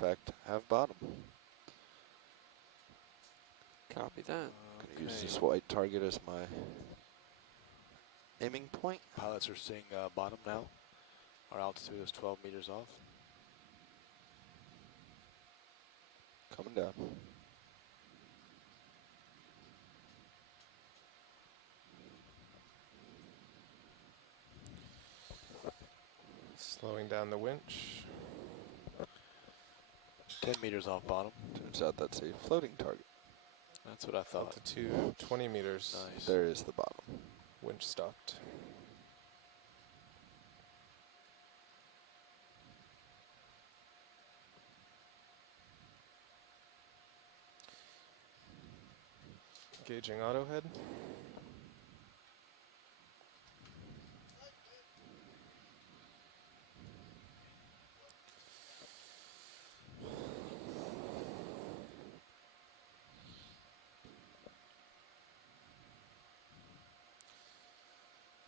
fact, have bottom. Copy that. Gonna use this white target as my aiming point. Pilots are seeing bottom now. Our altitude is 12 meters off. Coming down. Slowing down the winch. 10 meters off bottom. Turns out that's a floating target. That's what I thought. Altitude 20 meters. Nice. There is the bottom. Winch stopped. Gauging auto head.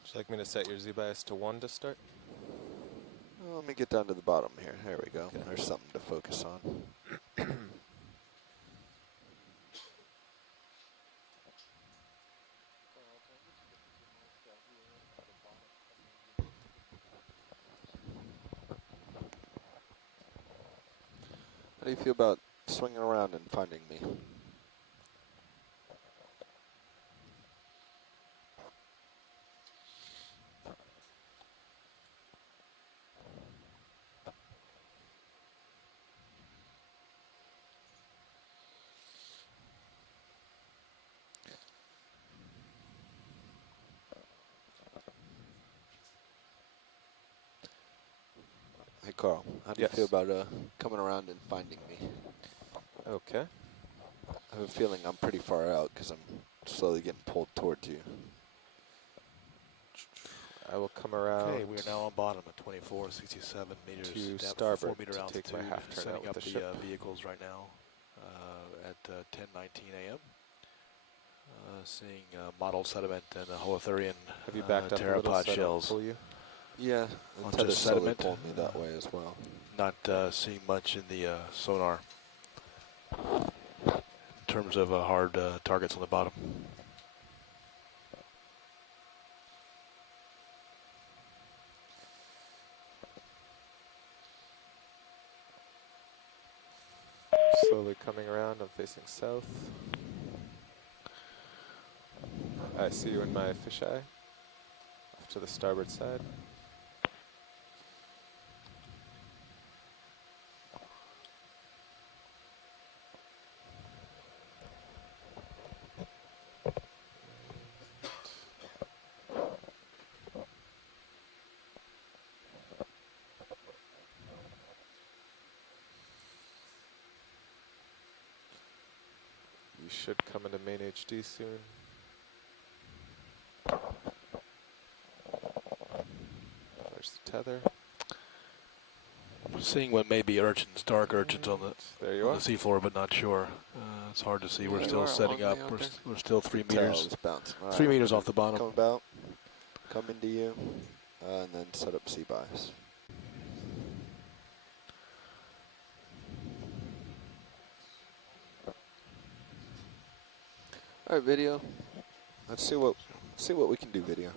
Would you like me to set your Z-bias to 1 to start? Well, let me get down to the bottom here. There we go. Okay. There's something to focus on. How do you feel about swinging around and finding me? Hey Carl, how do you Yes. feel about coming around and finding me? Okay. I have a feeling I'm pretty far out because I'm slowly getting pulled towards you. I will come around. Okay, we are now on bottom at 2467 meters. To depth, starboard 4 meter to altitude. take my half turn Setting out with up the the ship. vehicles right now at 10:19 a.m. Seeing mottled sediment and Holothurian Have you backed up a little pteropod so I don't shells. pull you? Yeah, the On tether just slowly sediment. pulled me that way as well. Not seeing much in the sonar in terms of hard targets on the bottom. Slowly coming around, I'm facing south. I see you in my fisheye. Off to the starboard side. You should come into main HD soon. There's the tether. Seeing what may be urchins, dark urchins on There you the are. seafloor, but not sure. It's hard to see. Yeah, we're you still are setting along up. way out We're, there. we're still 3 Tell meters. it's bouncing. All 3 right, meters I'm off the bottom. Come about, come into you, and then set up C-bias. All right, video. Let's see what we can do, video.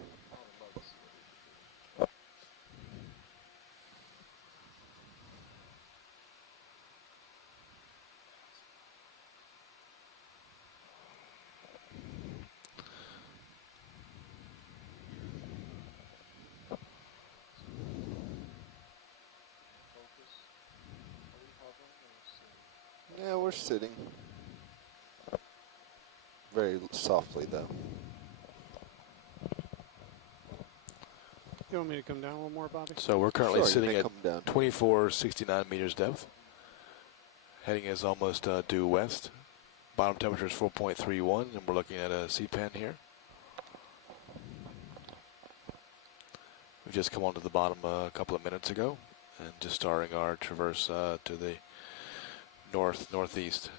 Yeah, we're sitting. Very softly, though. You want me to come down a little more, Bobby? So we're currently Sure, you sitting may at come down. 2469 meters depth. Heading is almost due west. Bottom temperature is 4.31, and we're looking at a C-pan here. We've just come onto the bottom a couple of minutes ago, and just starting our traverse to the northeast.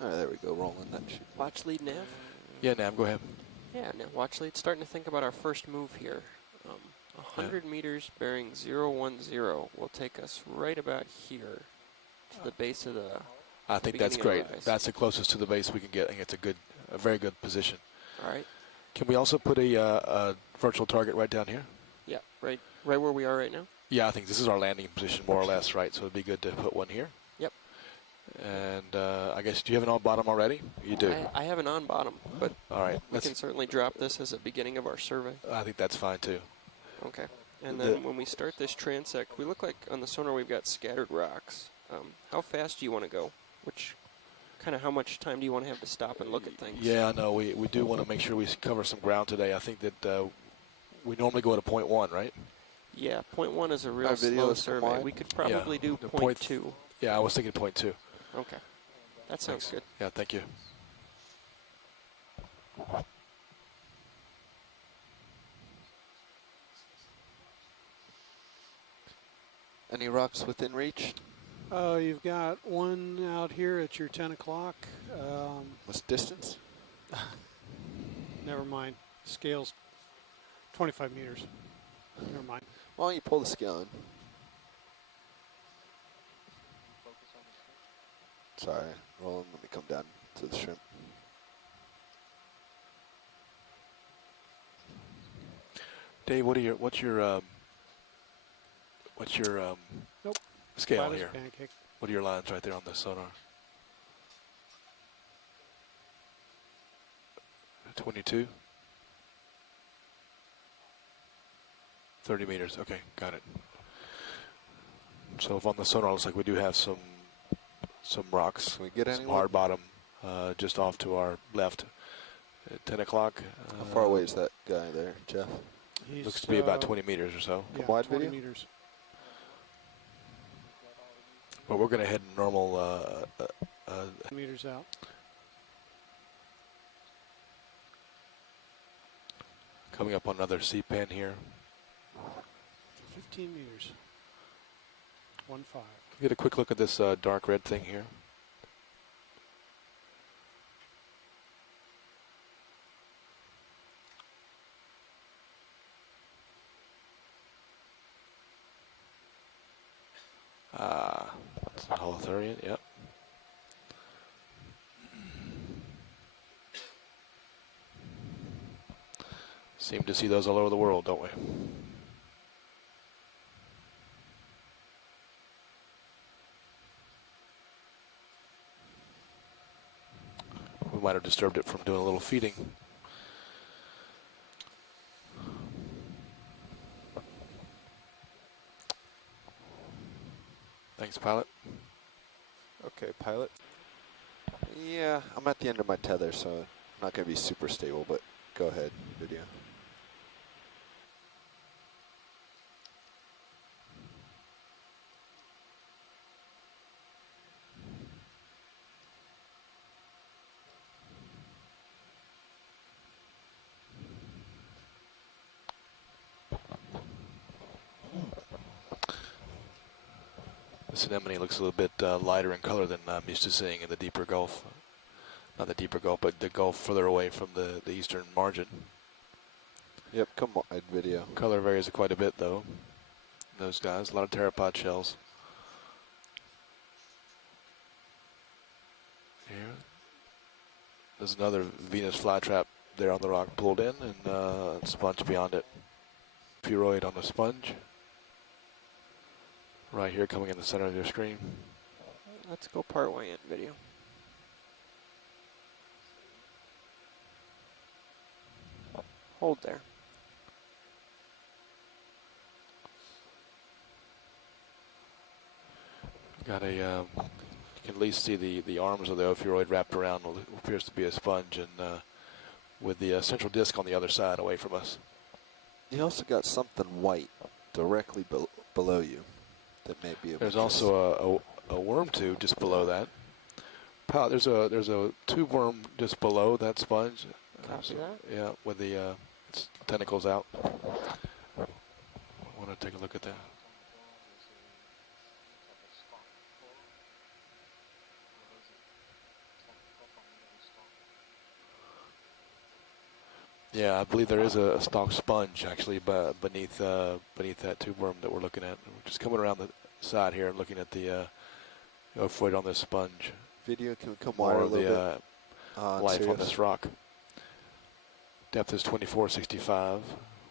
All right, there we go, rolling that shit. Watch lead nav. Yeah, Nam, go ahead. Yeah, now watch lead. Starting to think about our first move here. 100 meters bearing 010 will take us right about here to the base of the. I think that's beginning great. of the rise. That's the closest to the base we can get. I think it's a very good position. All right. Can we also put a virtual target right down here? Yeah, right where we are right now. Yeah, I think this is our landing position more or less, right? So it'd be good to put one here. Yep. And I guess, do you have an on bottom already? You do. I have an on bottom, but All right. we can certainly drop this as a beginning of our survey. I think that's fine too. Okay. And then when we start this transect, we look like on the sonar we've got scattered rocks. How fast do you want to go? How much time do you want to have to stop and look at things? Yeah, I know. We do want to make sure we cover some ground today. I think that we normally go at a 0.1, right? Yeah, 0.1 is a real Our slow videos survey. combined? We could probably Yeah. do The 0.2. Yeah, I was thinking 0.2. Okay. That sounds Thanks. good. Yeah, thank you. Any rocks within reach? You've got one out here at your 10 o'clock. What's distance? Never mind. Scale's 25 meters. Never mind. Why don't you pull the scale in? Sorry, Roland, let me come down to the shrimp. Dave, what's your Nope. scale Flat as a here? pancake. What are your lines right there on the sonar? 22? 30 meters. Okay, got it. So if on the sonar, it looks like we do have some rocks, Can we get some anyone? hard bottom, just off to our left. At 10 o'clock. How far away is that guy there, Jeff? He's, Looks to be about 20 meters or so. Yeah, Wide 20 video? meters. But we're going to head normal. Meters out. Coming up on another C-pan here. 15 meters. 1-5. Get a quick look at this dark red thing here. That's a holothurian, yep. Seem to see those all over the world, don't we? We might have disturbed it from doing a little feeding. Thanks, pilot. Okay, pilot. Yeah, I'm at the end of my tether, so I'm not going to be super stable, but go ahead, video. This anemone looks a little bit lighter in color than I'm used to seeing in the deeper Gulf. Not the deeper Gulf, but the Gulf further away from the eastern margin. Yep, come on, video. Color varies quite a bit, though. Those guys, a lot of pteropod shells. Here. There's another Venus flytrap there on the rock pulled in, and sponge beyond it. Furoid on the sponge. Right here, coming in the center of your screen. Let's go partway in video. Hold there. Got a, you can at least see the arms of the ophiuroid wrapped around what appears to be a sponge, and with the central disc on the other side away from us. You also got something white directly below you that may be able There's to also a worm tube just below that. There's a tube worm just below that sponge. Copy that. Yeah, with the its tentacles out. I want to take a look at that. Yeah, I believe there is a stock sponge actually beneath that tube worm that we're looking at. We're just coming around the side here and looking at the ophoid on this sponge. Video, can we come More wider a of little the bit? life on Sirius? this rock. Depth is 2465.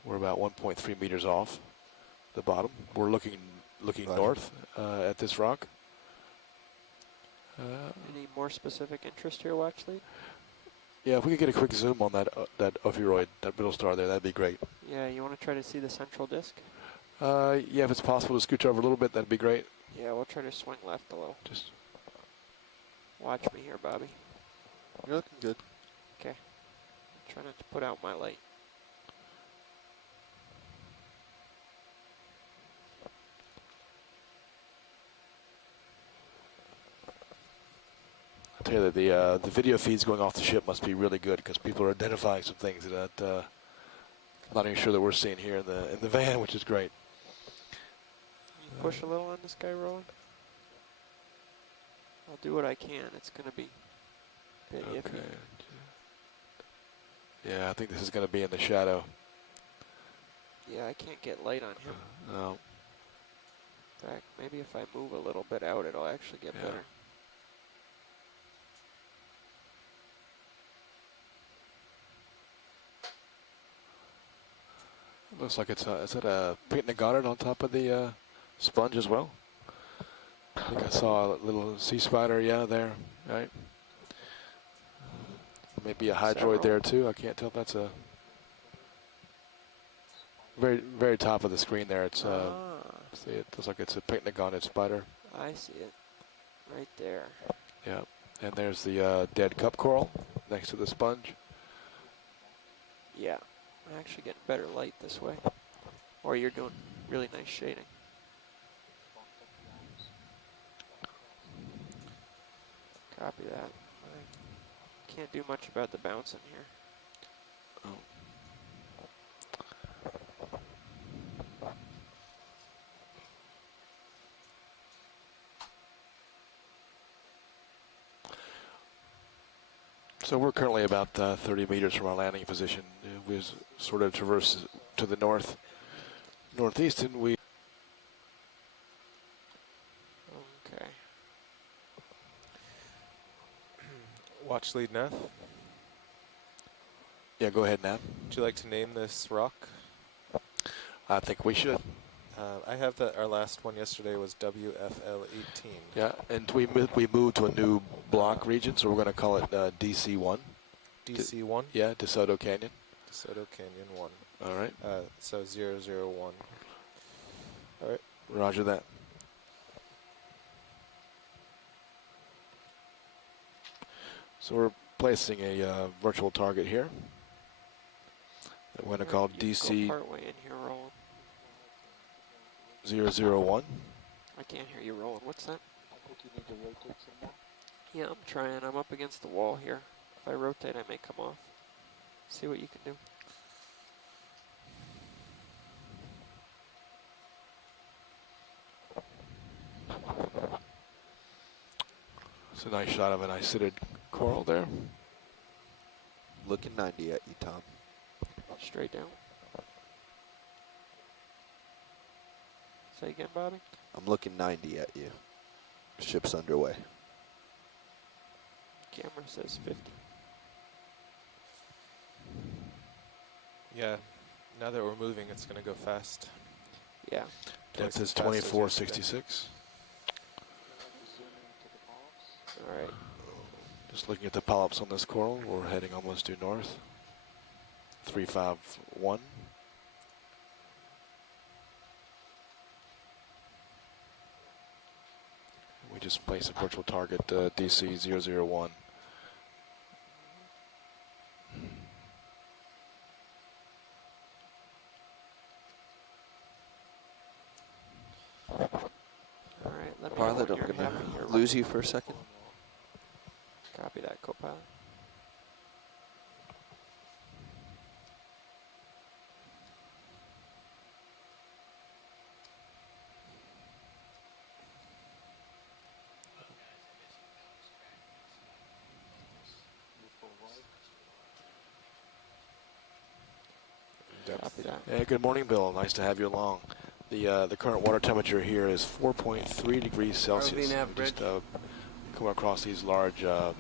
We're about 1.3 meters off the bottom. We're looking Roger. north at this rock. Any more specific interest here, watch lead? Yeah, if we could get a quick zoom on that ophiuroid, that middle star there, that'd be great. Yeah, you want to try to see the central disk? Yeah, if it's possible to scooch over a little bit, that'd be great. Yeah, we'll try to swing left a little. Just Watch me here, Bobby. You're looking good. Okay. Try not to put out my light. I'll tell you that the video feeds going off the ship must be really good because people are identifying some things that I'm not even sure that we're seeing here in the van, which is great. You push a little on this guy, Roland. I'll do what I can. It's going to be a bit iffy. Yeah, I think this is going to be in the shadow. Yeah, I can't get light on him. No. In fact, maybe if I move a little bit out, it'll actually get Yeah. better. Looks like is that a picnic goddard on top of the sponge as well? I think I saw a little sea spider, yeah, there, right? Maybe a hydroid there too. I can't tell if that's a very top of the screen there. It's see, it looks like it's a picnic goddard spider. I see it. Right there. Yeah, and there's the dead cup coral next to the sponge. Yeah. I'm actually getting better light this way. Or you're doing really nice shading. Copy that. I can't do much about the bouncing here. Oh. So we're currently about 30 meters from our landing position. We sort of traverse to the northeast, and we. Okay. Watch lead nav. Yeah, go ahead, Nat. Would you like to name this rock? I think we should. I have that our last one yesterday was WFL18. Yeah, and we moved to a new block region, so we're going to call it DC1. DC1? Yeah, DeSoto Canyon. DeSoto Canyon 1. All right. So 001. All right. Roger that. So we're placing a virtual target here that we're going to call You just go DC partway in here, Roland. 001. I can't hear you, Roland. What's that? Yeah, I'm trying. I'm up against the wall here. If I rotate, I may come off. See what you can do. It's a nice shot of an isotid coral there. Looking 90 at you, Tom. Straight down. Say again, Bobby? I'm looking 90 at you. Ship's underway. Camera says 50. Yeah. Now that we're moving, it's going to go fast. Yeah. Twice Depth as is fast as yesterday. 2466. All right. Just looking at the polyps on this coral, we're heading almost due north. 351. We just placed a virtual target, DC 001. All right. Let me know Pilot, when I'm you're going happy here. to lose you for a second. Copy that, co-pilot. depth. Copy that. Hey, good morning, Bill. Nice to have you along. The current water temperature here is 4.3 degrees Celsius. nav, We just Bridge. come across these large Go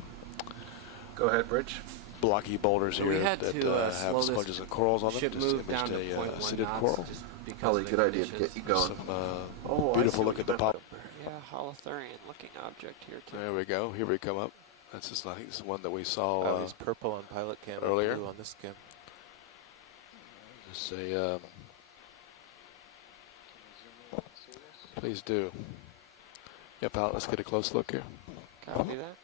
ahead, Bridge. blocky boulders So here we had that to have slow this sponges and corals on them. ship Just move down imaged to a 0.1 seeded knots coral. just because Probably of a the good idea to conditions. get you going. Some Oh, I see beautiful what look you at the meant pop. up there. Yeah, holothurian looking object here too. There we go. Here we come up. That's just, I think this is one that we saw Oh, he's purple on pilot cam, earlier. blue on this cam. Just say, please do. Yep, Al, let's get a close look here. Copy that.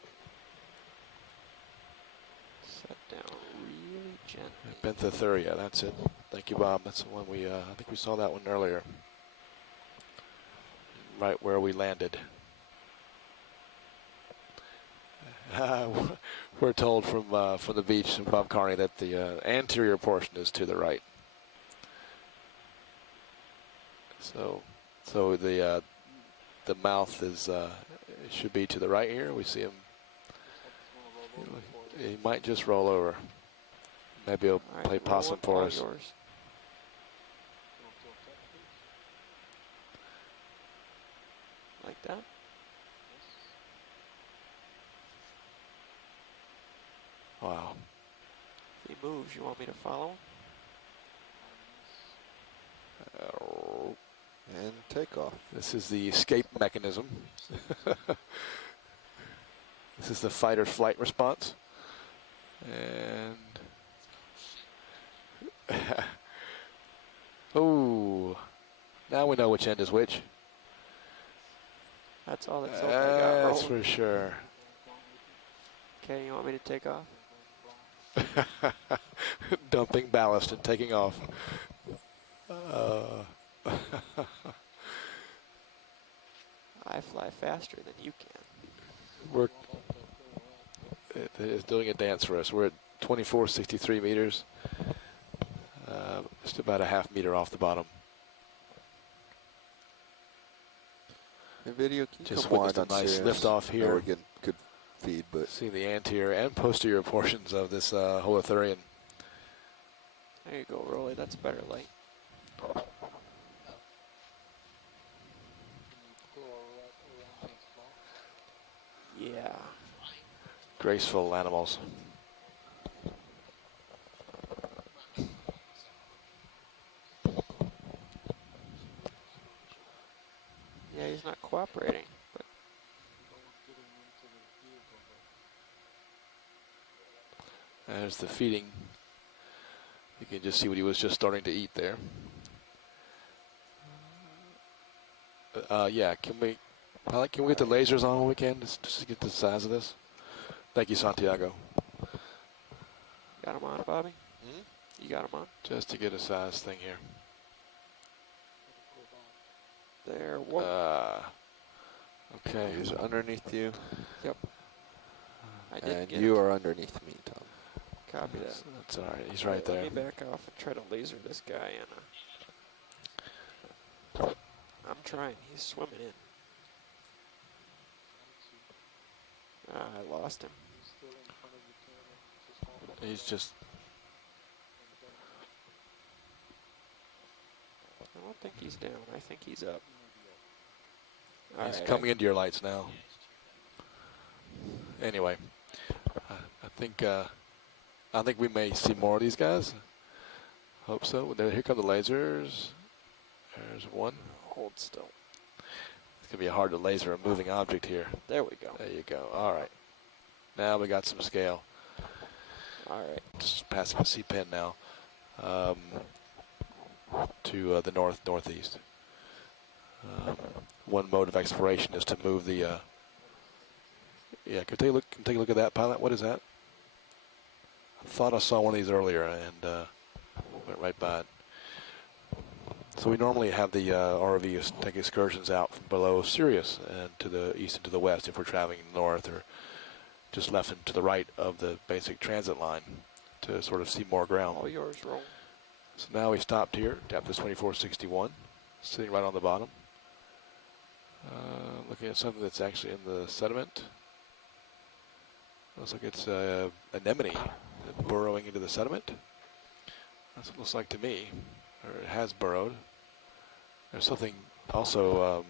Set down really gently. Benthotheria, that's it. Thank you, Bob. That's the one we, I think we saw that one earlier. Right where we landed. We're told from the beach, from Bob Carney, that the anterior portion is to the right. So the mouth is should be to the right here. We see him. He might just roll over. Maybe he'll All right, play roll possum up, for all us. yours. Like that? Wow. If he moves, you want me to follow him? And take off. This is the escape mechanism. This is the fight or flight response. And oh, now we know which end is which. That's all that's I got That's rolling. for sure. Okay, you want me to take off? Dumping ballast and taking off. I fly faster than you can. It is doing a dance for us. We're at 2463 meters, just about a half meter off the bottom. The video can Just come witnessed wide a on nice Sirius. lift off Now here. we're getting good feed, but Seeing the anterior and posterior portions of this holothurian. There you go, Rolly. That's better light. Yeah. Graceful animals. Yeah, he's not cooperating. But There's the feeding. You can just see what he was just starting to eat there. Yeah, can we get the lasers on when we can, just to get the size of this? Thank you, Santiago. got him on, Bobby? You got him on? Just to get a size thing here. There. Whoa. Okay. he's underneath you, Yep. I did and get you him. are underneath me, Tom. Copy that. That's all right. He's right there. Let me back off and try to laser this guy in. I'm trying. He's swimming in. I lost him. He's just. I don't think he's down. I think he's up. He's Alright, coming into your lights now. Anyway, I think we may see more of these guys. Hope so. Here come the lasers. There's one. Hold still. It's gonna be hard to laser a moving object here. There we go. There you go. All right. Now we got some scale. Alright. Just passing a C-pin now to the northeast. One mode of exploration is to move the. Yeah, can we take a look at that, pilot? What is that? I thought I saw one of these earlier and went right by it. So we normally have the ROVs take excursions out from below Sirius and to the east and to the west if we're traveling north, or just left and to the right of the basic transit line to sort of see more ground. All yours, roll. So now we stopped here. Depth is 2461, sitting right on the bottom. Looking at something that's actually in the sediment. Looks like it's anemone burrowing into the sediment. That's what it looks like to me, or it has burrowed. There's something also,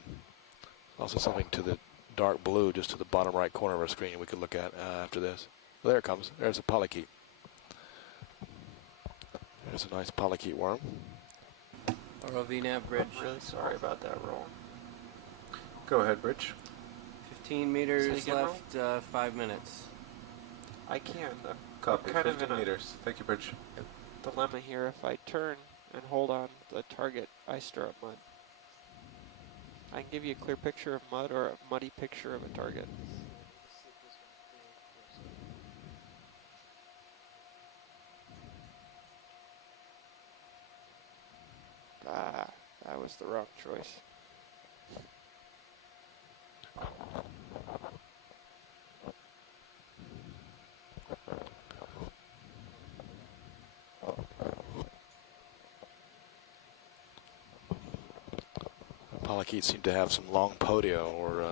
also something to the dark blue, just to the bottom right corner of our screen we could look at after this. Well, there it comes. There's a polychaete. There's a nice polychaete worm. ROV nav bridge. I'm really sorry about that roll. Go ahead, Bridge. 15 meters again, left, 5 minutes. I can. I'm Copy. kind of 15 in a meters. Thank you, Bridge. dilemma here. If I turn and hold on the target, I stir up mud. I can give you a clear picture of mud or a muddy picture of a target. Ah, that was the wrong choice. Polychaetes seem to have some long podio or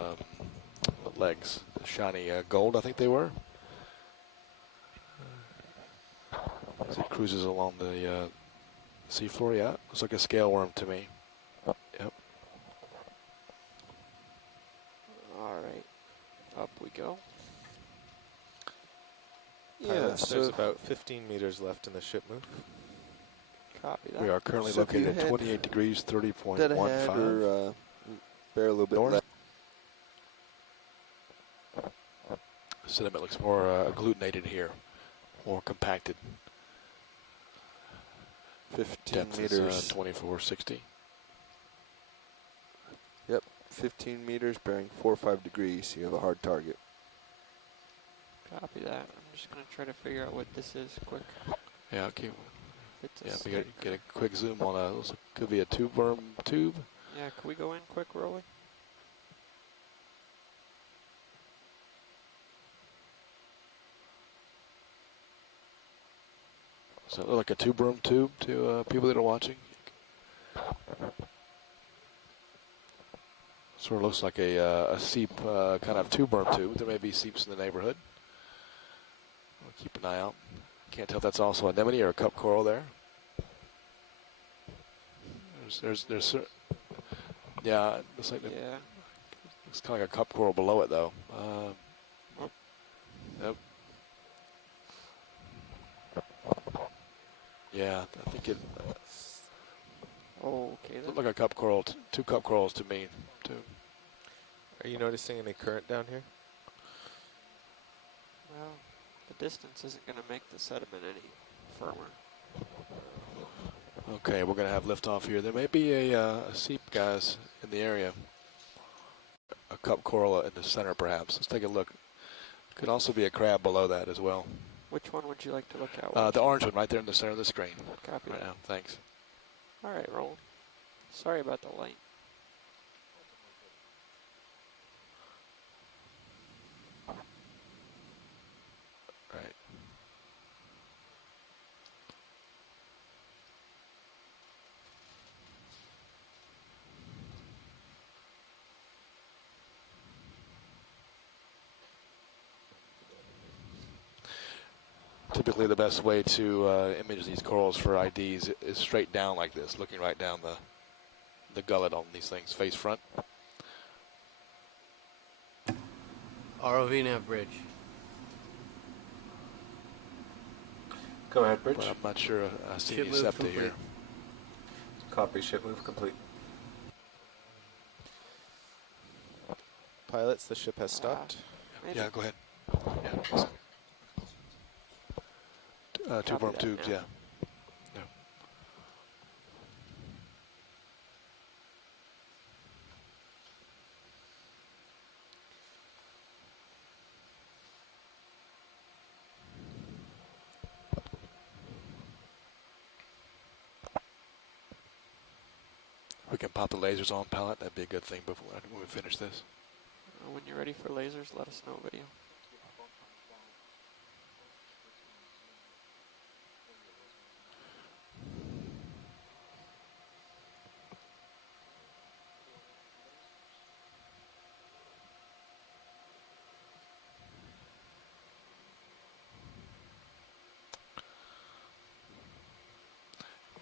legs. Shiny gold, I think they were. As it cruises along the seafloor, yeah. Looks like a scale worm to me. Yep. Alright, up we go. Yeah, Pilots, so there's about 15 meters left in the ship move. Copy that. We are currently So if you located at had 28 degrees, dead ahead 30.15. or bear a little bit North. left. Sediment looks more agglutinated here, more compacted. 15 Depth meters. is 2460. Yep, 15 meters bearing 4 or 5 degrees. You have a hard target. Copy that. I'm just going to try to figure out what this is quick. Yeah, okay. If it's a Yeah, we stick. get a quick zoom on a, could be a tube worm tube. Yeah, can we go in quick, Rolly? Does that look like a tube worm tube to people that are watching? Sort of looks like a seep kind of tube worm tube. There may be seeps in the neighborhood. We'll keep an eye out. Can't tell if that's also a anemone or a cup coral there. Yeah, it looks like Yeah. it's kind of like a cup coral below it though. Yep. Yeah, I think it Oh, okay then. looked like a cup coral, two cup corals to me, too. Are you noticing any current down here? Well, the distance isn't going to make the sediment any firmer. Okay, we're going to have liftoff here. There may be a seep, guys, in the area. A cup coral in the center, perhaps. Let's take a look. Could also be a crab below that as well. Which one would you like to look at? The orange one right there in the center of the screen. Copy Right that. now, thanks. All right, Roland. Sorry about the light. Right. Typically the best way to image these corals for IDs is straight down like this, looking right down the gullet on these things, face front. ROV nav bridge. Go ahead, Bridge. But I'm not sure I see Ship any move septa complete. here. Copy. Ship move complete. Pilots, the ship has stopped. Maybe. Yeah, go ahead. Yeah. Two Copy worm that tubes, now. yeah. Yeah. We can pop the lasers on pallet. That'd be a good thing before when we finish this. When you're ready for lasers, let us know, video.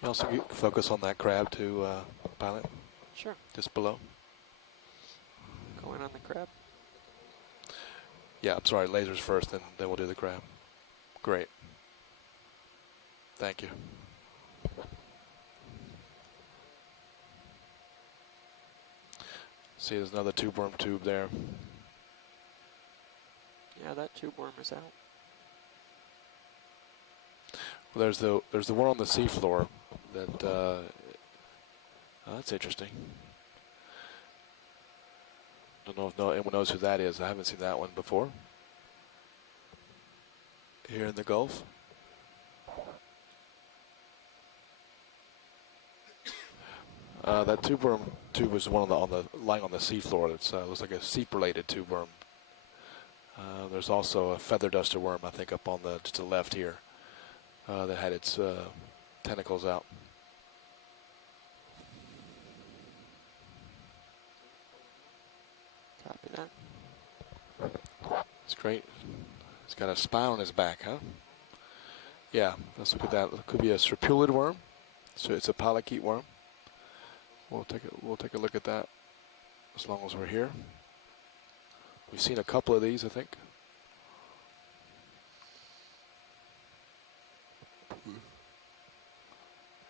You also focus on that crab too, pilot, Sure. just below. Going on the crab. Yeah, I'm sorry, lasers first, then we'll do the crab. Great. Thank you. See, there's another tube worm tube there. Yeah, that tube worm is out. Well, there's the one on the seafloor that oh, that's interesting. Don't know if anyone knows who that is. I haven't seen that one before. Here in the Gulf. That tube worm tube is one on the lying on the seafloor. It's looks like a seep-related tube worm. There's also a feather duster worm, I think, up on the just to the left here, that had its tentacles out. Copy that. It's great. It's got a spine on his back, huh? Yeah, let's look at that. It could be a serpulid worm. So it's a polychaete worm. We'll take a look at that as long as we're here. We've seen a couple of these, I think. There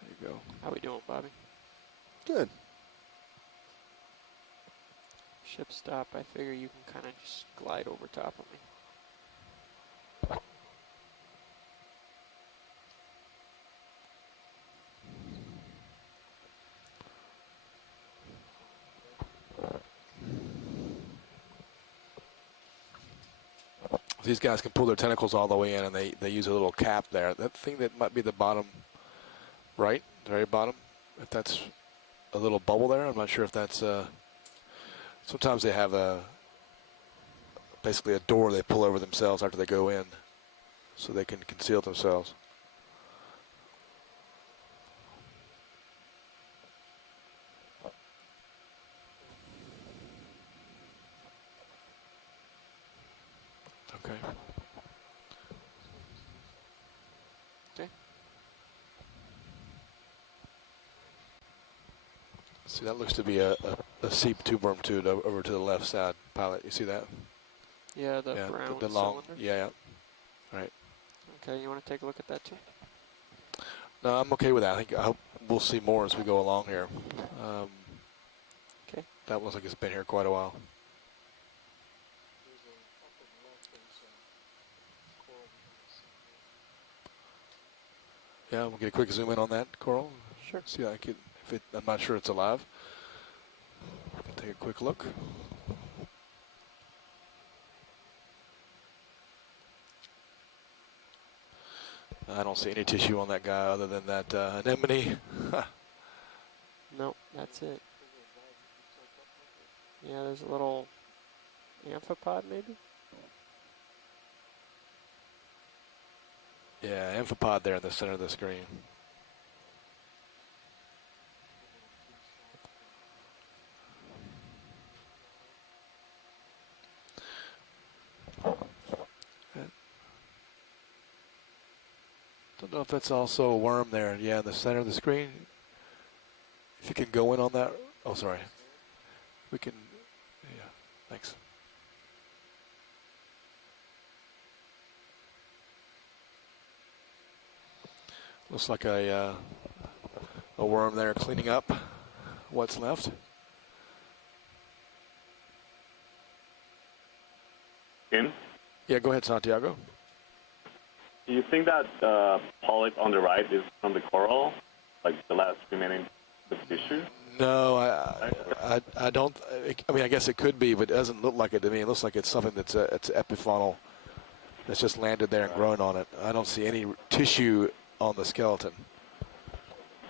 you go. How we doing, Bobby? Good. Ship stop. I figure you can kind of just glide over top of me. These guys can pull their tentacles all the way in, and they use a little cap there. That thing that might be the bottom right, the very bottom, if that's a little bubble there, I'm not sure if that's, sometimes they have basically a door they pull over themselves after they go in so they can conceal themselves. Okay. Okay. See, that looks to be a seep tube worm tube over to the left side, pilot. You see that? Yeah, the yeah, brown the long. cylinder. Yeah. Right. Okay, you want to take a look at that too? No, I'm okay with that. I hope we'll see more as we go along here. Okay. That looks like it's been here quite a while. Yeah, we'll get a quick zoom in on that coral. Sure. See, I'm not sure it's alive. Take a quick look. I don't see any tissue on that guy other than that anemone. Nope, that's it. Yeah, there's a little amphipod maybe? Yeah, amphipod there in the center of the screen. Don't know if that's also a worm there. Yeah, in the center of the screen. If you can go in on that. Oh, sorry. We can. Yeah, thanks. Looks like a worm there cleaning up what's left. In? Yeah, go ahead, Santiago. Do you think that polyp on the right is from the coral, like the last remaining tissue? No, I don't. I mean, I guess it could be, but it doesn't look like it to me. It looks like it's something that's it's epifaunal that's just landed there and grown on it. I don't see any tissue on the skeleton.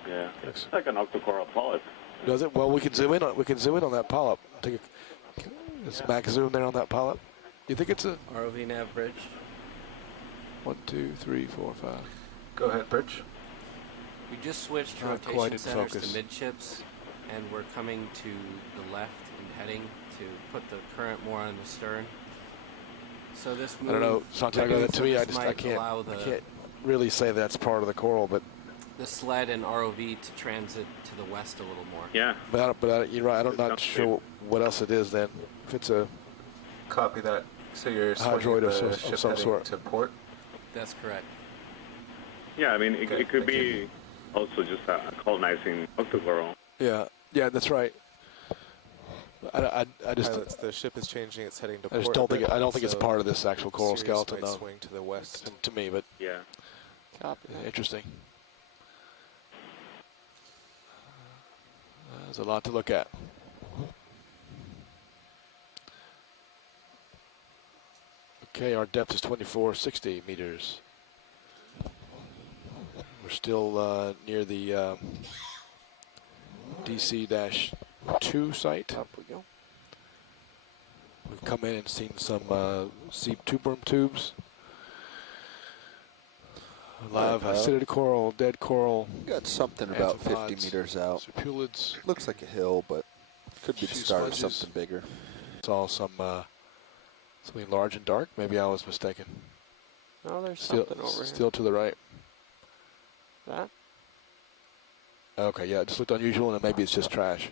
Yeah, it's like an octocoral polyp. Does it? Well, we can zoom in on that polyp. Is Max zoom there on that polyp? You think it's a ROV nav bridge. 1, 2, 3, 4, 5? Go ahead, Bridge. We just switched Not quite rotation in centers focus. to midships, and we're coming to the left and heading to put the current more on the stern. So this move, I don't know, Santiago. To me, I this can't might allow the really say that's part of the coral, but the sled and ROV to transit to the west a little more. Yeah. You're right. I'm It not sounds sure what else it is then. If it's a Copy that. So you're swinging hydroid the of ship some heading sort. to port? That's correct. Yeah, I mean, Okay, it could thank you. be also just colonizing octocoral. Yeah, that's right. I just Pilots, the ship is changing its heading to I just port. don't a think bit, I don't think it's so part of this actual coral Sirius skeleton might though. swing to the west. To me, but Yeah. Copy that. interesting. There's a lot to look at. Okay, our depth is 2460 meters. We're still near the DC-2 site. Up we go. We've come in and seen some seep tuberum tubes. Live acidic coral, dead coral. Got something about 50 amphipods, meters out. Serpulids. Looks like a hill, but could be the Few start of smudges. something bigger. Saw some something large and dark. Maybe I was mistaken. Oh, there's Still, something over still to the right. here. That? Okay, yeah, it just looked unusual, and maybe it's just trash.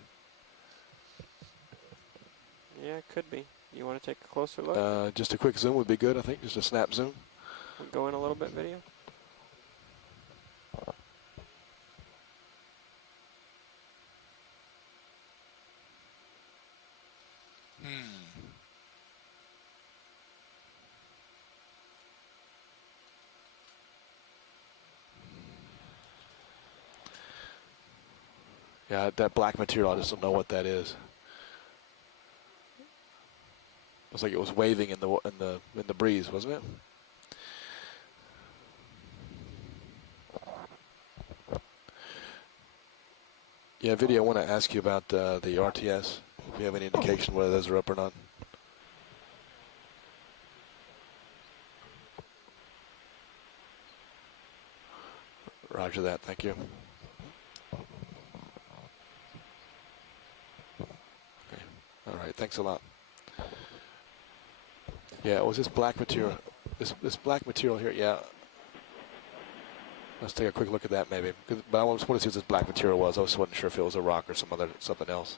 Yeah, it could be. You want to take a closer look? Just a quick zoom would be good, I think. Just a snap zoom. We'll go in a little bit, video. Yeah, that black material, I just don't know what that is. Looks like it was waving in the breeze, wasn't it? Yeah, video. I want to ask you about the RTS. If you have any indication whether those are up or not. Roger that. Thank you. Okay. All right. Thanks a lot. Yeah, it was this black material. This black material here. Yeah. Let's take a quick look at that, maybe. But I just want to see what this black material was. I just wasn't sure if it was a rock or something else.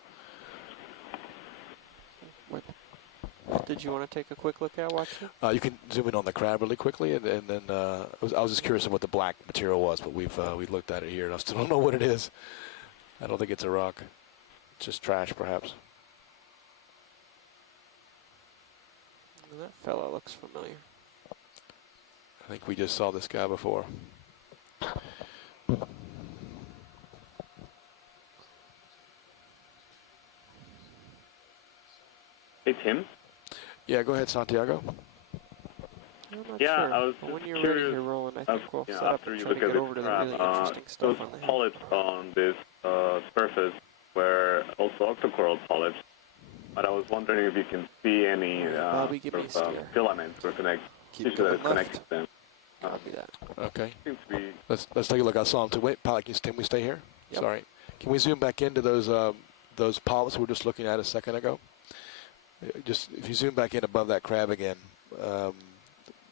What did you want to take a quick look at, watching? You can zoom in on the crab really quickly, and then I was just curious of what the black material was, but we looked at it here, and I still don't know what it is. I don't think it's a rock. It's just trash, perhaps. Well, that fella looks familiar. I think we just saw this guy before. Hey, Tim? Yeah, go ahead, Santiago. I'm not Yeah, sure. I was But when just you're curious, ready here, Roland, I think we'll set up after and you try look to at get the over to the crab, really interesting those stuff on the head. polyps on this surface were also octocoral polyps, but I was wondering if you can see any Bobby, give me a steer. filaments or Keep tissue that is going connected left. to them. Copy that. Okay. Seems to be Let's take a look. I saw him too. Wait, Pilot, can we stay here? Yep. Sorry. Can we zoom back into those polyps we were just looking at a second ago? Just if you zoom back in above that crab again,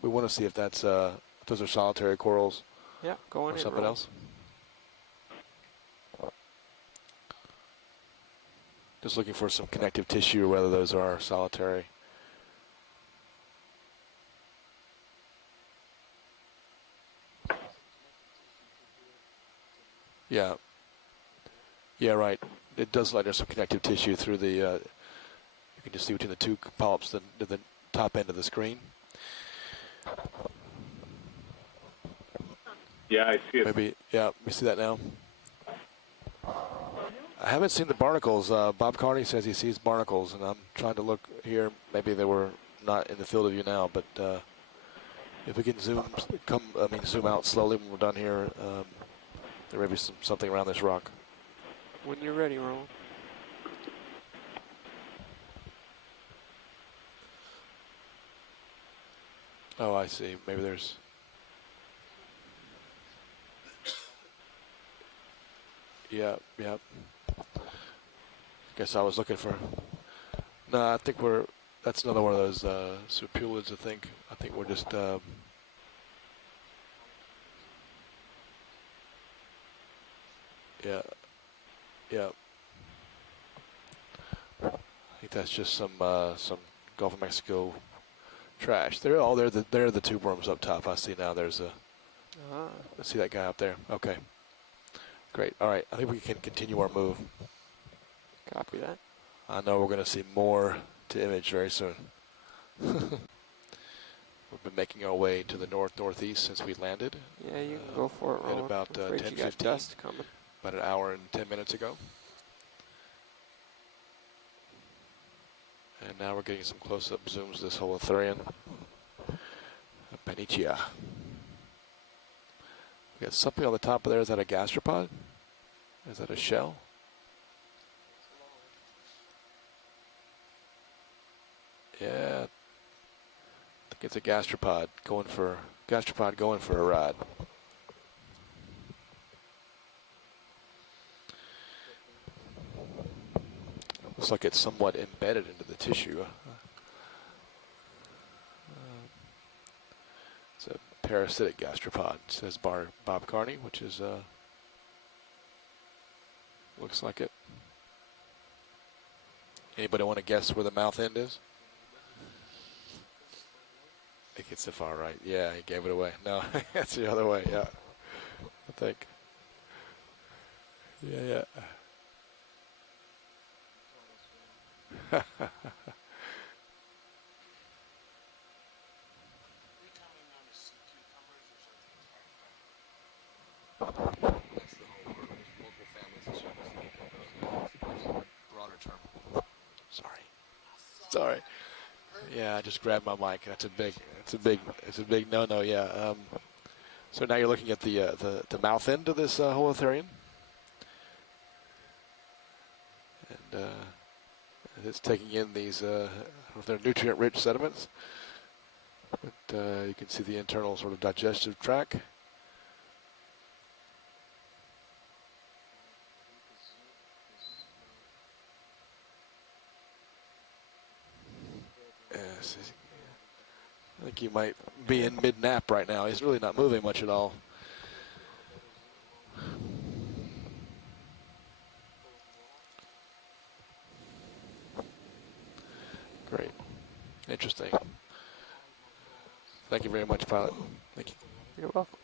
we want to see if that's if those are solitary corals Yeah, go on or in, something Roland. else. Just looking for some connective tissue, or whether those are solitary. Yeah. Yeah, right. It does like there's some connective tissue through the, you can just see between the two polyps, the top end of the screen. yeah, I see it. Maybe, yeah, we see that now. I haven't seen the barnacles. Bob Carney says he sees barnacles, and I'm trying to look here. Maybe they were not in the field of view now, but if we can zoom out slowly when we're done here, there may be something around this rock. When you're ready, Roland. Oh, I see. Maybe there's... Yeah. Guess I was looking for... No, I think that's another one of those serpulids, I think. I think we're just... Yeah. Yeah. I think that's just some Gulf of Mexico trash. They're the tube worms up top. I see now. There's a. Let's see that guy up there. Okay. Great. All right. I think we can continue our move. Copy that. I know we're going to see more to image very soon. We've been making our way to the northeast since we landed. Yeah, you can go for it, At Roland. about I'm afraid 10, you got 15. dust coming. About an hour and 10 minutes ago. And now we're getting some close-up zooms of this holothurian. Panichia. We got something on the top of there. Is that a gastropod? Is that a shell? Yeah. I think it's a gastropod going for a ride. Looks like it's somewhat embedded into the tissue. It's a parasitic gastropod, says Bob Carney, which is, looks like it. Anybody want to guess where the mouth end is? I think it's the far right. Yeah, he gave it away. No, that's the other way, yeah. I think. Yeah. Sorry. Yeah, I just grabbed my mic. It's a big no-no. Yeah. So now you're looking at the mouth end of this holothurian, and it's taking in these they're nutrient-rich sediments. But you can see the internal sort of digestive tract. Yes, I think he might be in mid-nap right now. He's really not moving much at all. Great. Interesting. Thank you very much, pilot. Thank you. You're welcome.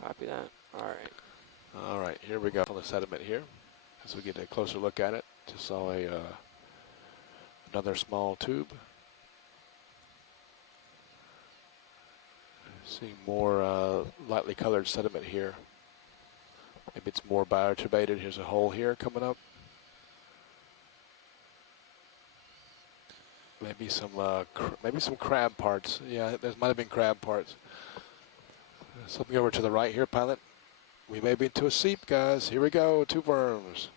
Copy that. All right. All right, here we go on the sediment here. As we get a closer look at it, just saw another small tube. Seeing more lightly colored sediment here. Maybe it's more bioturbated. Here's a hole here coming up. Maybe some crab parts. Yeah, there might have been crab parts. Something over to the right here, pilot. We may be into a seep, guys. Here we go, tube worms.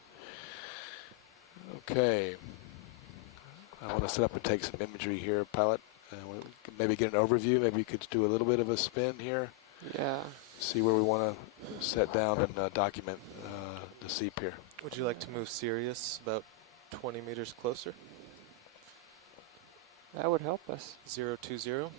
Okay. I want to set up and take some imagery here, pilot. Maybe get an overview. Maybe you could do a little bit of a spin here. Yeah. See where we want to set down and document the seep here. Would you like to move Sirius about 20 meters closer? That would help us. 020.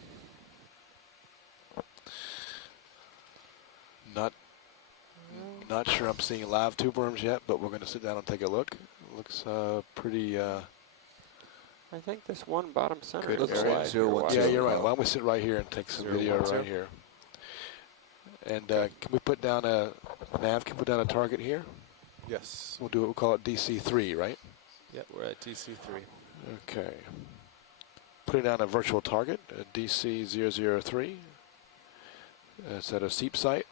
Not sure I'm seeing live tube worms yet, but we're going to sit down and take a look. It looks pretty. I think this one bottom center. Good. Looks Area like 012. Yeah, you're right. Why don't we sit right here and take some video right here? And can we put down a nav? Can we put down a target here? Yes. We'll call it DC3, right? Yep, we're at DC3. Okay. Putting down a virtual target, DC003. It's at a seep site.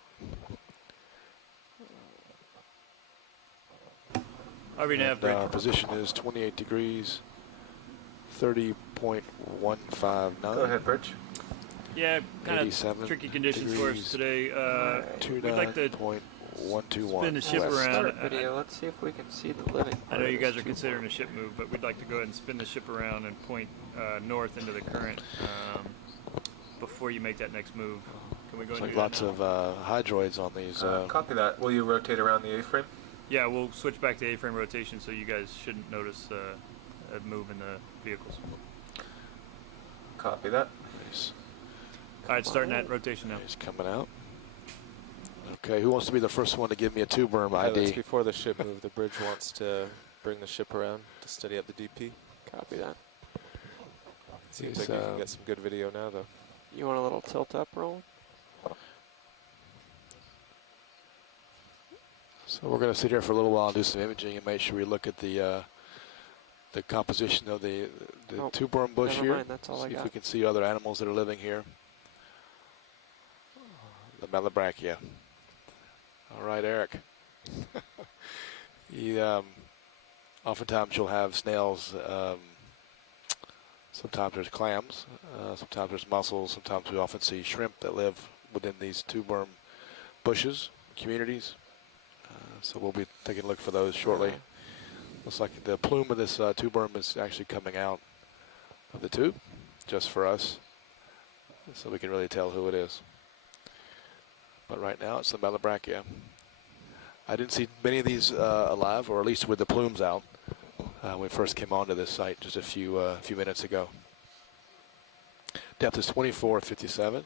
Our position is 28 degrees, 30.159. Go ahead, Birch. Yeah, kind of tricky conditions for us today. We'd like to 29.121. spin the ship west. around. Start video. Let's see if we can see the living. I know you guys are considering a ship move, but we'd like to go ahead and spin the ship around and point north into the current before you make that next move. Can we go Looks and like do lots that now? of hydroids on these. Copy that. Will you rotate around the A-frame? Yeah, we'll switch back to A-frame rotation, so you guys shouldn't notice a move in the vehicles. Copy that. Nice. All right, starting that rotation now. He's coming out. Okay, who wants to be the first one to give me a two-berm Pilots, ID? before the ship move, the bridge wants to bring the ship around to steady up the DP. Copy that. Seems He's, like you can get some good video now, though. You want a little tilt up roll? So we're going to sit here for a little while and do some imaging and make sure we look at the composition of the Oh, two-berm bush never here. mind, that's all I See if got. we can see other animals that are living here. The Malabrachia. All right, Eric. Oftentimes you'll have snails. Sometimes there's clams. Sometimes there's mussels. Sometimes we often see shrimp that live within these two-berm bushes, communities. So we'll be taking a look for those shortly. Looks like the plume of this two-berm is actually coming out of the tube, just for us, so we can really tell who it is. But right now it's the Malabrachia. I didn't see many of these alive, or at least with the plumes out, when we first came onto this site just a few minutes ago. Depth is 2457.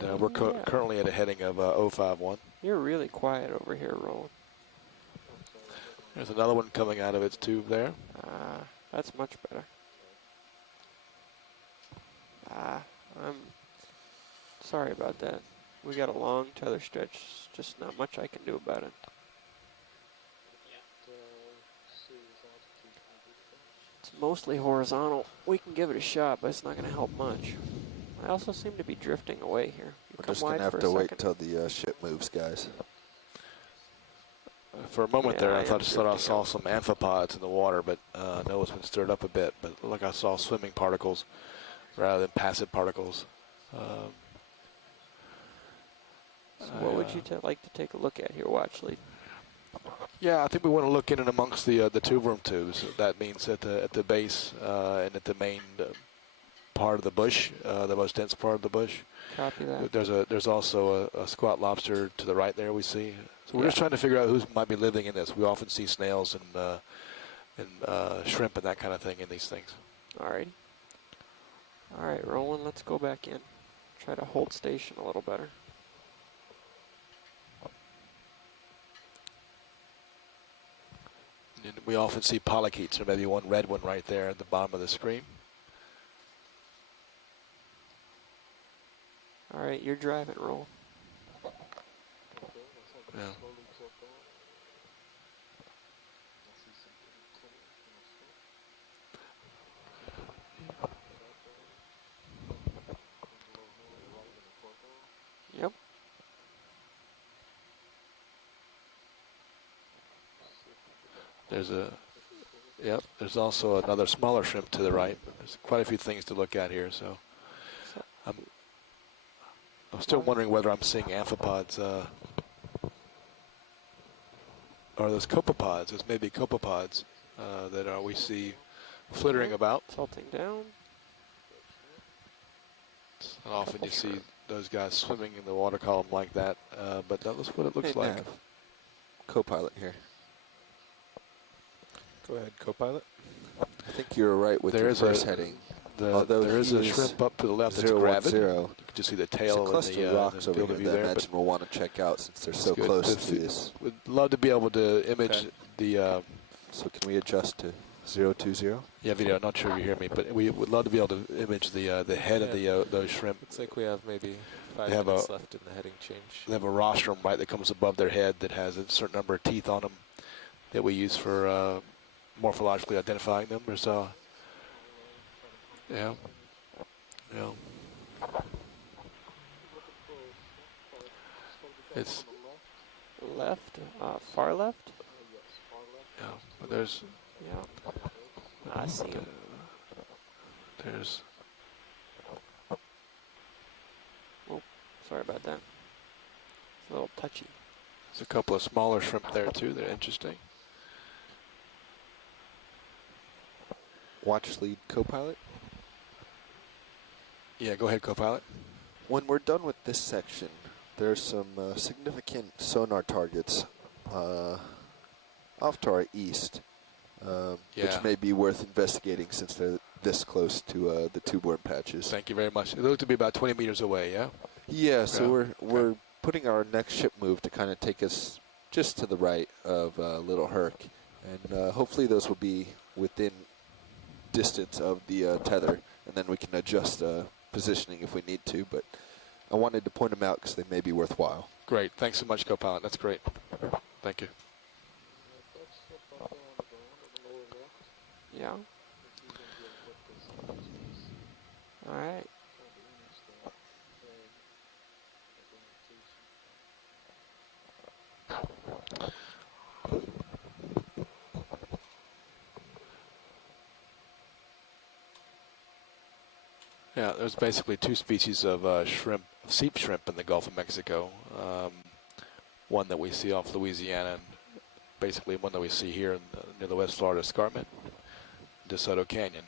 And we're currently at a heading of 051. You're really quiet over here, Roland. There's another one coming out of its tube there. That's much better. I'm sorry about that. We got a long tether stretch. Just not much I can do about it. It's mostly horizontal. We can give it a shot, but it's not going to help much. I also seem to be drifting away here. You We're come just going wide to have for a to wait second. till the ship moves, guys. For a moment Yeah, there, I I am thought I saw drifting some amphipods in the water, but I know it's been stirred up a bit. But it looked like I saw swimming particles rather than passive particles. So what would you like to take a look at here, watch lead? Yeah, I think we want to look in and amongst the two-berm tubes. That means at the base and at the main part of the bush, the most dense part of the bush. Copy that. There's also a squat lobster to the right there we see. So we're just trying to figure out who might be living in this. We often see snails and shrimp and that kind of thing in these things. Alrighty. Alright, Roland, let's go back in. Try to hold station a little better. And we often see polychaetes, or maybe one red one right there at the bottom of the screen. Alright, you're driving, Roland. Yeah. Yep. There's also another smaller shrimp to the right. There's quite a few things to look at here, so I'm still wondering whether I'm seeing amphipods or those copepods. There's maybe copepods that we see flittering about. Tilting down. And often you see those guys swimming in the water column like that, but that was what it looks Hey, like. Nav. Co-pilot here. Go ahead, co-pilot. I think you're right with There your is first a- heading. There is he a is shrimp up to the left that's 010. gravid. You can just see the There's tail a cluster in of the rocks over field here of view that I there. imagine we'll want to check out since they're That's so good. close This- to this. We'd love to be able to image Okay. the So can we adjust to 020? video. I'm not sure if you hear me, but we would love to be able to image the head of those shrimp. Looks like we have maybe 5 They have minutes left in the heading change. They have a rostrum right that comes above their head that has a certain number of teeth on them that we use for morphologically identifying them. There's yeah. It's Left, far left? yeah, but there's Yeah. I see him. there's Sorry about that. It's a little touchy. a couple of smaller shrimp there too. They're interesting. Watch lead co-pilot. Yeah, go ahead, co-pilot. When we're done with this section, there's some significant sonar targets off to our east, which Yeah. may be worth investigating since this close to the tube worm patches. Thank you very much. It looked to be about 20 meters away, yeah? Yeah, so Yeah. we're putting our next ship move to kind of take us just to the right of Little Herc, and hopefully those will be within distance of the tether, and then we can adjust positioning if we need to. But I wanted to point them out because they may be worthwhile. Great. Thanks so much, co-pilot. That's great. Thank you. Yeah. All right. Yeah, there's basically two species of shrimp, sea shrimp in the Gulf of Mexico. One that we see off Louisiana, and basically one that we see here near the West Florida Escarpment, Desoto Canyon.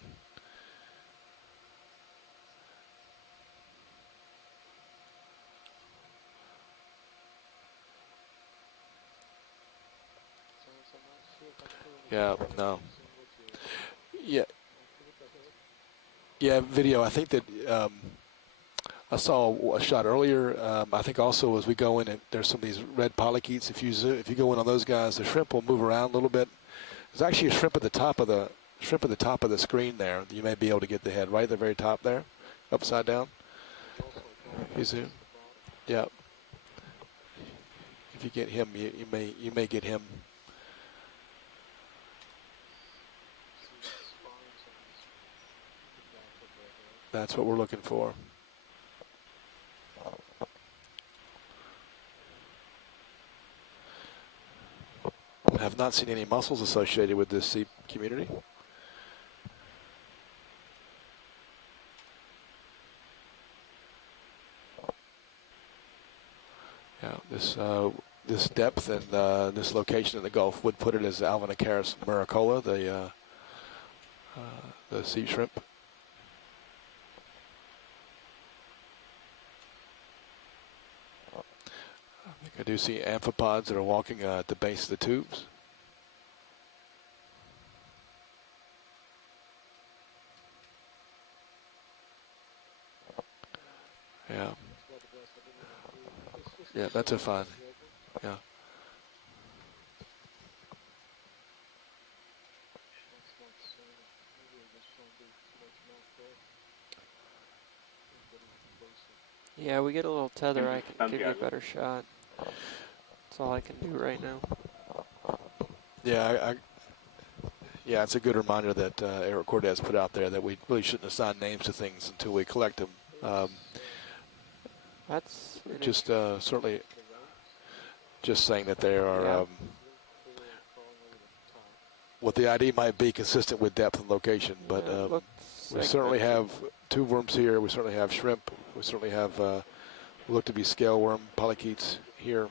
Yeah, no. Yeah. Yeah, video. I think that I saw a shot earlier. I think also as we go in, there's some of these red polychaetes. If you go in on those guys, the shrimp will move around a little bit. There's actually a shrimp at the top of the screen there. You may be able to get the head right at the very top there, upside down. You see? Yeah. If you get him, you may get him. That's what we're looking for. I have not seen any mussels associated with this sea community. Yeah, this depth and this location in the Gulf would put it as Alvinocaris muricola, the sea shrimp. I do see amphipods that are walking at the base of the tubes. Yeah. Yeah, that's a fun. Yeah. Yeah, we get a little tether, I can give you a better shot. That's all I can do right now. Yeah, yeah, it's a good reminder that Eric Cortez put out there that we really shouldn't assign names to things until we collect them. That's just certainly just saying that they are yeah. what the ID might be consistent with depth and location, but we certainly have tube worms here. We certainly have shrimp. We certainly have look to be scale worm polychaetes here.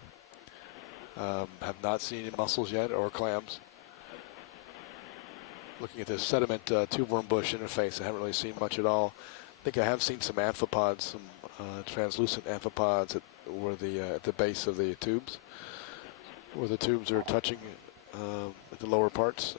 Have not seen any mussels yet or clams. Looking at this sediment tube worm bush interface, I haven't really seen much at all. I think I have seen some amphipods, some translucent amphipods at the base of the tubes, where the tubes are touching at the lower parts.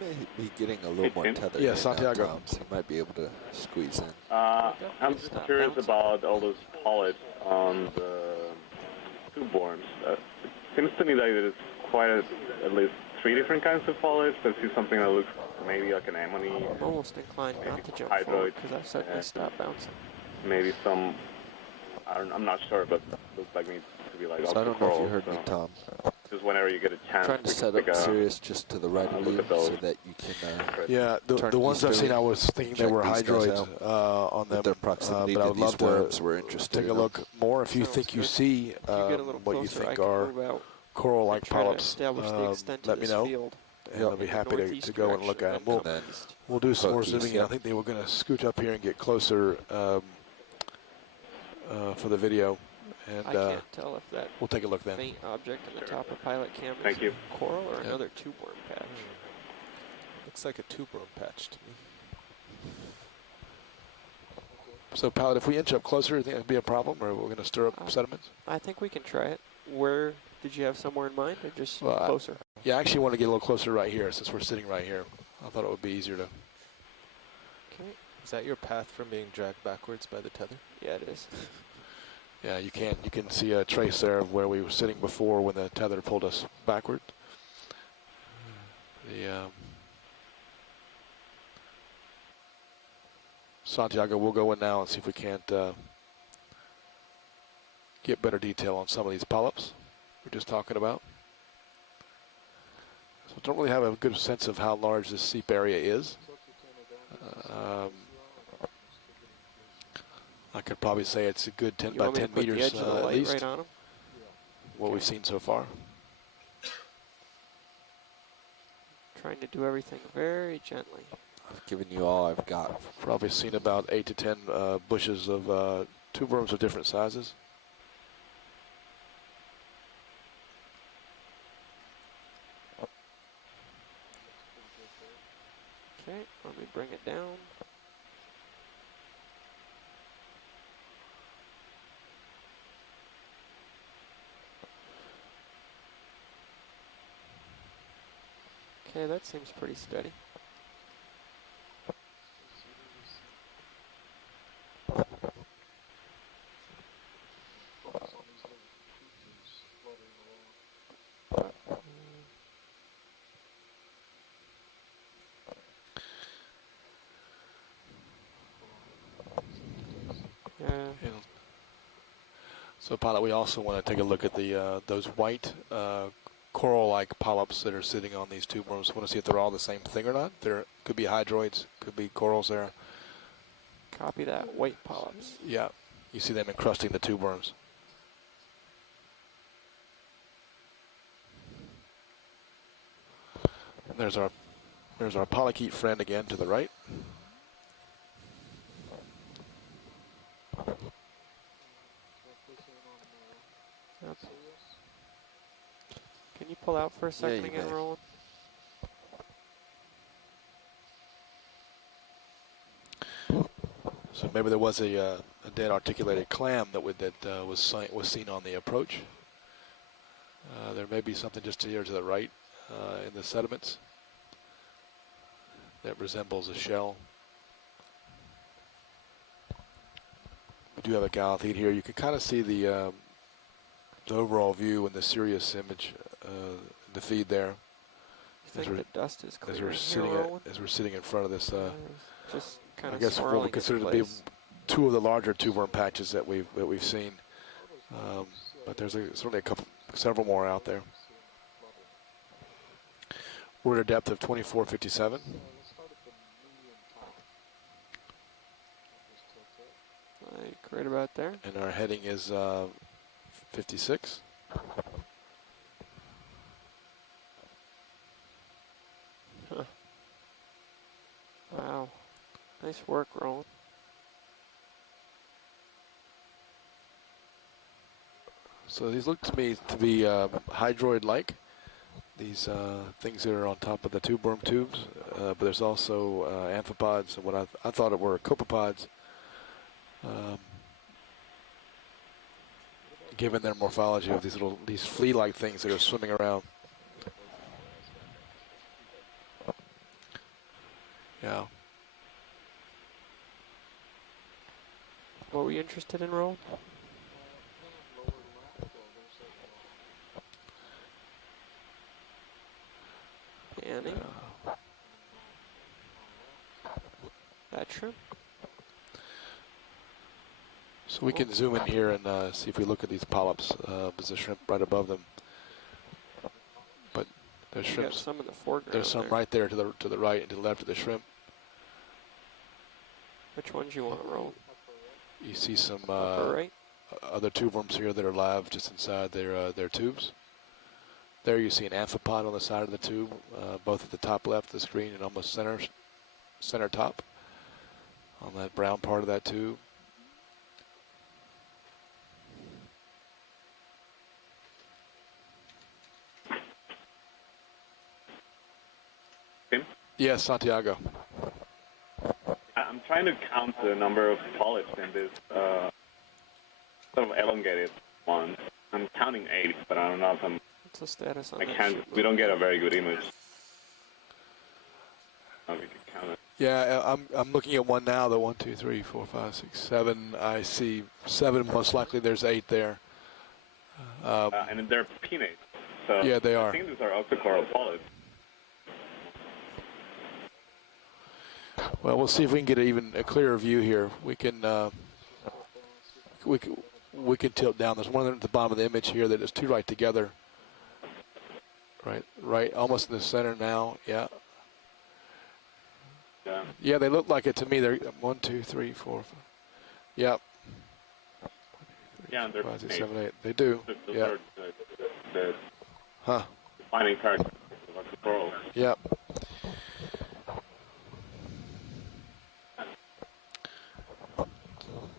May be getting a little more tether. Yeah, Santiago. Tom, so you might be able to squeeze in. I'm just curious about all those polyps on the tube worms. It seems to me that there's at least 3 different kinds of polyps. I see something that looks maybe like an anemone. I'm almost inclined not to jump hydroid, forward because I said to stop bouncing. Maybe some, I'm not sure, but looks like needs to be like So I don't know if you heard me, Tom. Just whenever you get a chance. Trying to set up Sirius just to the right of you so that you can. Yeah, the ones I've seen, I was thinking there were hydroids on them, their proximity but I to would these love worms to were interested take a look more. If you think you see what you think are coral-like polyps, let me know, and I'll be happy to go and look at them. We'll do some more zooming in. I think they were going to scoot up here and get closer for the video. And I can't tell if that we'll take a look then. faint object in the top of pilot cam Thank you. coral or another tube worm patch. Looks like a tube worm patch to me. So, pilot, if we inch up closer, do you think that'd be a problem, or we're going to stir up sediments? I think we can try it. Where did you have somewhere in mind, or just Well, closer? Yeah, I actually want to get a little closer right here since we're sitting right here. I thought it would be easier to. Okay. Is that your path from being dragged backwards by the tether? Yeah, it is. Yeah, you can see a trace there of where we were sitting before when the tether pulled us backward. The Santiago, we'll go in now and see if we can't get better detail on some of these polyps we're just talking about. So don't really have a good sense of how large this seep area is. I could probably say it's a good 10 You by want me to 10 put the meters edge of the at light least, right on them? what we've seen so far. Trying to do everything very gently. I've given you all I've got. Probably seen about 8 to 10 bushes of tube worms of different sizes. Okay, let me bring it down. Okay, that seems pretty steady. Yeah. So, pilot, we also want to take a look at the those white coral-like polyps that are sitting on these tube worms. Want to see if they're all the same thing or not. There could be hydroids, could be corals there. Copy that. White polyps. Yeah, you see them encrusting the tube worms. And there's our polychaete friend again to the right. Yep. Can you pull out for a second you again, may. Roland? So maybe there was a dead articulated clam that was seen on the approach. There may be something just here to the right in the sediments that resembles a shell. We do have a galathete here. You can kind of see the overall view in the Sirius image, the feed there. You think the dust is clear As we're here, sitting Roland? as we're sitting in front of this. Just kind I of guess what we consider to be two of the larger tube worm patches that we've seen, but there's certainly several more out there. We're at a depth of 2457. Like right about there. And our heading is 56. Huh. Wow. Nice work, Roland. So these look to me to be hydroid-like. These things that are on top of the tube worm tubes, but there's also amphipods and what I thought it were copepods. Given their morphology of these flea-like things that are swimming around. Yeah. What were you interested in, Roland? Annie? That shrimp? So we can zoom in here and see if we look at these polyps. There's a shrimp right above them. But there's You got shrimps. some in the foreground. There's some there. right there to the right and to the left of the shrimp. Which ones you want to roll? You see some Upper right? other tube worms here that are live just inside their tubes. There you see an amphipod on the side of the tube, both at the top left of the screen and almost center top on that brown part of that tube. Tim? Yes, Santiago. I'm trying to count the number of polyps in this sort of elongated one. I'm counting 8, but I don't know if I'm What's the status on I that can't. ship We move? don't get a very good image. We can count it. Yeah, I'm looking at one now. The 1, 2, 3, 4, 5, 6, 7. I see 7. Most likely, there's 8 there. And they're pinnates. So Yeah, they are. I think these are octocoral polyps. Well, we'll see if we can get even a clearer view here. We can we can tilt down. There's one at the bottom of the image here that is 2 right together. Right, almost in the center now. Yeah. Yeah. Yeah, they look like it to me. They're 1, 2, 3, 4, 5. Yep. Yeah, and they're 5, 6, pinnates. 7, 8. They do. Those Yeah. are the Huh. defining characters of octocoral. Yep.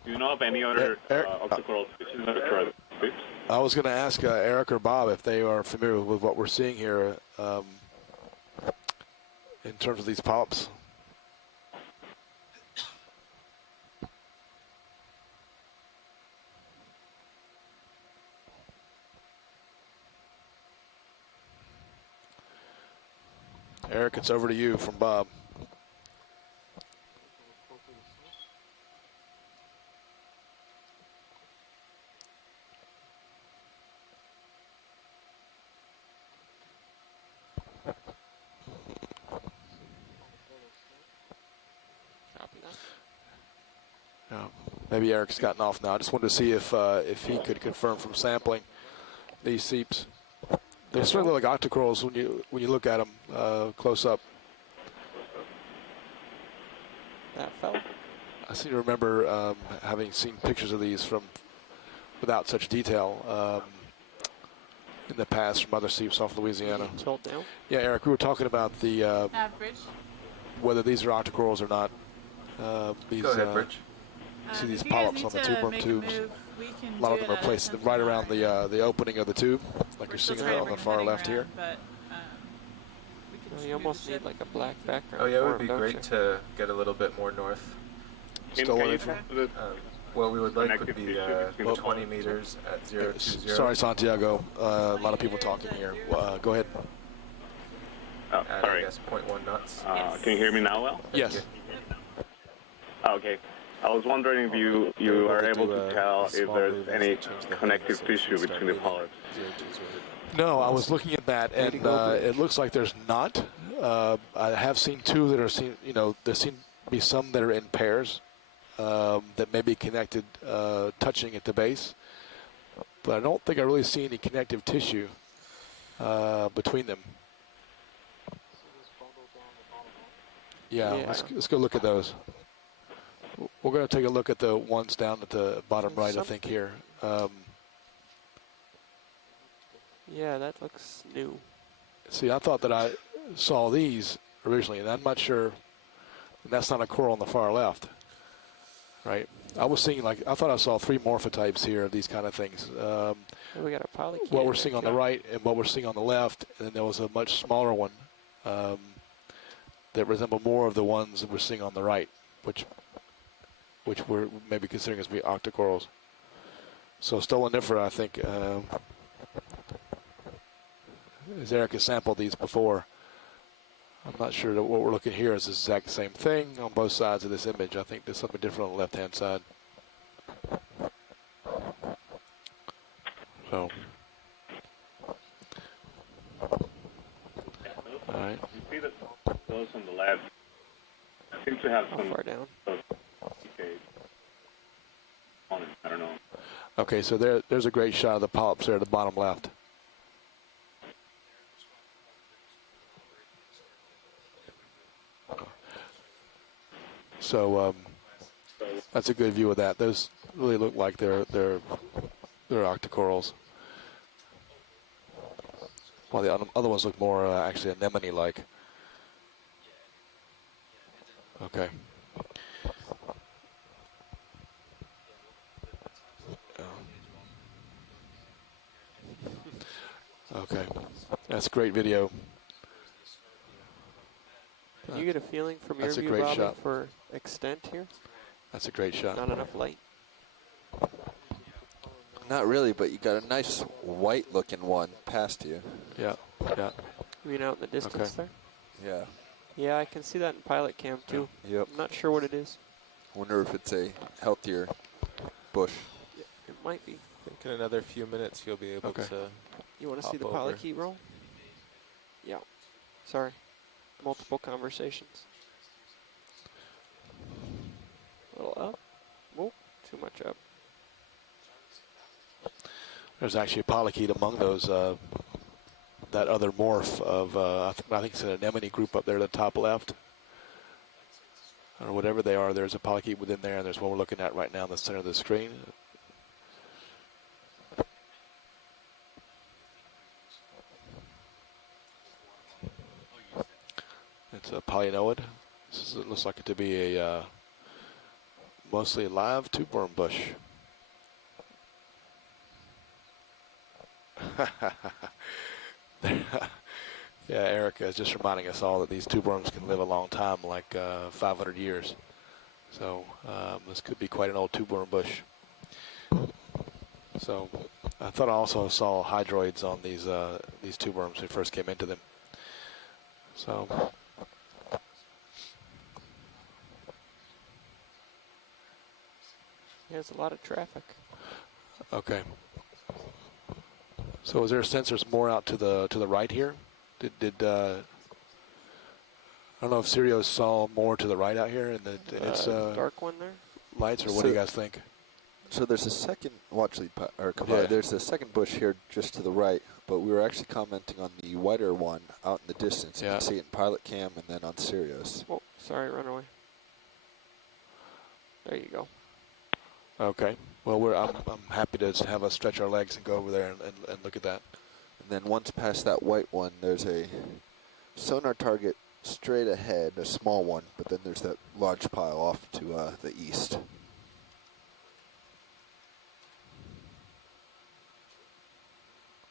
Do you know of any other octocoral species that occur at the I was going to ask Eric or Bob if they are familiar with what we're seeing here in terms of these polyps. Eric, it's over to you from Bob. Copy that. Maybe Eric's gotten off now. I just wanted to see if he could confirm from sampling these seeps. They certainly look like octocorals when you look at them close up. That fell. I seem to remember having seen pictures of these from without such detail in the past from other seeps off Louisiana. Tilt down. Yeah, Eric, we were talking about the Average. whether these are octocorals or not. These, Go ahead, Rich. see these If you guys polyps need on the to tube-worm make a tubes. move, we can A lot of do them it are placed at right around 10:09. the opening of the tube, like We're you're still seeing trying to on the bring the far heading left here. around, but, we can No, just you move almost the need ship like a if black need background. Oh yeah, it for would 'em, be don't great you? to get a little bit more north. Still Can you waiting for put the What we would like would connective be tissue between the 20 polyps? meters at 020. Sorry, Santiago. A lot of people talking here. Go ahead. Oh, At, sorry. I guess 0.1 knots. Can you hear me now well? Yes. Oh, okay. I was wondering if you are able to tell if there's any connective tissue between the polyps. No, I was looking at that, and it looks like there's not. I have seen 2 that are seen. There seem to be some that are in pairs that may be connected, touching at the base. But I don't think I really see any connective tissue between them. Yeah, Yeah. let's go look at those. We're going to take a look at the ones down at the bottom right, I think, here. Yeah, that looks new. See, I thought that I saw these originally, and I'm not sure. And that's not a coral on the far left, right? I was seeing I thought I saw 3 morphotypes here of these kind of things. And we got a polycule. What we're seeing on the right and what we're seeing on the left, and then there was a much smaller one that resembled more of the ones that we're seeing on the right, which we're maybe considering as being octocorals. So stolonifera, I think, as Eric has sampled these before, I'm not sure that what we're looking here is the exact same thing on both sides of this image. I think there's something different on the left-hand side. So, all right. You see that those on the left seem to have How some far down? decay on it. I don't know. Okay, so there's a great shot of the polyps there at the bottom left. So that's a good view of that. Those really look like they're octocorals. While the other ones look more actually anemone-like. Okay. Okay, that's a great video. You get a feeling from your That's a view, great Bobby, shot. for extent here? That's a great shot. Not enough light. Not really, but you got a nice white-looking one past you. Yeah, yeah. You mean out in the distance there? Yeah. Yeah, I can see that in pilot cam too. Yep. I'm not sure what it is. Wonder if it's a healthier bush. It might be. I think in another few minutes you'll be able to. You want to see hop the pilot over. key roll? Yeah. Sorry. Multiple conversations. A little up. Whoa, too much up. There's actually a polychaete among those, that other morph of, I think it's an anemone group up there at the top left. Or whatever they are, there's a polychaete within there, and there's one we're looking at right now in the center of the screen. It's a polynoid. It looks like it to be a mostly live tube-worm bush. Yeah, Erica is just reminding us all that these tube worms can live a long time, like 500 years. So this could be quite an old tube worm bush. So I thought I also saw hydroids on these tube worms when we first came into them. So There's a lot of traffic. okay. So is there a sense there's more out to the right here? Did I don't know if Sirius saw more to the right out here in its Dark one there? lights, or what do you guys think? So there's a second, well, actually, Yeah. there's a second bush here just to the right, but we were actually commenting on the whiter one out in the distance. You Yeah. can see it in pilot cam and then on Sirius. Whoa, sorry, run away. There you go. Okay. Well, I'm happy to have us stretch our legs and go over there and look at that. And then once past that white one, there's a sonar target straight ahead, a small one, but then there's that large pile off to the east.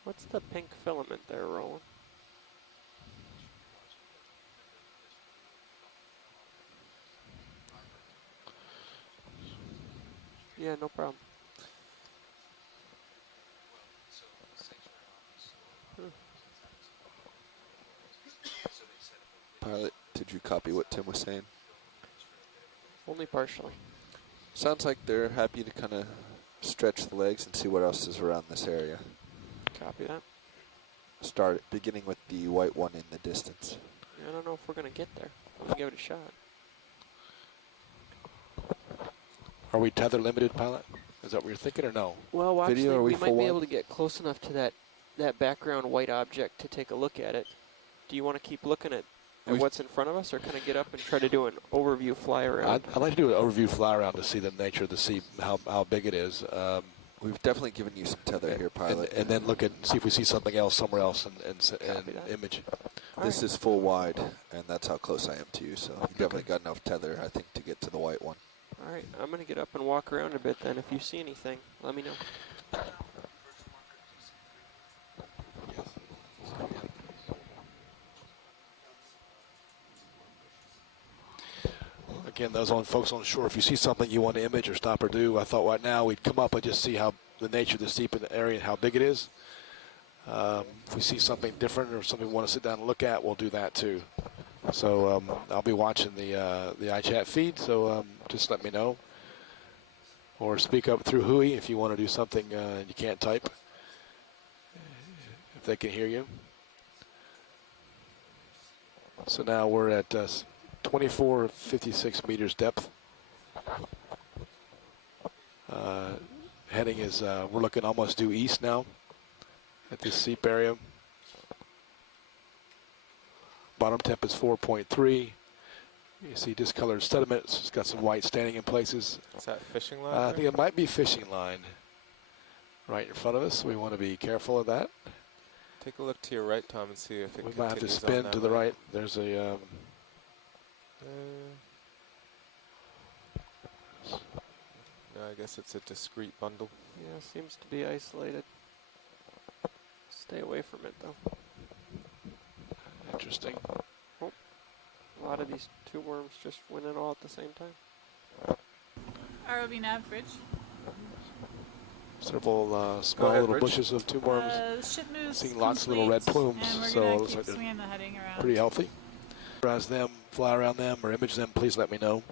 What's the pink filament there, Roland? Yeah, no problem. Pilot, did you copy what Tim was saying? Only partially. Sounds like they're happy to kind of stretch the legs and see what else is around this area. Copy that. Start beginning with the white one in the distance. I don't know if we're going to get there. I'm going to give it a shot. Are we tether limited, pilot? Is that what you're thinking, or no? Well, Video, actually, are we we might full be wide? able to get close enough to that background white object to take a look at it. Do you want to keep looking at what's in front of us, or kind of get up and try to do an overview fly around? I'd like to do an overview fly around to see the nature, to see how big it is. We've definitely given you some tether here, pilot. And then look at, see if we see something else somewhere else and that. image. This is full wide, and that's how close I am to you, so you definitely got enough tether, I think, to get to the white one. All right, I'm going to get up and walk around a bit then. If you see anything, let me know. Again, those folks on shore, if you see something you want to image or stop or do, I thought right now we'd come up and just see how the nature of the steep in the area and how big it is. If we see something different or something we want to sit down and look at, we'll do that too. So I'll be watching the iChat feed, so just let me know. Or speak up through Hui if you want to do something you can't type, if they can hear you. So now we're at 2456 meters depth. Heading is, we're looking almost due east now at this seep area. Bottom temp is 4.3. You see discolored sediments. It's got some white standing in places. Is that fishing line? I think it might be fishing line right in front of us. We want to be careful of that. Take a look to your right, Tom, and see if it We might have to continues on spin that to the way. right. There's a no, I guess it's a discrete bundle. Yeah, seems to be isolated. Stay away from it, though. interesting. A lot of these two worms just went in all at the same time. ROV nav bridge. Several small ahead, little Rich. bushes of tube worms. Ship move's Seeing lots of little red complete, plumes, and we're so gonna it looks keep like they're swinging the heading around. pretty healthy. Browse them, fly around them, or image them, please let me know.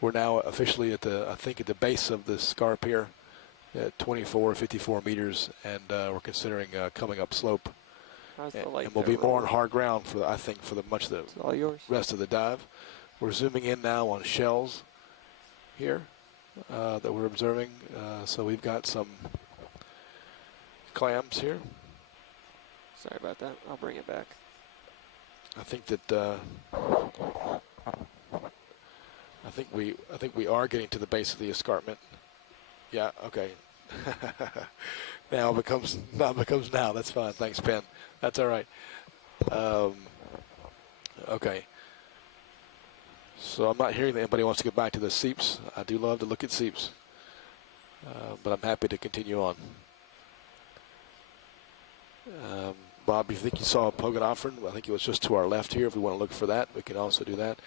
We're now officially at the, I think, at the base of the scarp here at 24, 54 meters, and we're considering coming up slope. How's the And light we'll there, be more on Roland? hard ground for the, I think, for the much of the It's all yours. rest of the dive. We're zooming in now on shells here that we're observing. So we've got some clams here. Sorry about that. I'll bring it back. I think that I think we are getting to the base of the escarpment. Yeah. Okay. now becomes now. That's fine. Thanks, Penn. That's all right. Okay. So I'm not hearing that anybody wants to go back to the seeps. I do love to look at seeps, but I'm happy to continue on. Bob, you think you saw a Pogonopheron? I think it was just to our left here. If we want to look for that, we can also do that.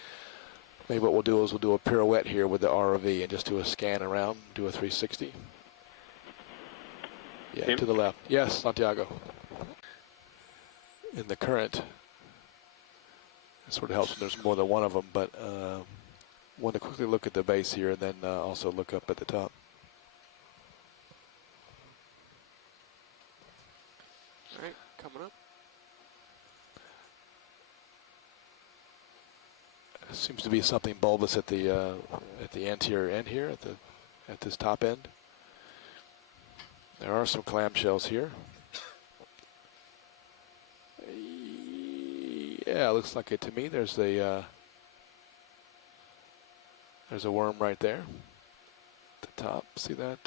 Maybe what we'll do is we'll do a pirouette here with the ROV and just do a scan around, do a 360. Yeah, Tim? to the left. Yes, Santiago. In the current, it sort of helps when there's more than one of them, but want to quickly look at the base here and then also look up at the top. All right, coming up. Seems to be something bulbous at the anterior end here, at this top end. There are some clamshells here. Yeah, looks like it to me. There's a worm right there at the top. See that?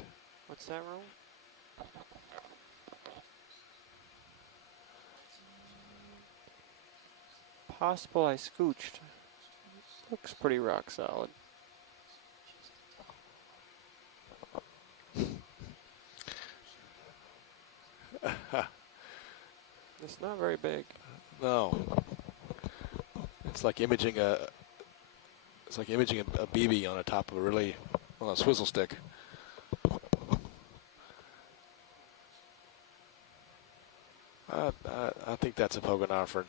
What's that, Roland? Possible I scooched. Looks pretty rock solid. It's not very big. No. It's like imaging a BB on the top of a really on a swizzle stick. I think that's a Pogonopheron.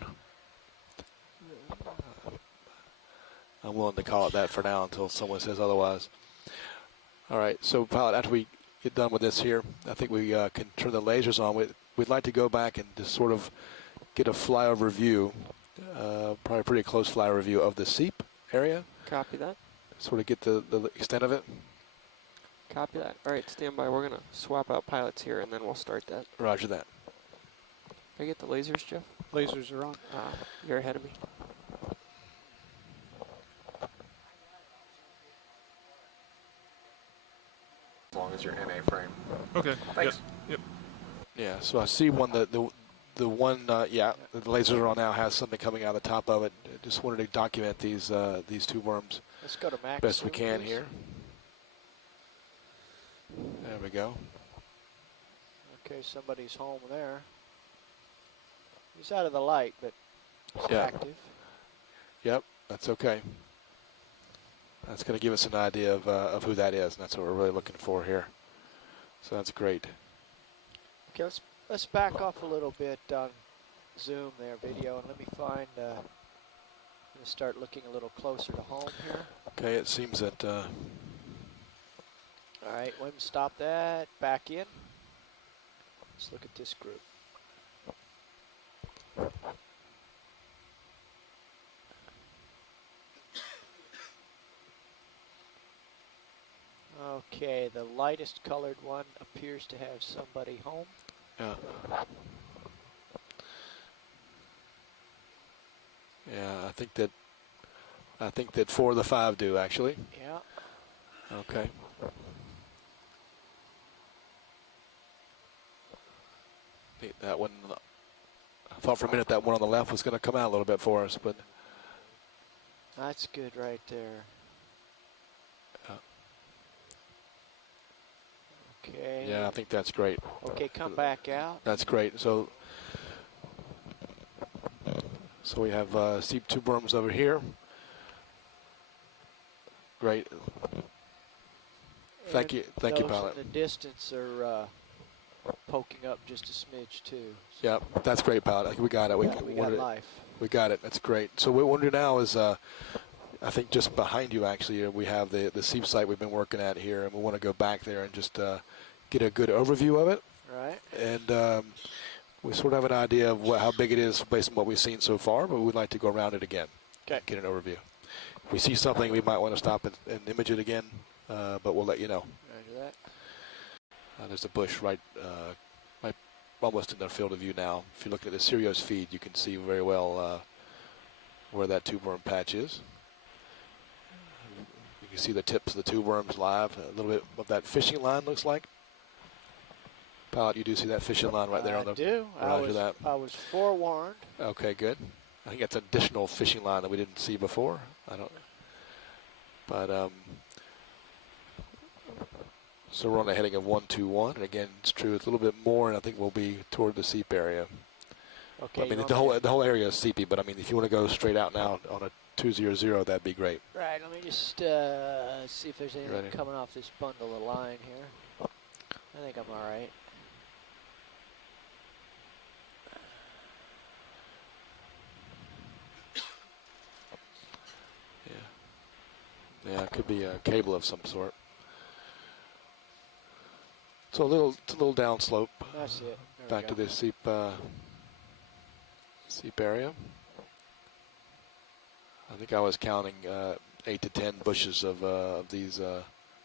I'm willing to call it that for now until someone says otherwise. All right, so pilot, after we get done with this here, I think we can turn the lasers on. We'd like to go back and just sort of get a flyover view, probably a pretty close flyover view of the seep area. Copy that. Sort of get the extent of it. Copy that. All right, stand by. We're going to swap out pilots here, and then we'll start that. Roger that. Can I get the lasers, Jeff? Lasers are on. You're ahead of me. As long as you're in a frame. Okay. Thanks. Yep. Yeah, so I see one the one yeah, the lasers are on now has something coming out of the top of it. Just wanted to document these two worms Let's go to max. best we zoom, can please. here. There we go. Okay, somebody's home there. He's out of the light, but he's Yeah. active. Yep, that's okay. That's going to give us an idea of who that is, and that's what we're really looking for here. So that's great. Okay, let's back off a little bit on zoom there, video, and let me find. I'm gonna start looking a little closer to home here. Okay, it seems that All right, let me stop that. Back in. Let's look at this group. Okay, the lightest colored one appears to have somebody home. yeah. Yeah, I think that 4 of the 5 do actually. Yeah. Okay. That one, I thought for a minute that one on the left was going to come out a little bit for us, but That's good right there. Okay. yeah, I think that's great. Okay, come back out. That's great. So we have seep tube worms over here. Great. Thank you, Those pilot. in the distance are poking up just a smidge too. Yeah, that's great, pilot. I think we got it. We got life. We got it. That's great. So what we want to do now is, I think just behind you actually, we have the seep site we've been working at here, and we want to go back there and just get a good overview of it. Right. And we sort of have an idea of how big it is based on what we've seen so far, but we'd like to go around it again. Okay. Get an overview. If we see something, we might want to stop and image it again, but we'll let you know. Roger that. There's a bush right almost in the field of view now. If you're looking at the Sirius feed, you can see very well where that tube worm patch is. You can see the tips of the tube worms live. A little bit of that fishing line looks like. Pilot, you do see that fishing line right there on the. I do. I was forewarned. Okay, good. I think that's an additional fishing line that we didn't see before. I don't. But so we're on a heading of 121, and again, it's true. It's a little bit more, and I think we'll be toward the seep area. Okay. I mean, the whole area is seepy, but I mean, if you want to go straight out now on a 200, that'd be great. Right. Let me just see if there's anything coming off this bundle of line here. I think I'm all right. Yeah, it could be a cable of some sort. So it's a little downslope. That's it. Back to the seep area. I think I was counting 8 to 10 bushes of these. You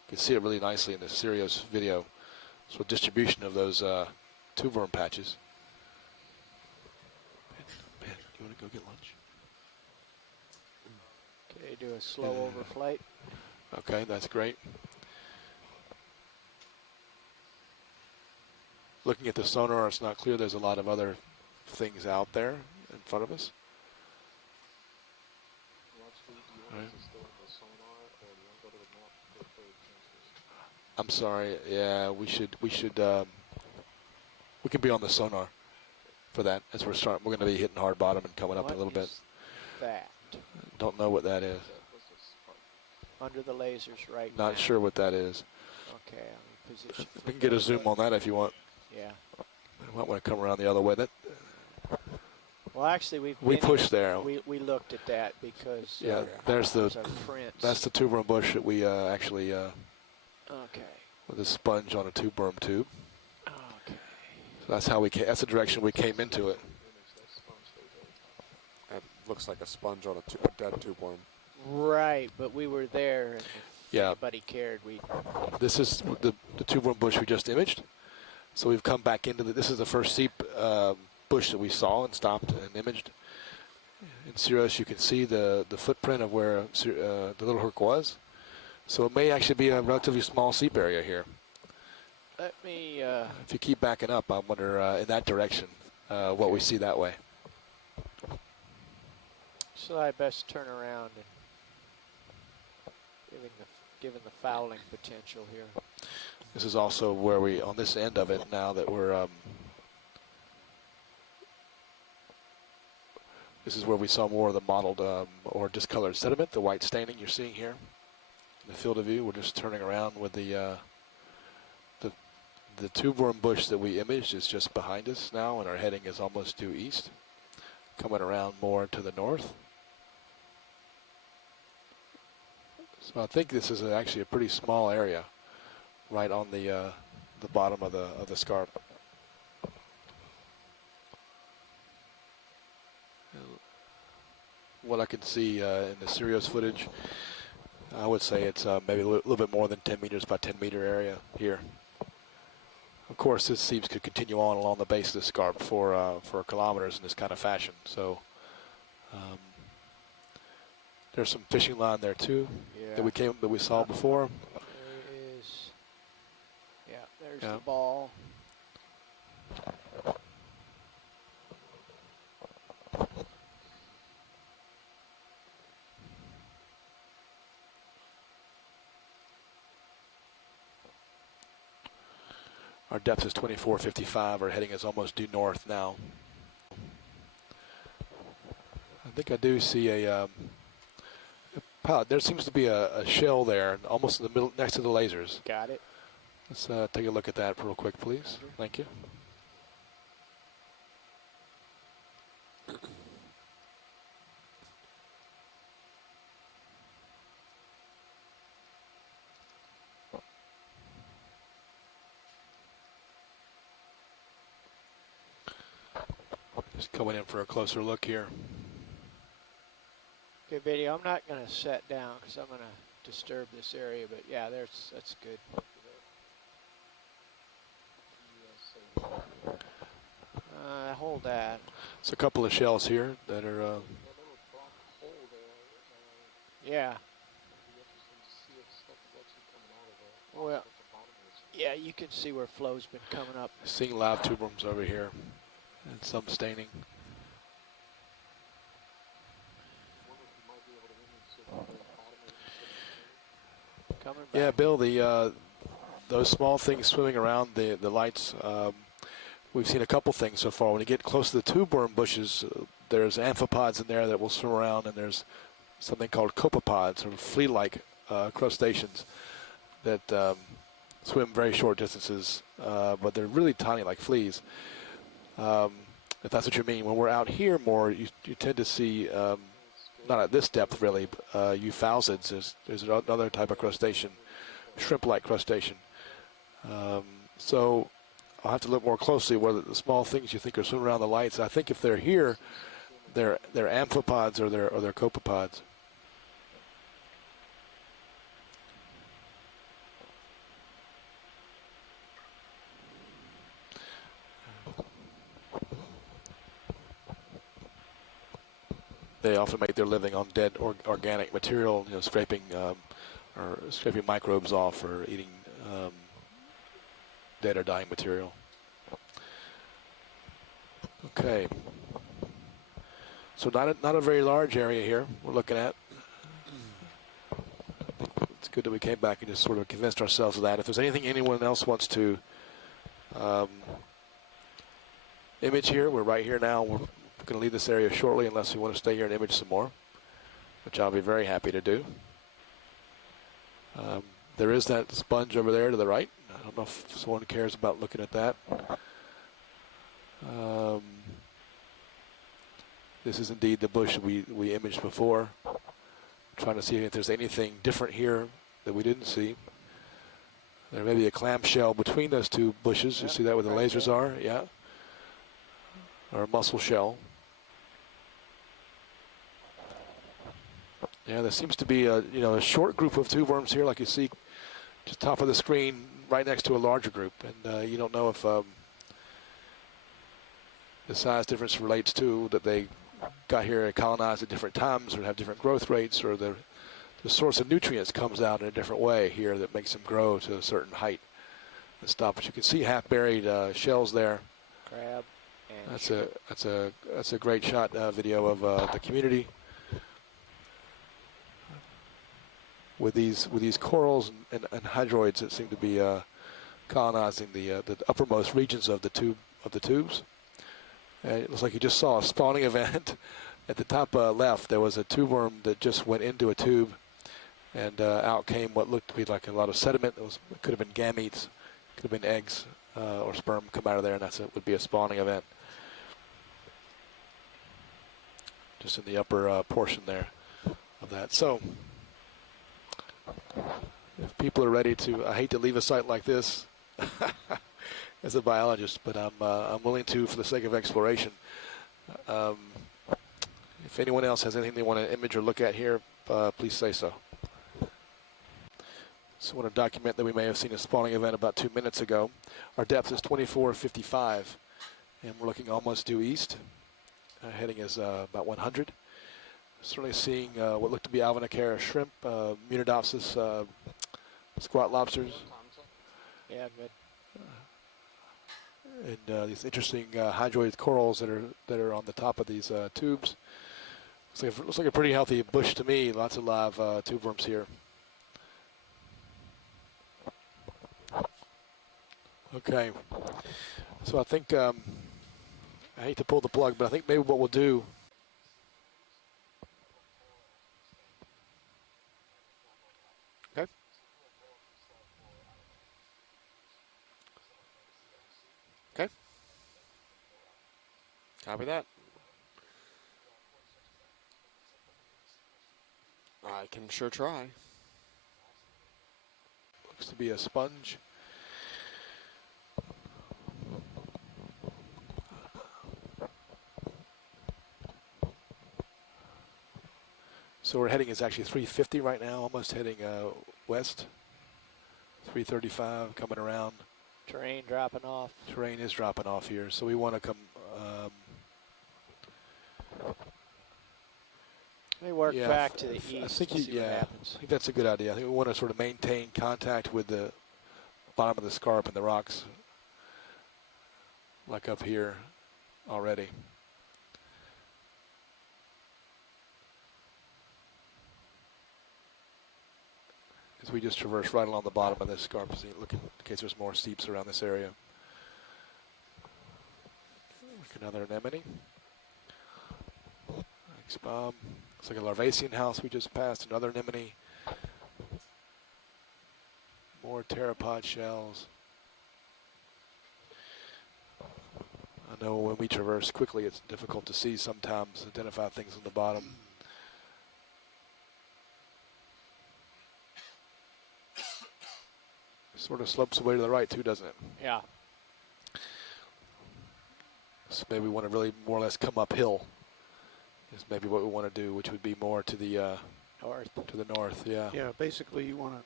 can see it really nicely in the Sirius video. So distribution of those tube worm patches. Ben, you want to go get lunch? Okay, do a slow overflight. Okay, that's great. Looking at the sonar, it's not clear. There's a lot of other things out there in front of us. Right. I'm sorry. Yeah, we should. We can be on the sonar for that as we're starting. We're going to be hitting hard bottom and coming up a little bit. That. Don't know what that is. Under the lasers right Not now. sure what that is. Okay, I'm in position. We can get a zoom on that if you want. Yeah. You might want to come around the other way. Well, actually, we pushed there. We looked at that because there's the prints. that's the tube worm bush that we actually okay. with a sponge on a tube worm tube. Okay. So that's how we came. That's the direction we came into it. It looks like a sponge on a dead tube worm. Right, but we were there, and if anybody cared, we. This is the tube worm bush we just imaged. So we've come back into this is the first seep bush that we saw and stopped and imaged. In Sirius, you can see the footprint of where the little herc was. So it may actually be a relatively small seep area here. Let me. If you keep backing up, I wonder in that direction what we see that way. So I best turn around and given the fouling potential here. This is also where we on this end of it now that we're. This is where we saw more of the mottled or discolored sediment, the white staining you're seeing here in the field of view. We're just turning around with the tube worm bush that we imaged is just behind us now, and our heading is almost due east, coming around more to the north. So I think this is actually a pretty small area, right on the bottom of the scarp. What I can see in the Sirius footage, I would say it's maybe a little bit more than 10 meters by 10 meter area here. Of course, this seeps could continue on along the base of the scarp for kilometers in this kind of fashion. So there's some fishing line there too that we saw before. There is. Yeah, there's the ball. Our depth is 2455. Our heading is almost due north now. I think I do see a Pilot, there seems to be a shell there, almost in the middle, next to the lasers. Got it. Let's take a look at that real quick, please. Thank you. Just going in for a closer look here. Okay, video. I'm not going to set down because I'm going to disturb this area, but yeah, that's good. Hold that. It's a couple of shells here that are. Yeah. Well, yeah, you can see where flow's been coming up. Seeing live tube worms over here and some staining. Yeah, Bill, those small things swimming around the lights, we've seen a couple things so far. When you get close to the tube worm bushes, there's amphipods in there that will swim around, and there's something called copepods, or flea-like crustaceans that swim very short distances, but they're really tiny, like fleas. If that's what you mean. When we're out here more, you tend to see, not at this depth really, but euphausids. There's another type of crustacean, shrimp-like crustacean. So I'll have to look more closely whether the small things you think are swimming around the lights. I think if they're here, they're amphipods or they're copepods. They often make their living on dead organic material, scraping or scraping microbes off, or eating dead or dying material. Okay. So not a very large area here we're looking at. It's good that we came back and just sort of convinced ourselves of that. If there's anything anyone else wants to image here, we're right here now. We're going to leave this area shortly unless we want to stay here and image some more, which I'll be very happy to do. There is that sponge over there to the right. I don't know if someone cares about looking at that. This is indeed the bush we imaged before. Trying to see if there's anything different here that we didn't see. There may be a clamshell between those two bushes. You see that where the lasers are? Yeah. Or a mussel shell. Yeah, there seems to be a short group of tube worms here, like you see just top of the screen, right next to a larger group, and you don't know if the size difference relates to that they got here and colonized at different times, or have different growth rates, or the source of nutrients comes out in a different way here that makes them grow to a certain height and stop. But you can see half-buried shells there. Crab. That's a great shot video of the community with these corals and hydroids that seem to be colonizing the uppermost regions of the tubes. It looks like you just saw a spawning event at the top left. There was a tube worm that just went into a tube, and out came what looked to be like a lot of sediment. It could have been gametes, could have been eggs or sperm come out of there, and would be a spawning event. Just in the upper portion there of that. So if people are ready to, I hate to leave a site like this as a biologist, but I'm willing to for the sake of exploration. If anyone else has anything they want to image or look at here, please say so. So I want to document that we may have seen a spawning event about 2 minutes ago. Our depth is 2455, and we're looking almost due east. Heading is about 100. Certainly seeing what looked to be Alvinicara shrimp, Munidopsis squat lobsters. Yeah, good. And these interesting hydroid corals that are on the top of these tubes. Looks like a pretty healthy bush to me. Lots of live tube worms here. Okay, so I think I hate to pull the plug, but I think maybe what we'll do Okay. Copy that. I can sure try. Looks to be a sponge. So we're heading is actually 350 right now, almost heading west. 335 coming around. Terrain dropping off. Terrain is dropping off here, so we want to come. They work Yeah, back to the I east think and see what I happens. think that's a good idea. I think we want to sort of maintain contact with the bottom of the scarp and the rocks, like up here already. As we just traverse right along the bottom of this scarp, looking in case there's more seeps around this area. Like another anemone. Thanks, Bob. Looks like a larvacean house we just passed. Another anemone. More pteropod shells. I know when we traverse quickly, it's difficult to see sometimes, identify things on the bottom. Sort of slopes away to the right too, doesn't it? Yeah. So maybe we want to really more or less come uphill is maybe what we want to do, which would be more to the north. To the north, yeah. Yeah, basically you want to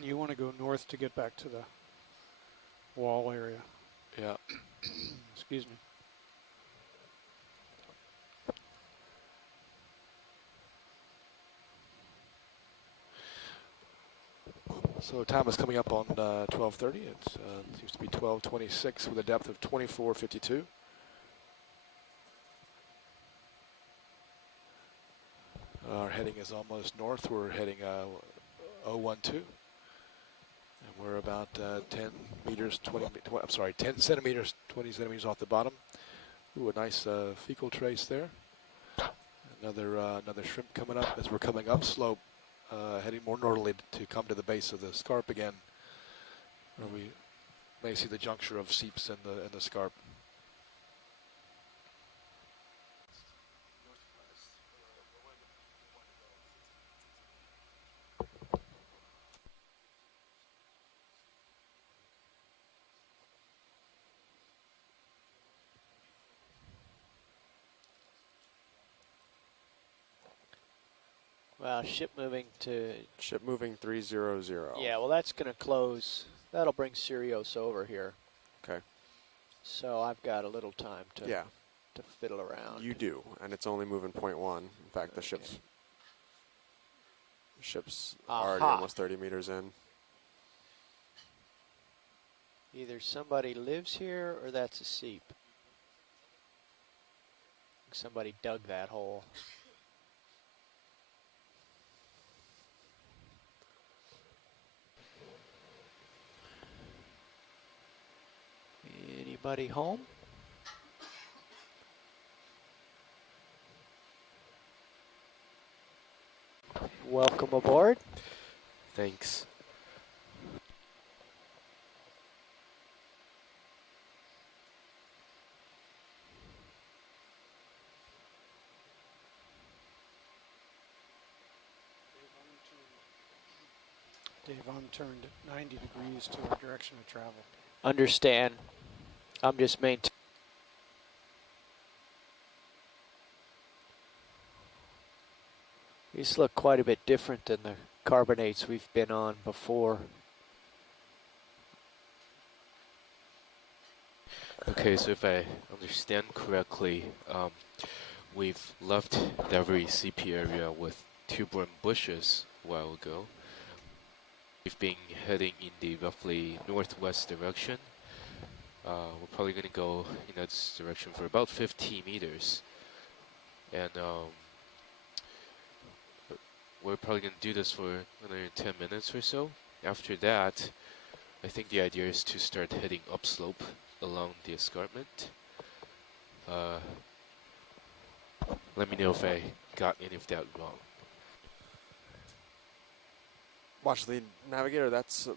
you want to go north to get back to the wall area. Yeah. Excuse me. So time is coming up on 12:30. It seems to be 12:26 with a depth of 24:52. Our heading is almost north. We're heading 012. And we're about 10 meters, 10 centimeters, 20 centimeters off the bottom. Ooh, a nice fecal trace there. Another shrimp coming up as we're coming up slope, heading more northerly to come to the base of the scarp again, where we may see the juncture of seeps in the scarp. Well, ship moving 300. Yeah, well, that's going to close. That'll bring Sirius over here. Okay. So I've got a little time to to fiddle around. You do, and it's only moving 0.1. In fact, the ship's already almost 30 meters in. Either somebody lives here or that's a seep. Somebody dug that hole. Anybody home? Welcome aboard. Thanks. Dave, I'm turned 90 degrees to our direction of travel. Understand. I'm just maintaining. These look quite a bit different than the carbonates we've been on before. Okay, so if I understand correctly, we've left that very CP area with tuber bushes a while ago. We've been heading in the roughly northwest direction. We're probably going to go in that direction for about 15 meters. And we're probably going to do this for another 10 minutes or so. After that, I think the idea is to start heading upslope along the escarpment. Let me know if I got any of that wrong. Watch lead navigator,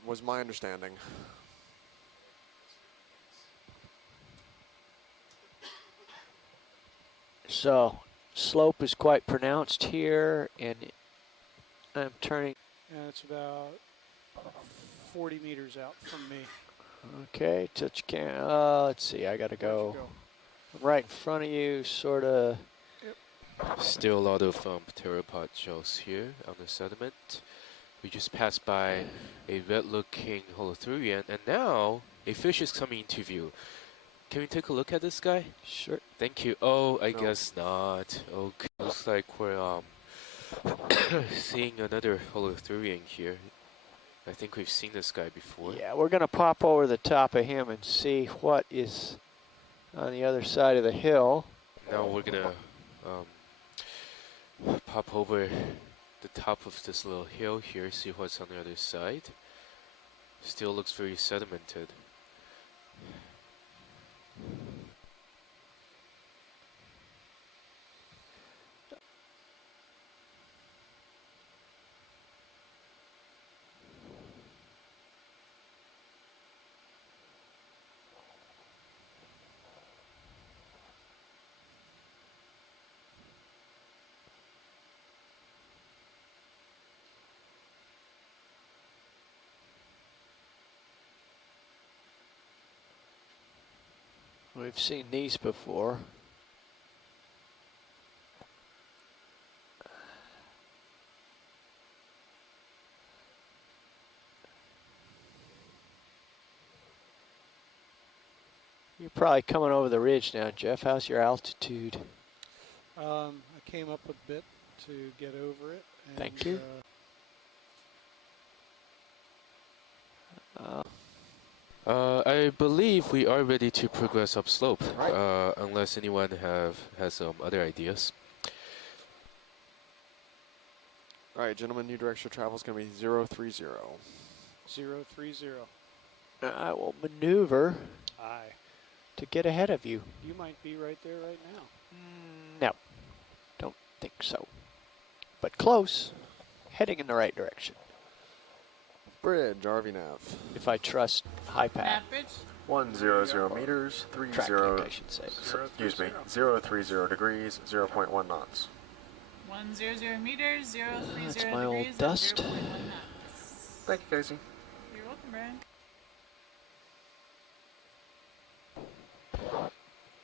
was my understanding. So slope is quite pronounced here, and I'm turning. And it's about 40 meters out from me. Okay, touch can. Let's see. I gotta go. I'm right in front of you, sort of. Still a lot of pteropod shells here on the sediment. We just passed by a red-looking holothurian, and now a fish is coming into view. Can we take a look at this guy? Sure. Thank you. Oh, I guess not. Okay, looks like we're seeing another holothurian here. I think we've seen this guy before. Yeah, we're gonna pop over the top of him and see what is on the other side of the hill. Now we're gonna pop over the top of this little hill here, see what's on the other side. Still looks very sedimented. We've seen these before. You're probably coming over the ridge now, Jeff. How's your altitude? I came up a bit to get over it. And, Thank you. I believe we are ready to progress upslope, unless anyone has some other ideas. All right, gentlemen, new direction of travel is going to be 030. 030. I will maneuver Aye. to get ahead of you. You might be right there right now. No, don't think so. But close, heading in the right direction. Bridge, RV nav. If I trust HiPAD. 100 meters, 30, Tracking, I should say. excuse me, 030 degrees, 0.1 knots. 100 meters, 030 That's my old degrees, dust. 0.1 knots. Thank you, Casey. You're welcome, Brian.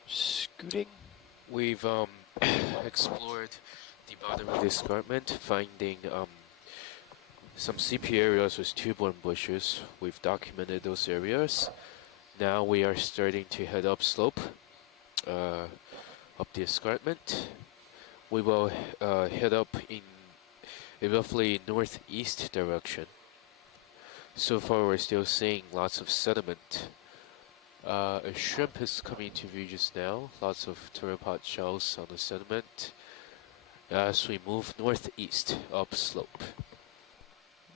Scooting. We've explored the bottom of the escarpment, finding some CP areas with tube-borne bushes. We've documented those areas. Now we are starting to head upslope, up the escarpment. We will head up in a roughly northeast direction. So far we're still seeing lots of sediment. A shrimp is coming to view just now. Lots of pteropod shells on the sediment as we move northeast upslope.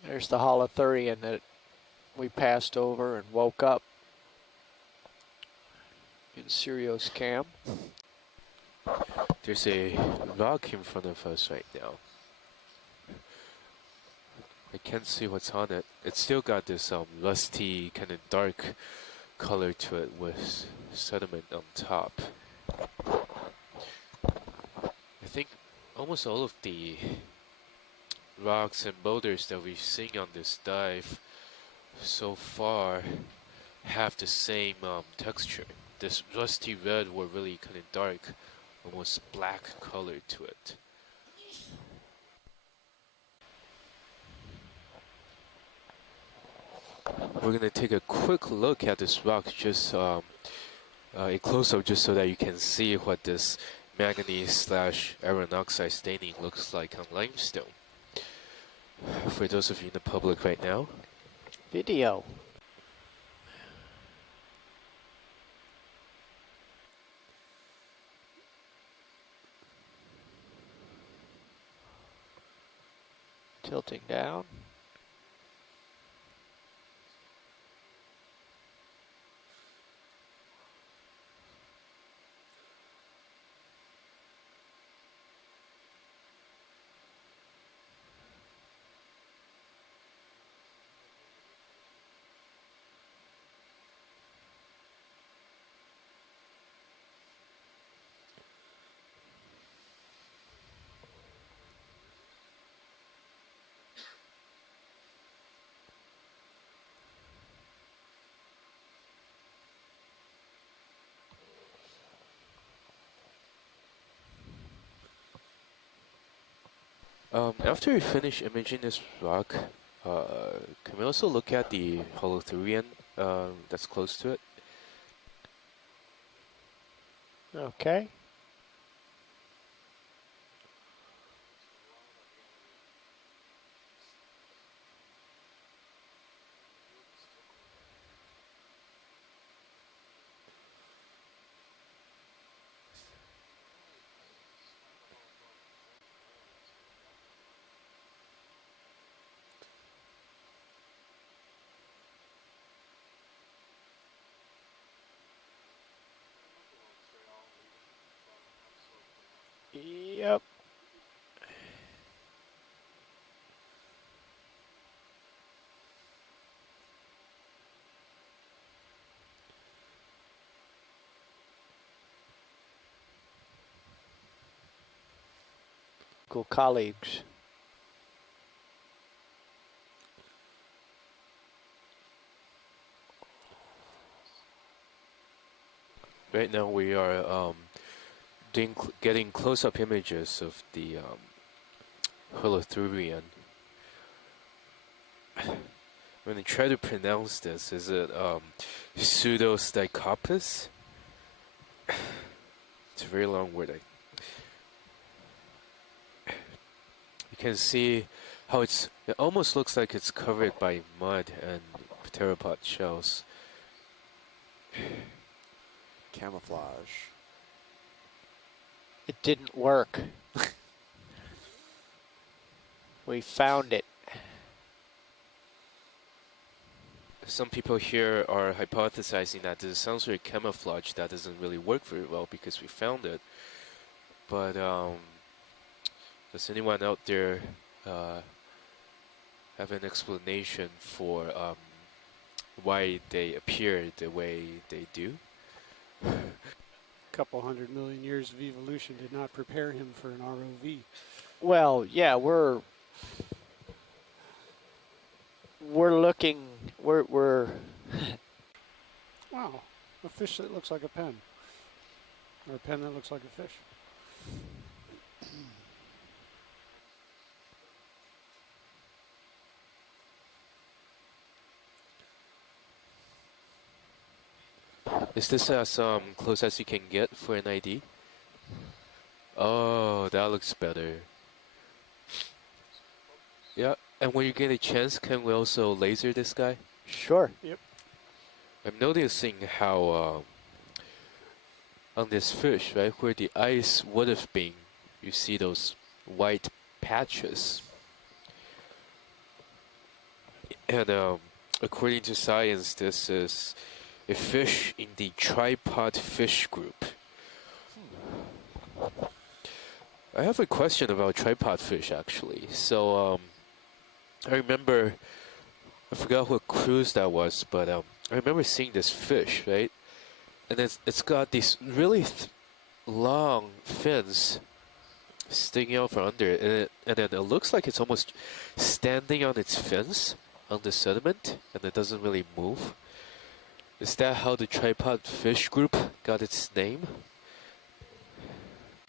There's the holothurian that we passed over and woke up in Sirius cam. There's a rock in front of us right now. I can't see what's on it. It's still got this rusty, kind of dark color to it with sediment on top. I think almost all of the rocks and boulders that we've seen on this dive so far have the same texture. This rusty red were really kind of dark, almost black color to it. We're gonna take a quick look at this rock, just a close-up, just so that you can see what this manganese/iron oxide staining looks like on limestone. For those of you in the public right now. Video. Tilting down. After we finish imaging this rock, can we also look at the holothurian that's close to it? Okay. Yep. Cool colleagues. Right now we are getting close-up images of the holothurian. When I try to pronounce this, is it pseudostychopus? It's a very long word. You can see how it almost looks like it's covered by mud and pteropod shells. Camouflage. It didn't work. We found it. Some people here are hypothesizing that this sounds like camouflage that doesn't really work very well because we found it. But does anyone out there have an explanation for why they appear the way they do? Couple 100 million years of evolution did not prepare him for an ROV. Well, yeah, we're looking. We're. Wow, a fish that looks like a pen, or a pen that looks like a fish. Is this as close as you can get for an ID? Oh, that looks better. Yeah, and when you get a chance, can we also laser this guy? Sure. Yep. I'm noticing how on this fish, right, where the ice would have been, you see those white patches. And according to science, this is a fish in the tripod fish group. I have a question about tripod fish, actually. So, I remember, I forgot what cruise that was, but I remember seeing this fish, right? And it's got these really long fins sticking out from under it, and then it looks like it's almost standing on its fins on the sediment, and it doesn't really move. Is that how the tripod fish group got its name?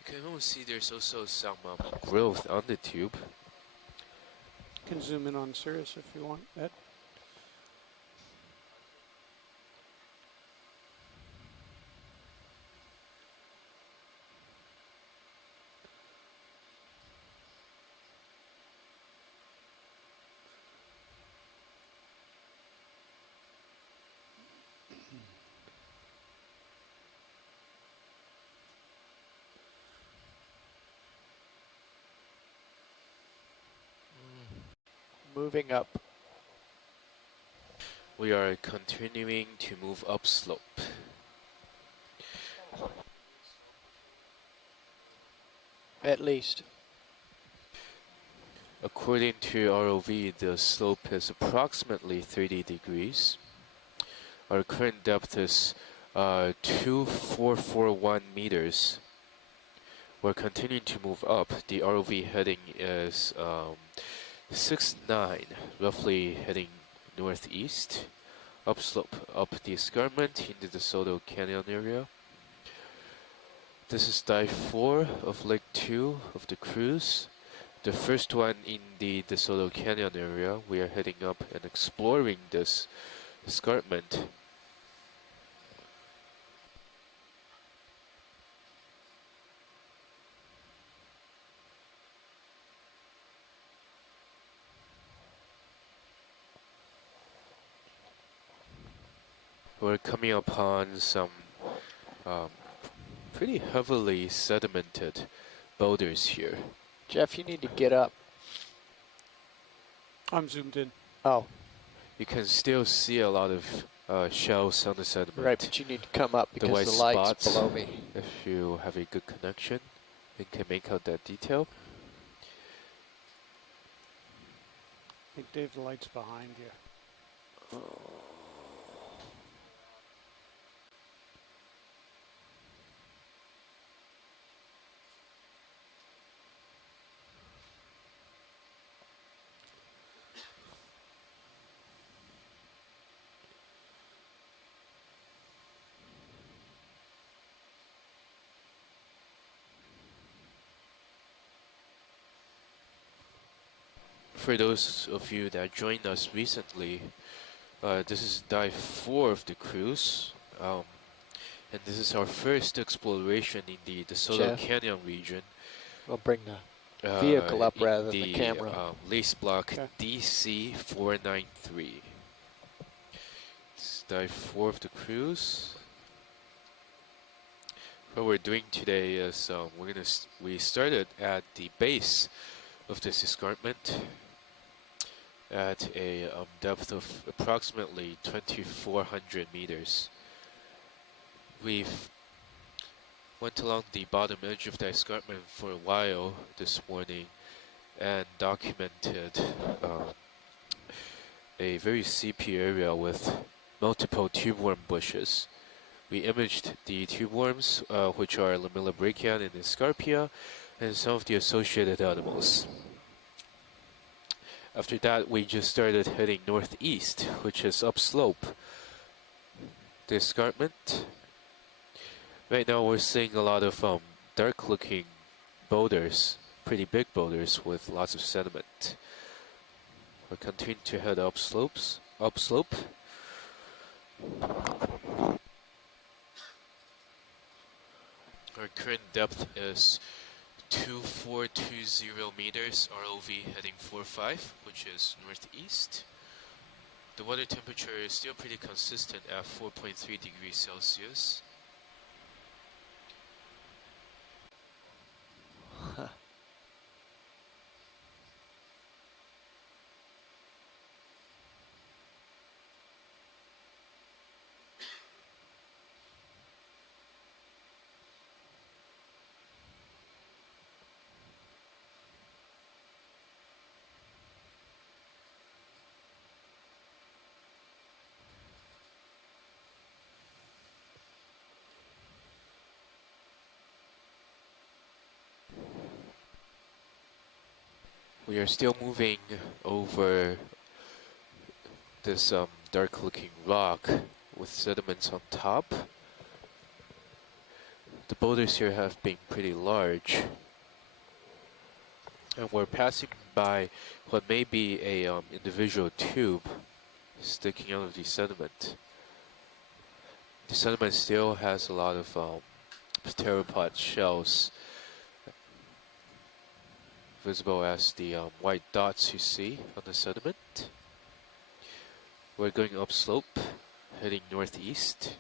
You can almost see there's also some growth on the tube. You can zoom in on Cirrus if you want, Ed. Moving up. We are continuing to move upslope. At least. According to ROV, the slope is approximately 30 degrees. Our current depth is 2441 meters. We're continuing to move up. The ROV heading is 69, roughly heading northeast. Upslope, up the escarpment in the Desoto Canyon area. This is dive 4 of leg 2 of the cruise. The first one in the Desoto Canyon area. We are heading up and exploring this escarpment. We're coming upon some pretty heavily sedimented boulders here. Jeff, you need to get up. I'm zoomed in. Oh. You can still see a lot of shells on the sediment. Right, but you need to come up because white the light's spots, below me. If you have a good connection, you can make out that detail. I think, Dave, the light's behind you. For those of you that joined us recently, this is dive 4 of the cruise, and this is our first exploration in the Desoto Canyon region. We'll bring the vehicle up rather than the camera. Lace block DC493. This is dive 4 of the cruise. What we're doing today is we started at the base of this escarpment at a depth of approximately 2,400 meters. We've went along the bottom edge of the escarpment for a while this morning and documented a very seepy area with multiple tubeworm bushes. We imaged the tubeworms, which are Lamellobrachian and Escarpia, and some of the associated animals. After that, we just started heading northeast, which is upslope the escarpment. Right now we're seeing a lot of dark-looking boulders, pretty big boulders with lots of sediment. We're continuing to head upslope. Our current depth is 2420 meters, ROV heading 45, which is northeast. The water temperature is still pretty consistent at 4.3 degrees Celsius. We are still moving over this dark-looking rock with sediments on top. The boulders here have been pretty large, and we're passing by what may be a individual tube sticking out of the sediment. The sediment still has a lot of pteropod shells, visible as the white dots you see on the sediment. We're going upslope, heading northeast,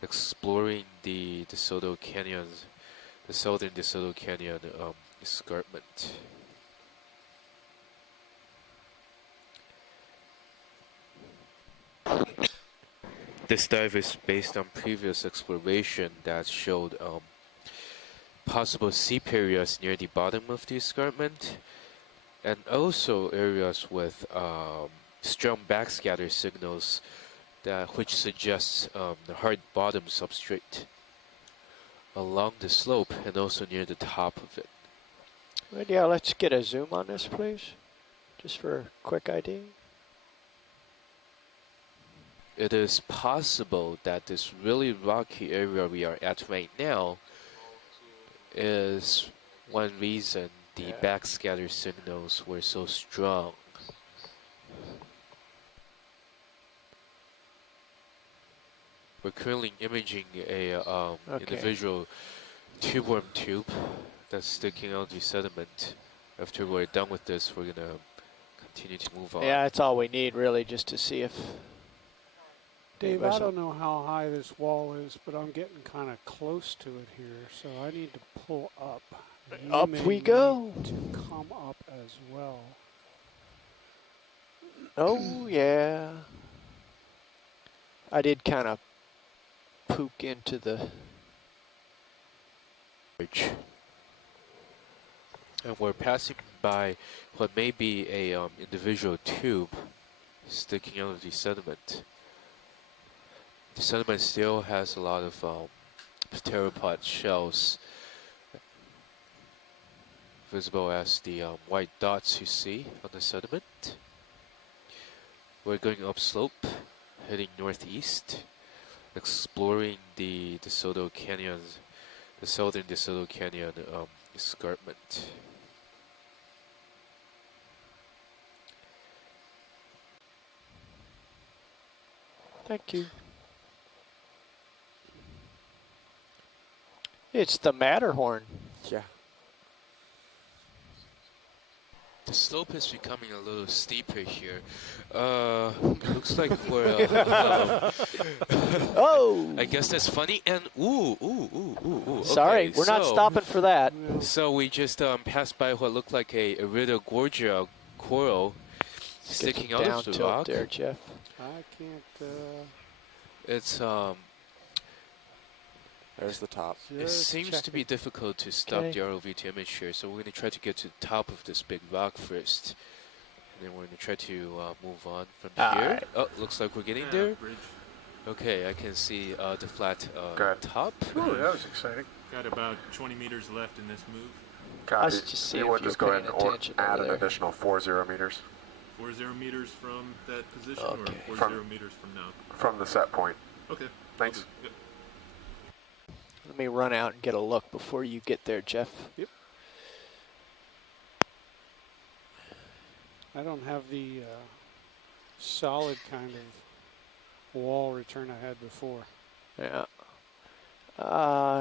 exploring the Desoto Canyon, the southern Desoto Canyon escarpment. This dive is based on previous exploration that showed possible seep areas near the bottom of the escarpment, and also areas with strong backscatter signals which suggests the hard bottom substrate along the slope and also near the top of it. Well, yeah, let's get a zoom on this, please, just for a quick ID. It is possible that this really rocky area we are at right now is one reason the Yeah. backscatter signals were so strong. We're currently imaging a individual tube-worm tube that's sticking out the sediment. After we're done with this, we're gonna continue to move on. Yeah, that's all we need really, just to see if. Dave, I don't know how high this wall is, but I'm getting kind of close to it here, so I need to pull up. You Up may we go. need to come up as well. Oh yeah. I did kind of poke into the. And we're passing by what may be a individual tube sticking out of the sediment. The sediment still has a lot of pteropod shells visible as the white dots you see on the sediment. We're going upslope, heading northeast, exploring the Desoto Canyon, the southern Desoto Canyon escarpment. Thank you. It's the Matterhorn. Yeah. The slope is becoming a little steeper here. Looks like we're. Oh! I guess that's funny. And ooh. Sorry, okay, we're not stopping for that. So we just passed by what looked like a Iridogorgia coral sticking out down of the tilt rock. there, Jeff. I can't. It's There's the top. It seems to be difficult to stop the ROV to image here, so we're going to try to get to the top of this big rock first. And then we're going to try to move on from here. Right. Oh, looks like we're getting there. Okay, I can see the flat top. Ooh, that was exciting. Got about 20 meters left in this move. Copy. Let's just see You if would you're just go ahead paying and attention add over an there. additional 40 meters 40 meters from that position, Okay. or 40 meters from now? from the set point. Okay. Thanks. Yep. Let me run out and get a look before you get there, Jeff. Yep. I don't have the solid kind of wall return I had before. Yeah.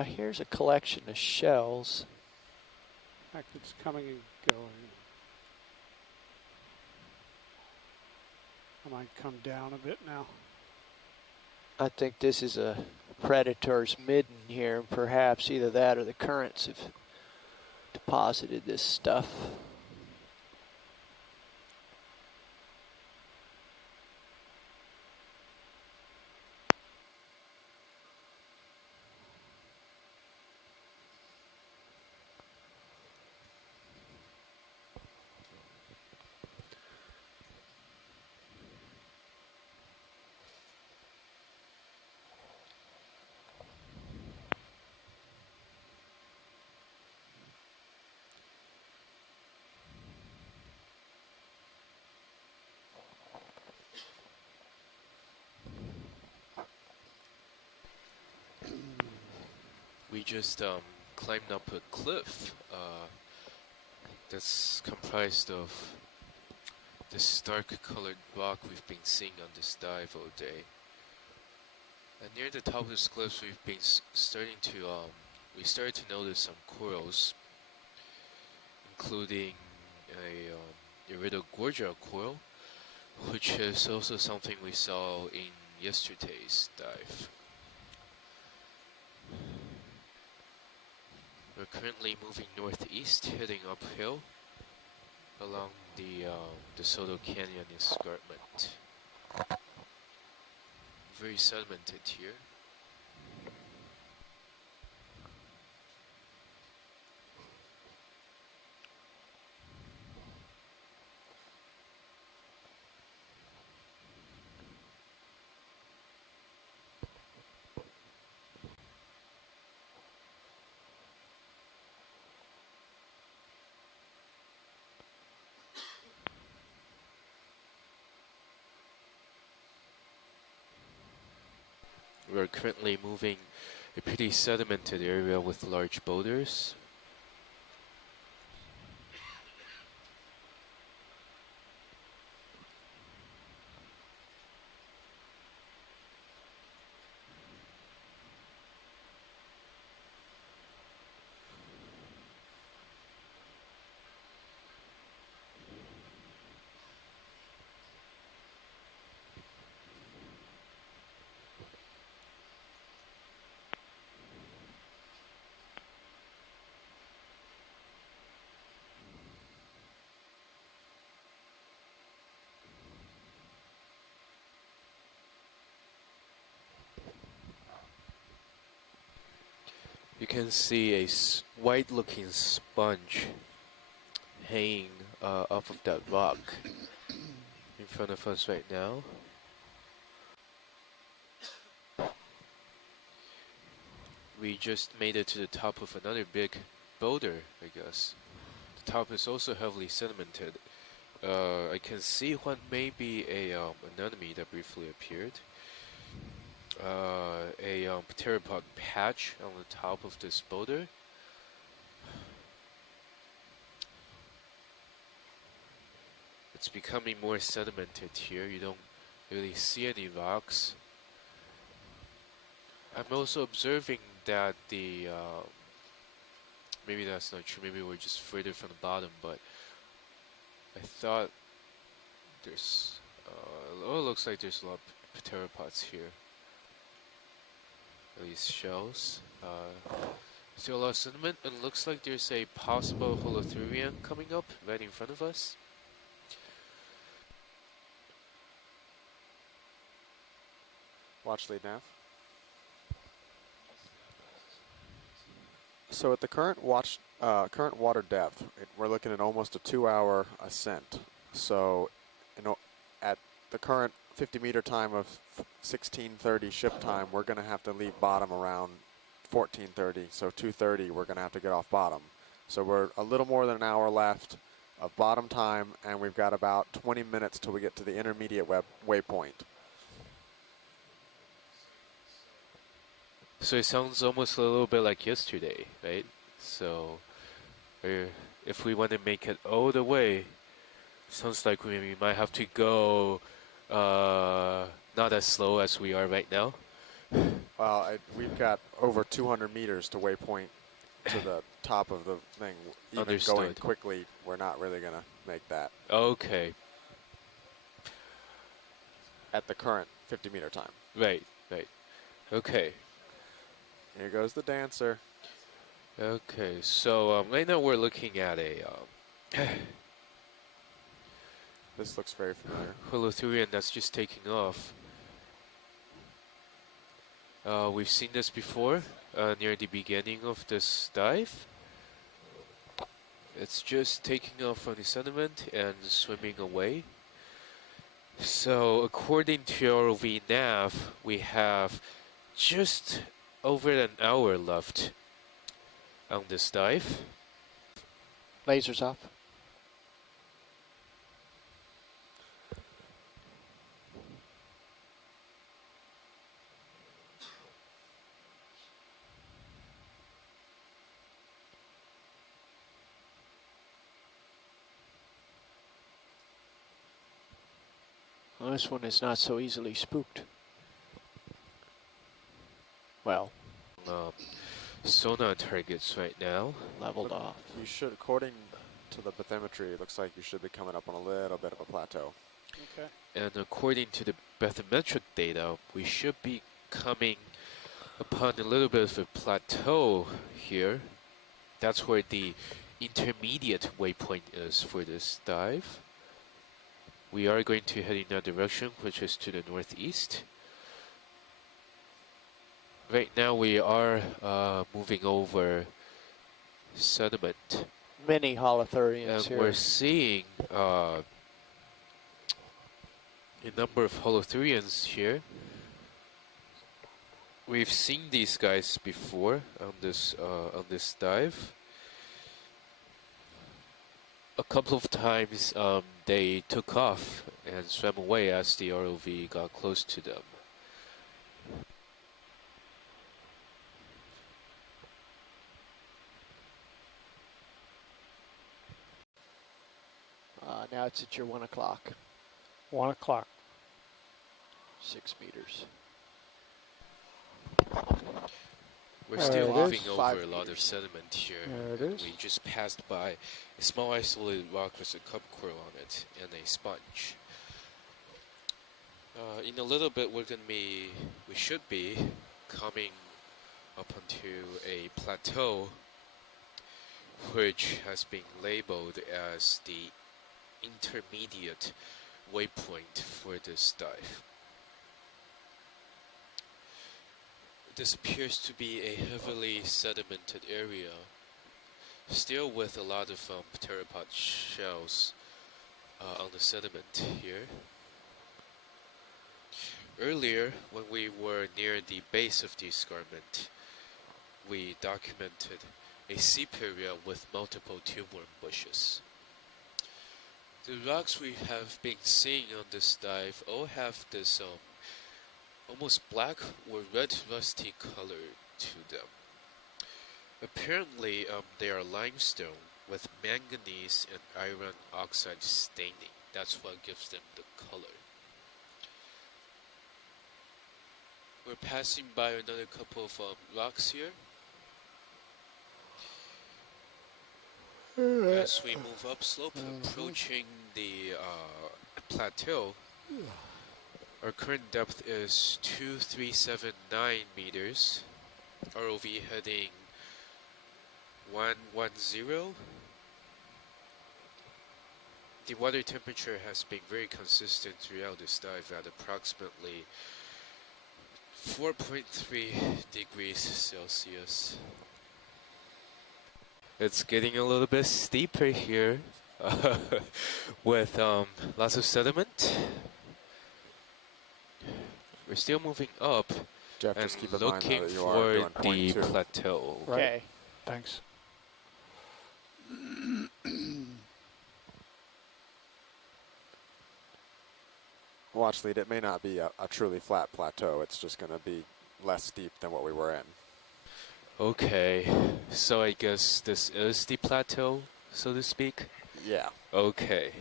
Here's a collection of shells. In fact, it's coming and going. I might come down a bit now. I think this is a predator's midden here. Perhaps either that or the currents have deposited this stuff. We just climbed up a cliff that's comprised of this dark colored rock we've been seeing on this dive all day. And near the top of this cliff we've been starting to, we started to notice some corals, including a Iridogorgia coral, which is also something we saw in yesterday's dive. We're currently moving northeast, heading uphill along the Desoto Canyon escarpment. Very sedimented here. We're currently moving a pretty sedimented area with large boulders. You can see a white-looking sponge hanging off of that rock in front of us right now. We just made it to the top of another big boulder, I guess. The top is also heavily sedimented. I can see what may be an enemy that briefly appeared. A pteropod patch on the top of this boulder. It's becoming more sedimented here. You don't really see any rocks. I'm also observing that maybe that's not true, maybe we're just further from the bottom, but I thought there's, it looks like there's a lot of pteropods here. At least shells. Still a lot of sediment, and looks like there's a possible holothurian coming up right in front of us. Watch lead nav. So at the current current water depth, we're looking at almost a 2-hour ascent. So, at the current 50-meter time of 16:30 ship time, we're going to have to leave bottom around 14:30. So 2:30, we're going to have to get off bottom. So we're a little more than an hour left of bottom time, and we've got about 20 minutes till we get to the intermediate waypoint. So it sounds almost a little bit like yesterday, right? So if we want to make it all the way, sounds like we might have to go not as slow as we are right now. Well, we've got over 200 meters to waypoint to the top of the thing. Even Understood. going quickly, we're not really going to make that. Okay. At the current 50-meter time. Right, right. Okay. Here goes the dancer. Okay, so right now we're looking at a this looks very familiar. holothurian that's just taking off. We've seen this before near the beginning of this dive. It's just taking off from the sediment and swimming away. So according to ROV nav, we have just over an hour left on this dive. Lasers off. Well, this one is not so easily spooked. Well, sonar targets right now. Leveled off. You should, according to the bathymetry, it looks like you should be coming up on a little bit of a plateau. Okay. And according to the bathymetric data, we should be coming upon a little bit of a plateau here. That's where the intermediate waypoint is for this dive. We are going to head in that direction, which is to the northeast. Right now we are moving over sediment. Many holothurians and here. We're seeing a number of holothurians here. We've seen these guys before on this dive. A couple of times they took off and swam away as the ROV got close to them. Now it's at your 1 o'clock. 1 o'clock. 6 meters. We're still moving over 5 a lot of meters. sediment here. There it is. We just passed by a small isolated rock with a cup coral on it and a sponge. In a little bit we should be coming up onto a plateau which has been labeled as the intermediate waypoint for this dive. This appears to be a heavily sedimented area, still with a lot of pteropod shells on the sediment here. Earlier, when we were near the base of the escarpment, we documented a seep area with multiple tube-worm bushes. The rocks we have been seeing on this dive all have this almost black or red rusty color to them. Apparently, they are limestone with manganese and iron oxide staining. That's what gives them the color. We're passing by another couple of rocks here. As we move upslope, approaching the plateau, our current depth is 2379 meters. ROV heading 110. The water temperature has been very consistent throughout this dive at approximately 4.3 degrees Celsius. It's getting a little bit steeper here with lots of sediment. We're still moving up. Jeff, and just keep in mind looking that you for are doing the 0.2. plateau. Right. Okay. Thanks. Watch lead, it may not be a truly flat plateau. It's just going to be less steep than what we were in. Okay, so I guess this is the plateau, so to speak? Yeah. Okay.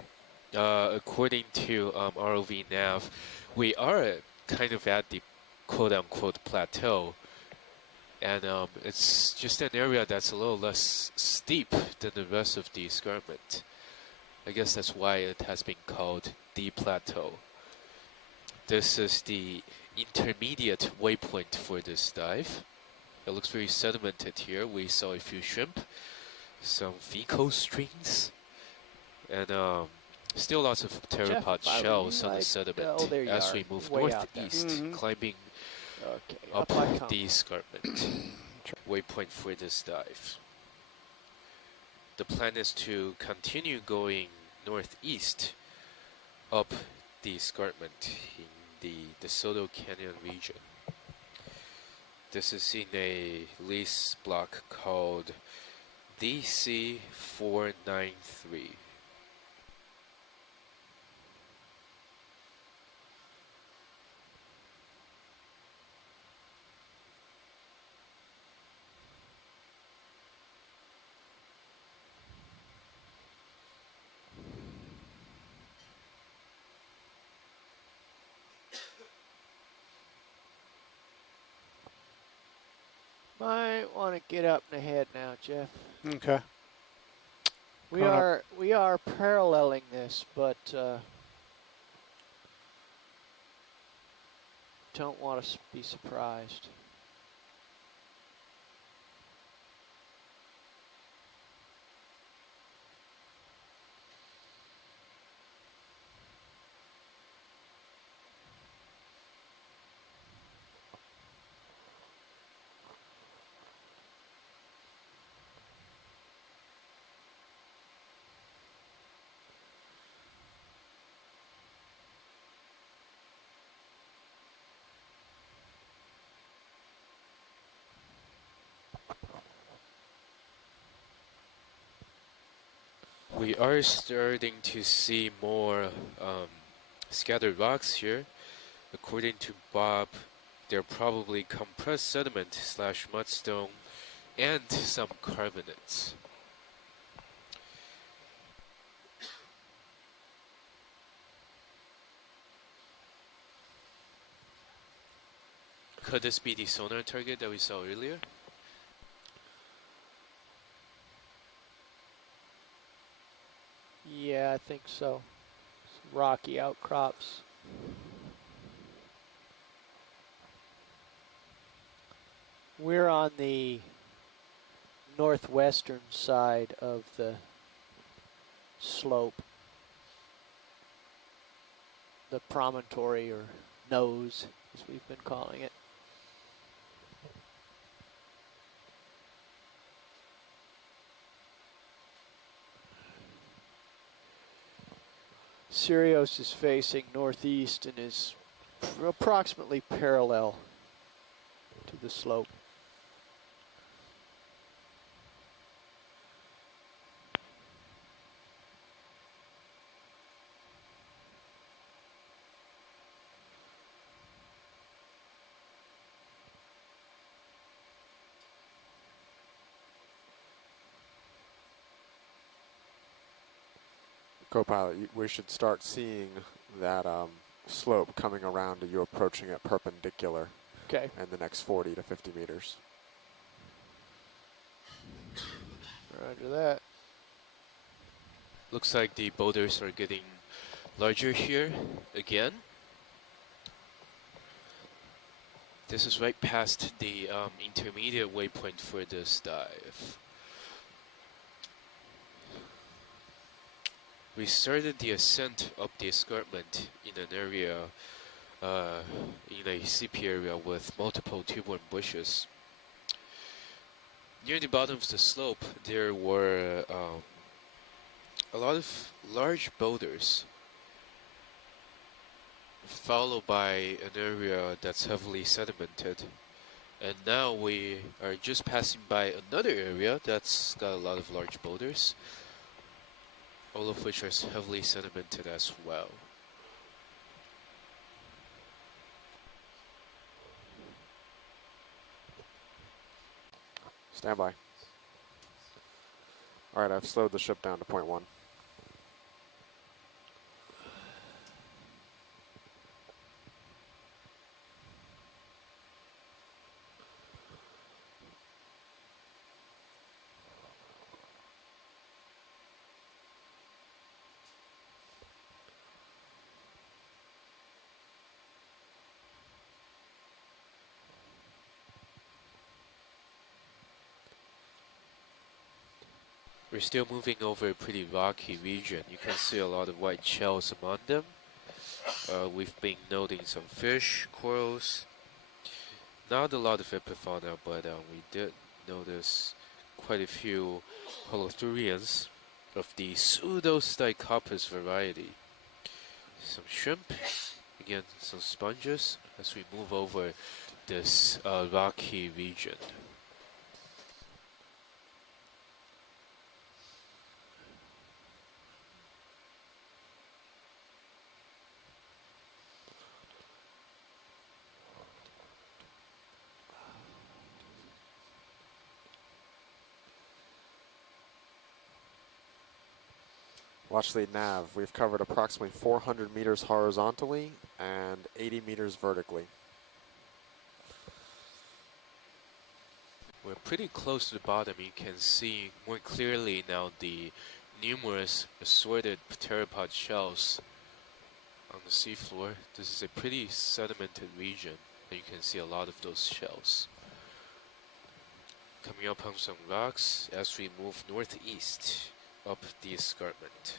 According to ROV nav, we are kind of at the quote-unquote plateau. And it's just an area that's a little less steep than the rest of the escarpment. I guess that's why it has been called the plateau. This is the intermediate waypoint for this dive. It looks very sedimented here. We saw a few shrimp, some fecal strings, and still lots of pteropod shells on the sediment as we move northeast, climbing up the escarpment. Waypoint for this dive. The plan is to continue going northeast up the escarpment in the Desoto Canyon region. This is in a lease block called DC493. Might want to get up and ahead now, Jeff. Okay. We are paralleling this, but don't want to be surprised. We are starting to see more scattered rocks here. According to Bob, they're probably compressed sediment slash mudstone and some carbonates. Could this be the sonar target that we saw earlier? Yeah, I think so. Some rocky outcrops. We're on the northwestern side of the slope. The promontory, or nose, as we've been calling it. Sirios is facing northeast and is approximately parallel to the slope. Co-pilot, we should start seeing that slope coming around to you approaching it perpendicular. Okay. In the next 40 to 50 meters. Roger that. Looks like the boulders are getting larger here again. This is right past the intermediate waypoint for this dive. We started the ascent up the escarpment in an area, in a CP area with multiple tuber bushes. Near the bottom of the slope, there were a lot of large boulders, followed by an area that's heavily sedimented. And now we are just passing by another area that's got a lot of large boulders, all of which are heavily sedimented as well. Stand by. All right, I've slowed the ship down to 0.1. We're still moving over a pretty rocky region. You can see a lot of white shells among them. We've been noting some fish, corals. Not a lot of epifauna, but we did notice quite a few holothurians of the pseudo-Stychopus variety. Some shrimp, again some sponges as we move over this rocky region. Watch the nav. We've covered approximately 400 meters horizontally and 80 meters vertically. We're pretty close to the bottom. You can see more clearly now the numerous assorted pteropod shells on the seafloor. This is a pretty sedimented region, and you can see a lot of those shells. Coming up on some rocks as we move northeast up the escarpment.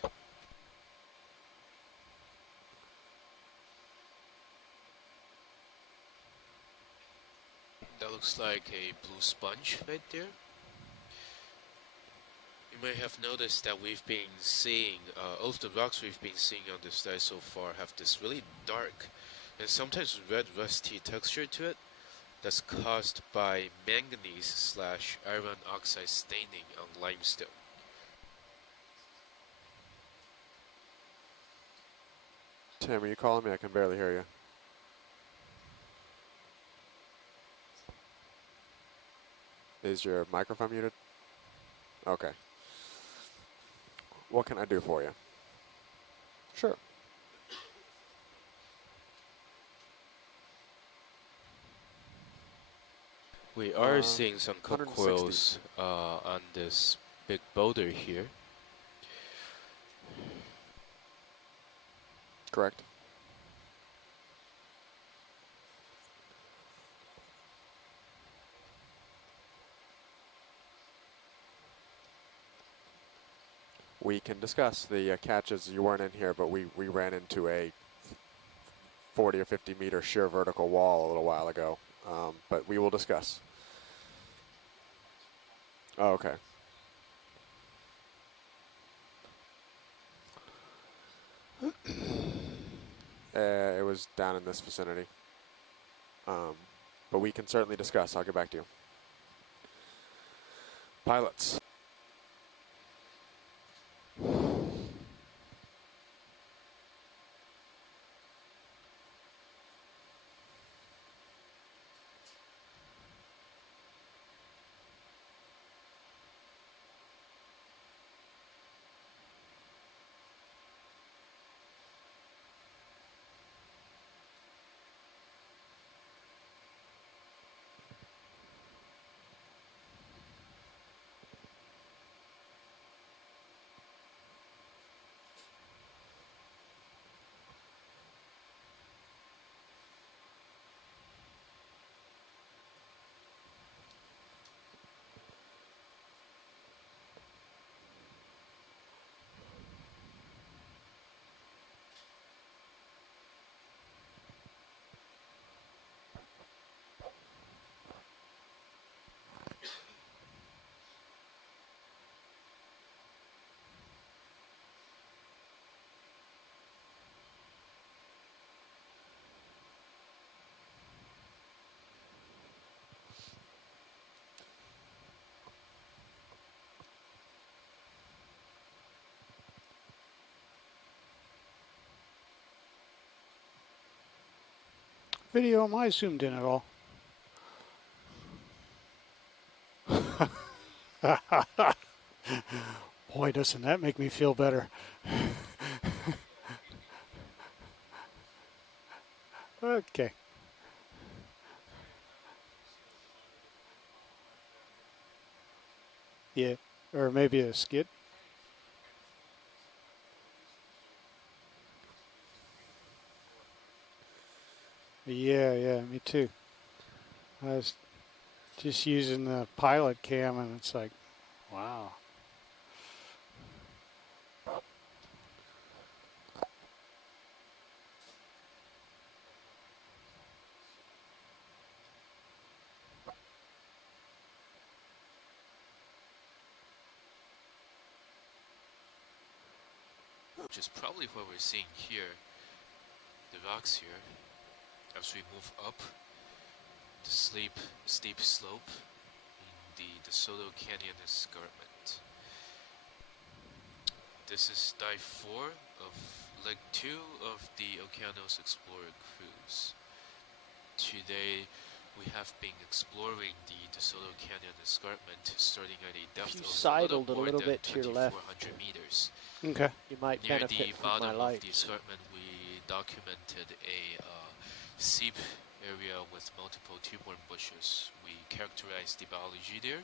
That looks like a blue sponge right there. You may have noticed that we've been seeing, all of the rocks we've been seeing on this dive so far have this really dark and sometimes red rusty texture to it that's caused by manganese / iron oxide staining on limestone. Tim, are you calling me? I can barely hear you. Is your microphone muted? Okay. What can I do for you? Sure. We are seeing some cup 160. corals on this big boulder here. Correct. We can discuss the catches. You weren't in here, but we ran into a 40 or 50 meter sheer vertical wall a little while ago. But we will discuss. Oh, okay. It was down in this vicinity. But we can certainly discuss. I'll get back to you. Pilots. Video, am I zoomed in at all? Boy, doesn't that make me feel better. Okay. Yeah, or maybe a skid. Yeah, me too. I was just using the pilot cam and it's like, wow. Which is probably what we're seeing here. The rocks here, as we move up the steep slope in the Desoto Canyon escarpment. This is dive 4 of leg 2 of the Okeanos Explorer cruise. Today we have been exploring the Desoto Canyon escarpment starting at a depth of sidled a little bit to your left. 2,400 meters. Okay. You might Near benefit the from my bottom of lights. the escarpment, we documented a steep area with multiple tube-borne bushes. We characterized the biology there.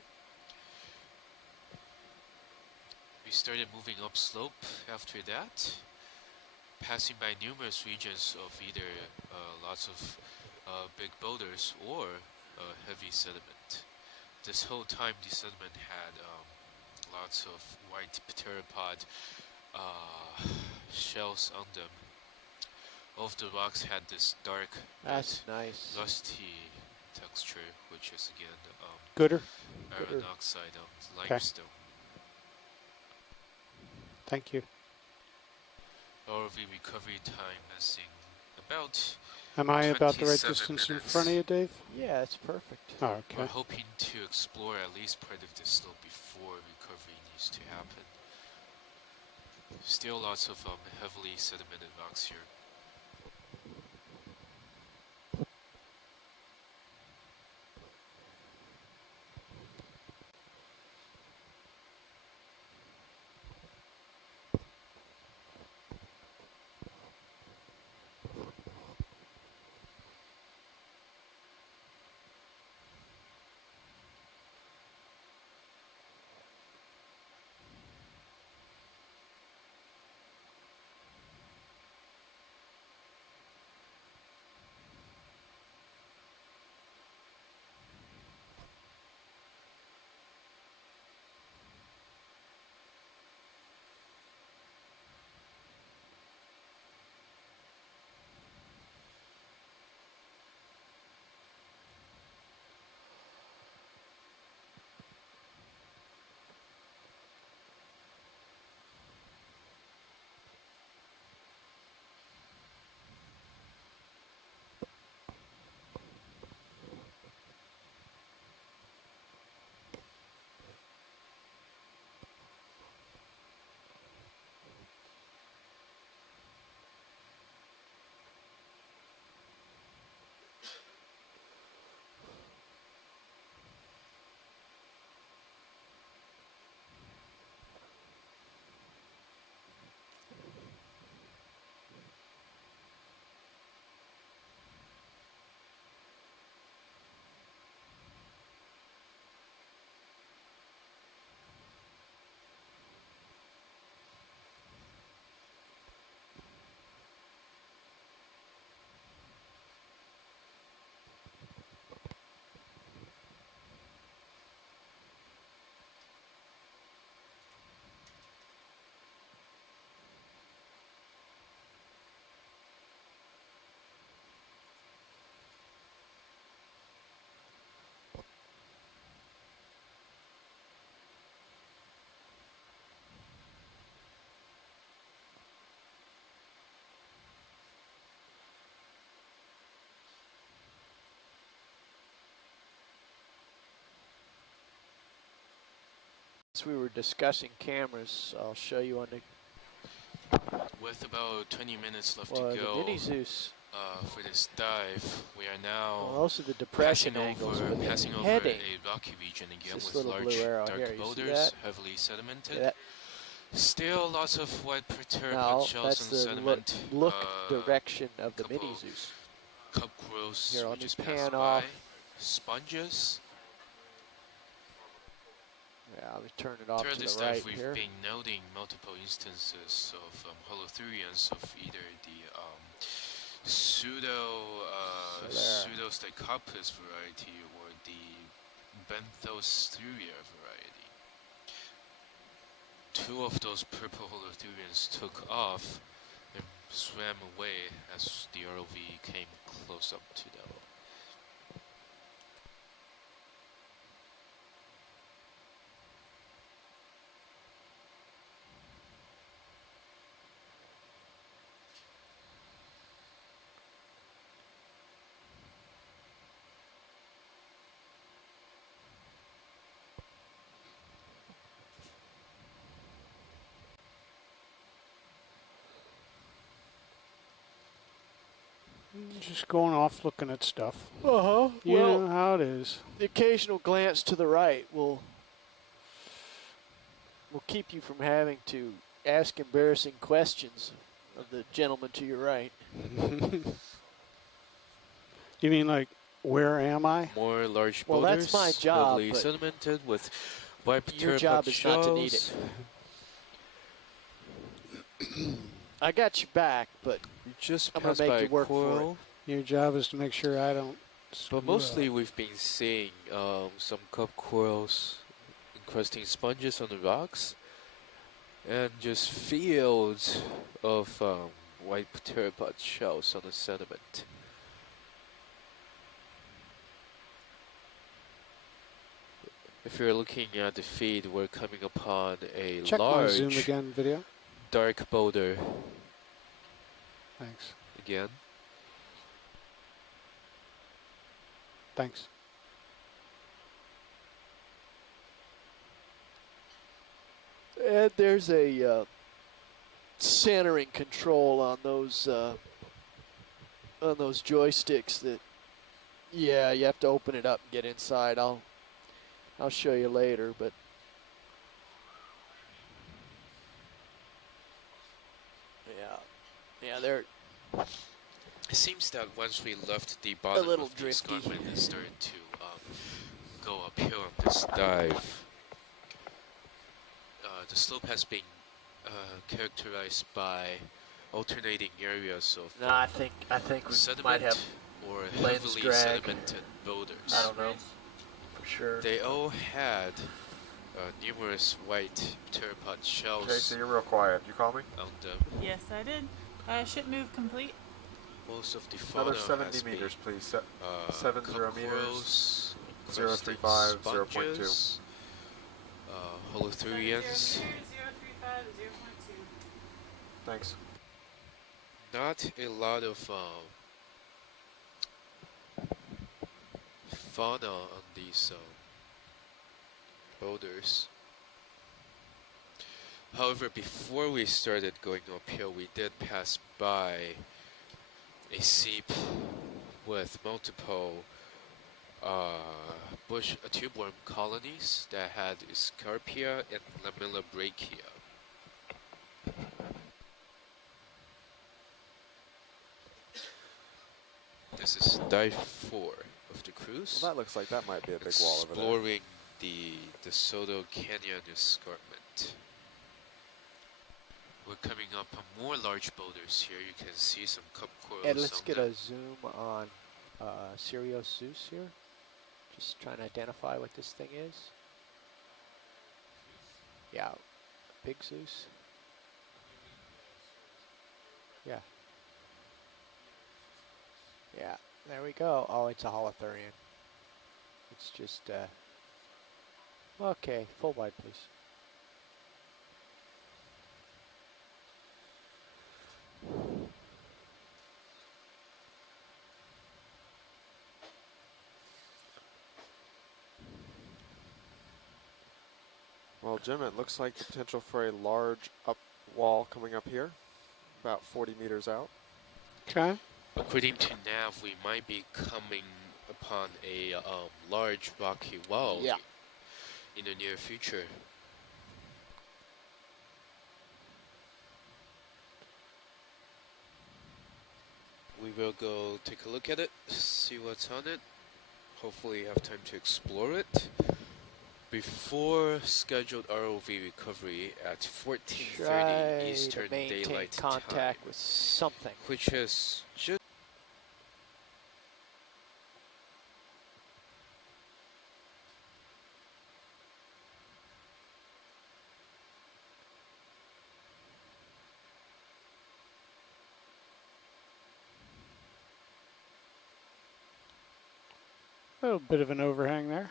We started moving upslope after that, passing by numerous regions of either lots of big boulders or heavy sediment. This whole time the sediment had lots of white pteropod shells on them. All of the rocks had this dark, that's nice, rusty texture, which is again Gooder. iron oxide on limestone. Thank you. ROV recovery time has been about. Am I about the right 27 distance in minutes. front of you, Dave? Yeah, it's perfect. Oh, okay. We're hoping to explore at least part of the slope before recovery needs to happen. Still lots of heavily sedimented rocks here. since we were discussing cameras, I'll show you on the With about 20 minutes left well, to the go Mini Zeus. For this dive, we are now Well, those are the depression passing angles, over, but passing over heading. a rocky region again This with little large blue arrow dark here, you see boulders, that? heavily sedimented. Yeah, Still lots of white pteropod no, shells that's and the sediment. look direction of the Mini Couple Zeus. cup corals Here, we let me just pan passed off. by. Sponges. Yeah, let me turn it off Throughout to this the dive, right we've here. been noting multiple instances of holothurians of either the pseudostychopus variety or the benthosthuria variety. Two of those purple holothurians took off and swam away as the ROV came close up to them. Just going off looking at stuff. Uh-huh. You know how it is. The occasional glance to the right will keep you from having to ask embarrassing questions of the gentleman to your right. You mean like, where am I? More large Well, boulders, that's my job, heavily but sedimented with white your job is not to need it. I got your back, but you just I'm gonna passed make by you work for it. coral. Your job is to make sure I don't screw But mostly up. we've been seeing some cup corals encrusting sponges on the rocks and just fields of white pteropod shells on the sediment. If you're looking at the feed, we're coming upon a Check my large zoom again video. dark boulder. Thanks. Again. Thanks. And there's a centering control on those joysticks that, yeah, you have to open it up and get inside. I'll show you later, but yeah, they're It seems that once we left the bottom little of the drifty. escarpment and started to go uphill on this dive, the slope has been characterized by alternating areas of No, I think we sediment might have or lens heavily drag. sedimented boulders. I don't know for sure. They all had numerous white pteropod shells. Okay, so you're real quiet. You call me? On them. Yes, I did. Ship move complete. Most of the fauna Another 70 has meters, been, please. 70 cup meters. corals, 035, sponges, 0.2. holothurians. 035, 0.2. Thanks. Not a lot of fauna on these boulders. However, before we started going uphill, we did pass by a seep with multiple tubeworm colonies that had Scarpia and Lamellobrachia. This is dive 4 of the cruise. Well, that looks like that might be a big wall over there. Exploring the Desoto Canyon escarpment. We're coming up on more large boulders here. You can see some cup corals. Ed, let's on get them. a zoom on Sirius Zeus here. Just trying to identify what this thing is. Yeah, big Zeus. Yeah. Yeah, there we go. Oh, it's a holothurian. It's just, okay, full wide, please. Well, Jim, it looks like the potential for a large up wall coming up here, about 40 meters out. Okay. According to Nav, we might be coming upon a large rocky wall in the near future. We will go take a look at it, see what's on it. Hopefully have time to explore it before scheduled ROV recovery at 14:30 Eastern Daylight contact Time, with something, which is just A little bit of an overhang there.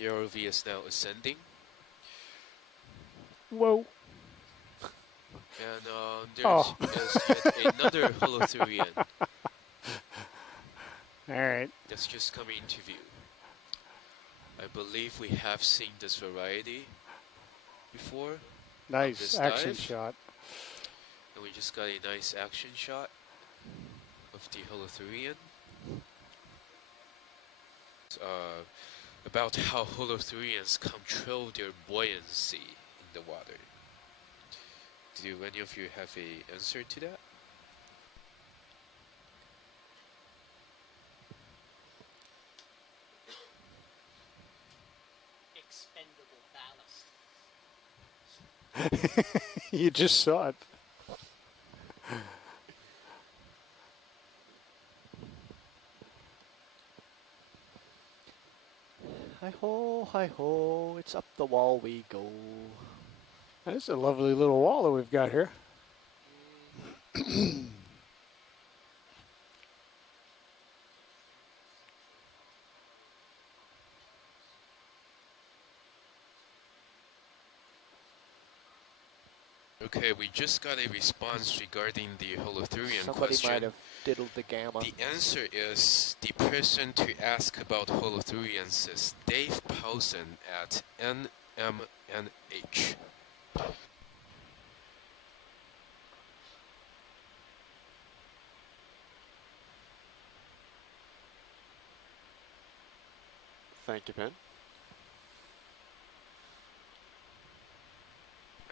the ROV is now ascending. Whoa. And there's yet another holothurian All right. that's just coming into view. I believe we have seen this variety before. Nice action dive. shot. And we just got a nice action shot of the holothurian. About how holothurians control their buoyancy in the water. Do any of you have a answer to that? Expendable ballast. You just saw it. Hi ho, it's up the wall we go. That's a lovely little wall that we've got here. Okay, we just got a response regarding the holothurian Somebody question. might have diddled the gamma. The answer is the person to ask about holothurians is Dave Paulson at NMNH. Thank you, Ben.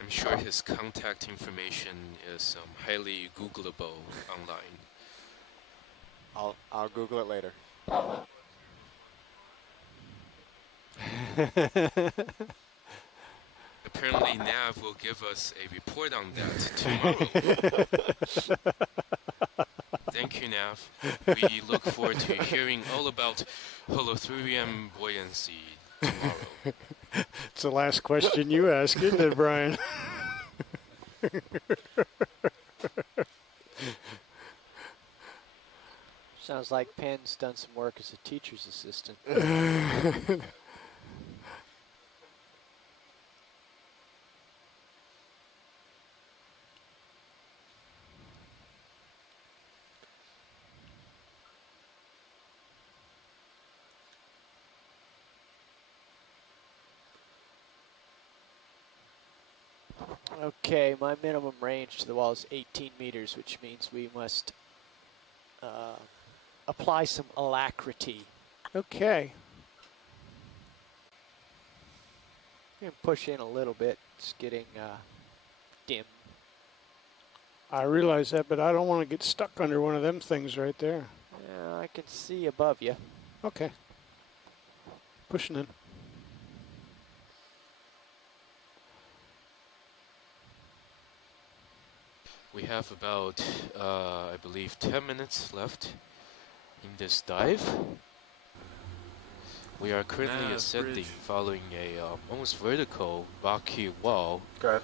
I'm sure his contact information is highly Googleable online. I'll Google it later. Apparently Nav will give us a report on that tomorrow. Thank you, Nav. We look forward to hearing all about holothurian buoyancy tomorrow. It's the last question you ask, isn't it, Brian? Sounds like Penn's done some work as a teacher's assistant. Okay, my minimum range to the wall is 18 meters, which means we must apply some alacrity. Okay. And push in a little bit. It's getting dim. I realize that, but I don't want to get stuck under one of them things right there. Yeah, I can see above you. Okay. Pushing in. We have about, I believe, 10 minutes left in this dive. We are currently ascending, following a almost vertical rocky wall. Good.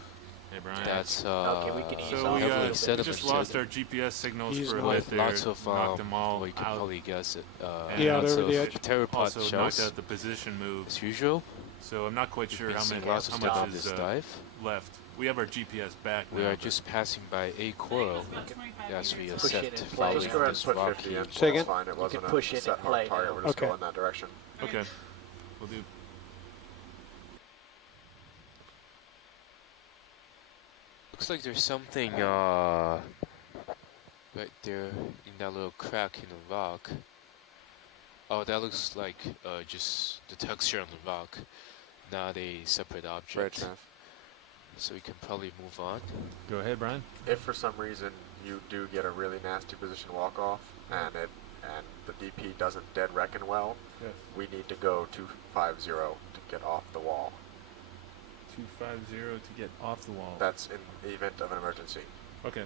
Hey, Brian. That's okay, we can ease so off. we just lost our GPS signals for a bit with there. lots of, knocked them all well, you can out. probably guess it. And yeah, lots over of the edge. pteropod also knocked shells, out the position move. as usual. So I'm not quite sure been how seeing much lots of stuff on this dive. left. We have our GPS back We now. are just passing by a coral as we Push ascend, it in play. following Just go ahead and this put 50 rocky. in. Say That's again? fine. It You wasn't can a push it set in hard play target. now. We're just Okay. going that direction. Okay. We'll do. Looks like there's something right there in that little crack in the rock. Oh, that looks like just the texture on the rock, not a separate object. Right, Jeff. So we can probably move on. Go ahead, Brian. If for some reason you do get a really nasty position walk off and the DP doesn't dead reckon well, Yes. we need to go 250 to get off the wall. 250 to get off the wall. That's in the event of an emergency. Okay.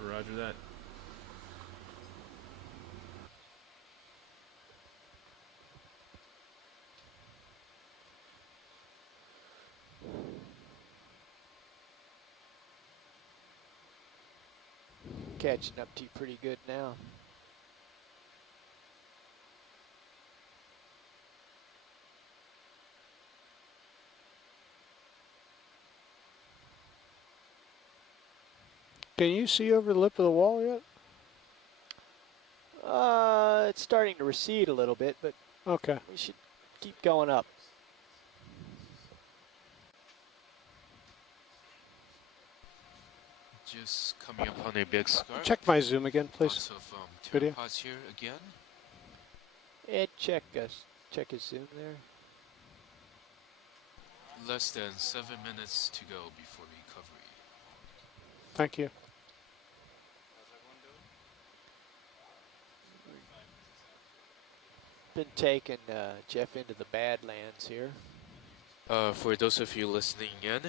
Roger that. Catching up to you pretty good now. Can you see over the lip of the wall yet? It's starting to recede a little bit, but Okay. we should keep going up. Just coming up on a big scarp. Check my zoom again, please. Lots of Video. pteropods here again. Ed, check his zoom there. Less than 7 minutes to go before recovery. Thank you. Been taking Jeff into the Badlands here. For those of you listening in,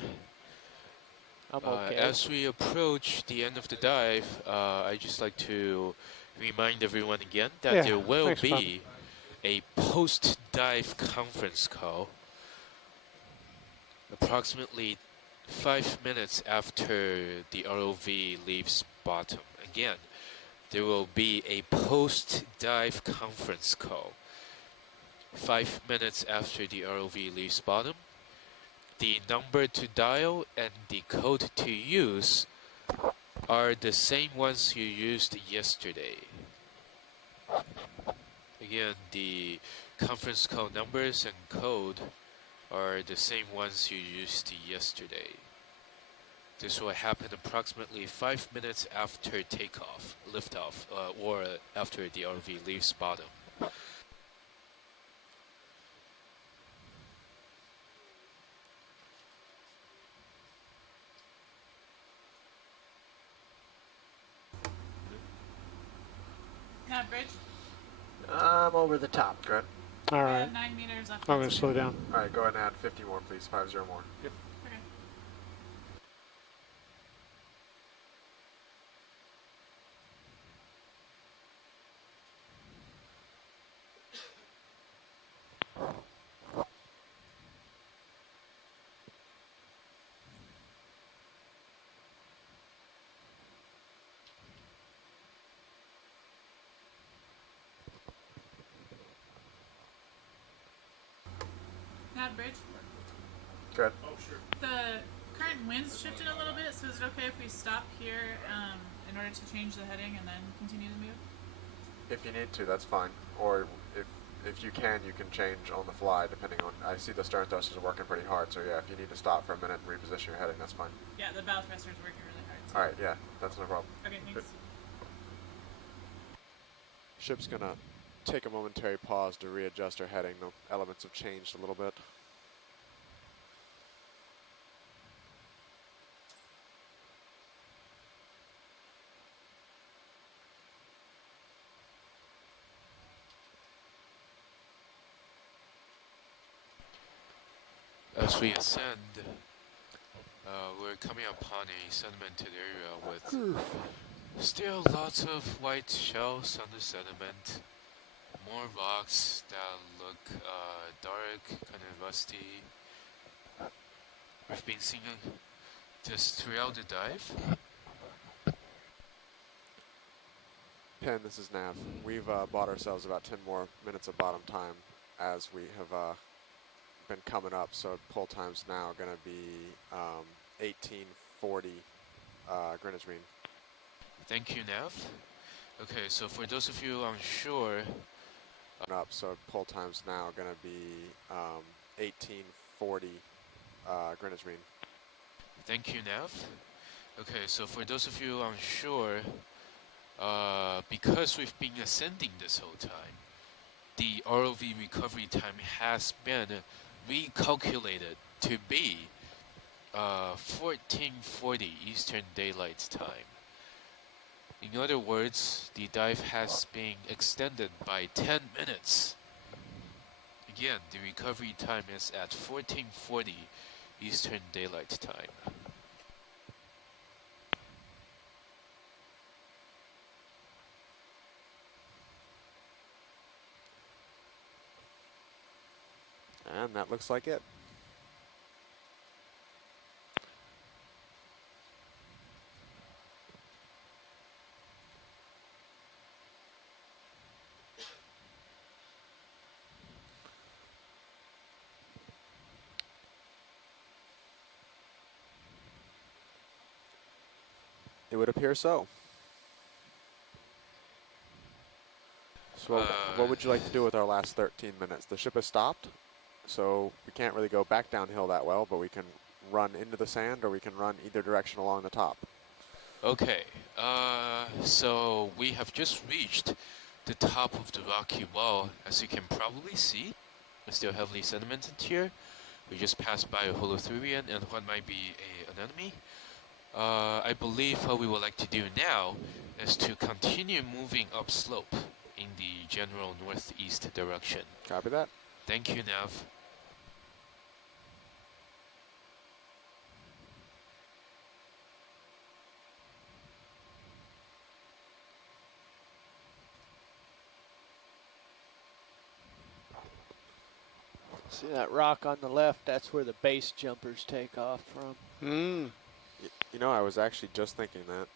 I'm okay. as we approach the end of the dive, I'd just like to remind everyone again that Yeah, there will thanks, Bob. be a post-dive conference call approximately 5 minutes after the ROV leaves bottom. Again, there will be a post-dive conference call 5 minutes after the ROV leaves bottom. The number to dial and the code to use are the same ones you used yesterday. Again, the conference call numbers and code are the same ones you used yesterday. This will happen approximately 5 minutes after takeoff, liftoff, or after the RV leaves bottom. Nav bridge. I'm over the top. Good. All We right. have 9 meters left. I'm going to slow down. All right, go ahead and add 50 more, please. 50 more. Yep. Okay. Nav bridge. Good. The current wind's shifted a little bit, so is it okay if we stop here in order to change the heading and then continue to move? If you need to, that's fine. Or if you can change on the fly, depending on. I see the stern thrusters are working pretty hard, so yeah, if you need to stop for a minute and reposition your heading, that's fine. Yeah, the bow thruster's working really hard. So. All right, yeah, that's no problem. Okay, thanks. Ship's gonna take a momentary pause to readjust her heading. The elements have changed a little bit. As we ascend, we're coming upon a sedimented area with still lots of white shells on the sediment, more rocks that look dark, kind of rusty. We've been seeing this throughout the dive. Penn, this is Nav. We've bought ourselves about 10 more minutes of bottom time as we have been coming up, so pull time's now going to be 1840 Greenwich Mean. Thank you, Nav. Okay, so for those of you unsure, Up, so pull time's now going to be 1840 Greenwich Mean. thank you, Nav. Okay, so for those of you unsure, because we've been ascending this whole time, the ROV recovery time has been recalculated to be 1440 Eastern Daylight Time. In other words, the dive has been extended by 10 minutes. Again, the recovery time is at 1440 Eastern Daylight Time. And that looks like it. It would appear so. So what would you like to do with our last 13 minutes? The ship has stopped, so we can't really go back downhill that well, but we can run into the sand or we can run either direction along the top. Okay, so we have just reached the top of the rocky wall. As you can probably see, it's still heavily sedimented here. We just passed by a holothurian and what might be an enemy. I believe what we would like to do now is to continue moving upslope in the general northeast direction. Copy that. Thank you, Nav. See that rock on the left? That's where the base jumpers take off from. You know, I was actually just thinking that.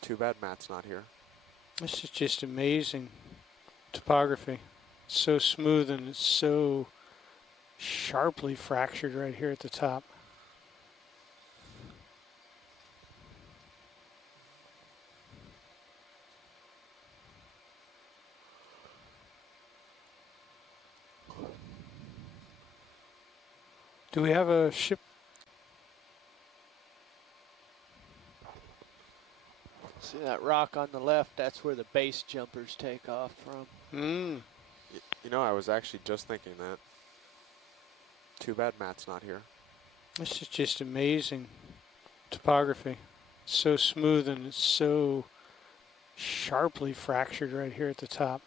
Too bad Matt's not here. This is just amazing topography. It's so smooth and it's so sharply fractured right here at the top. Do we have a ship? See that rock on the left? That's where the base jumpers take off from. You know, I was actually just thinking that. Too bad Matt's not here. This is just amazing topography. It's so smooth and it's so sharply fractured right here at the top.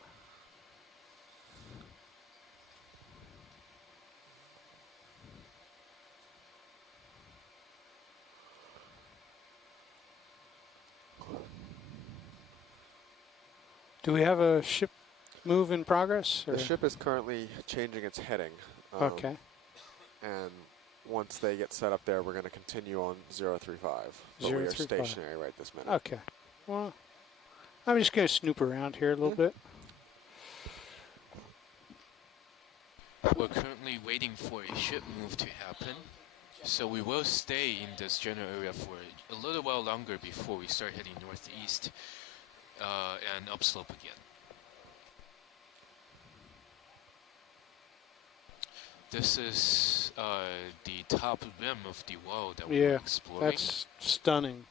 Do we have a ship move in progress? Or? The ship is currently changing its heading. Okay. And once they get set up there, we're going to continue on 035. But we are stationary right this minute. Okay. Well, I'm just going to snoop around here a little bit. We're currently waiting for a ship move to happen, so we will stay in this general area for a little while longer before we start heading northeast and upslope again. This is the top rim of the wall that we're exploring. That's stunning.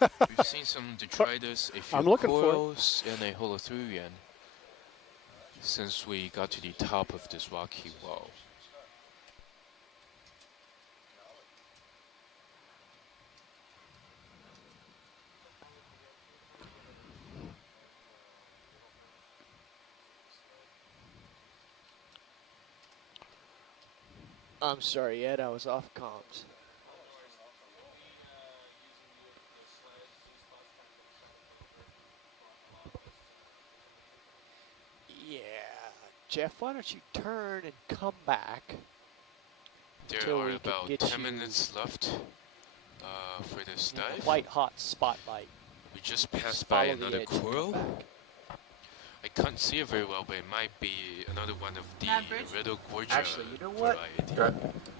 We've seen some detritus, a few coils, and a holothurian since we got to the top of this rocky wall. I'm sorry, Ed, I was off comms. Yeah, Jeff, why don't you turn and come back? There are about 10 minutes left. For this And dive, the white hot spot bite. we just passed Just by follow the another edge and come coral. back. I can't see it very well, but it might be another one of the Average. Riddle Gorgia Actually, you know what? variety.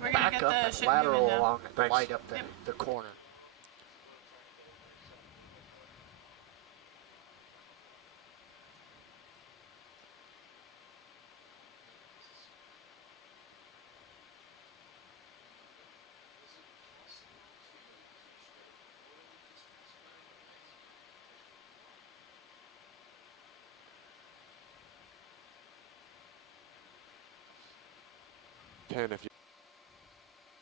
We're gonna Back get up the and ship lateral moving now. along and Thanks. light up Yep. the corner. Ken, if you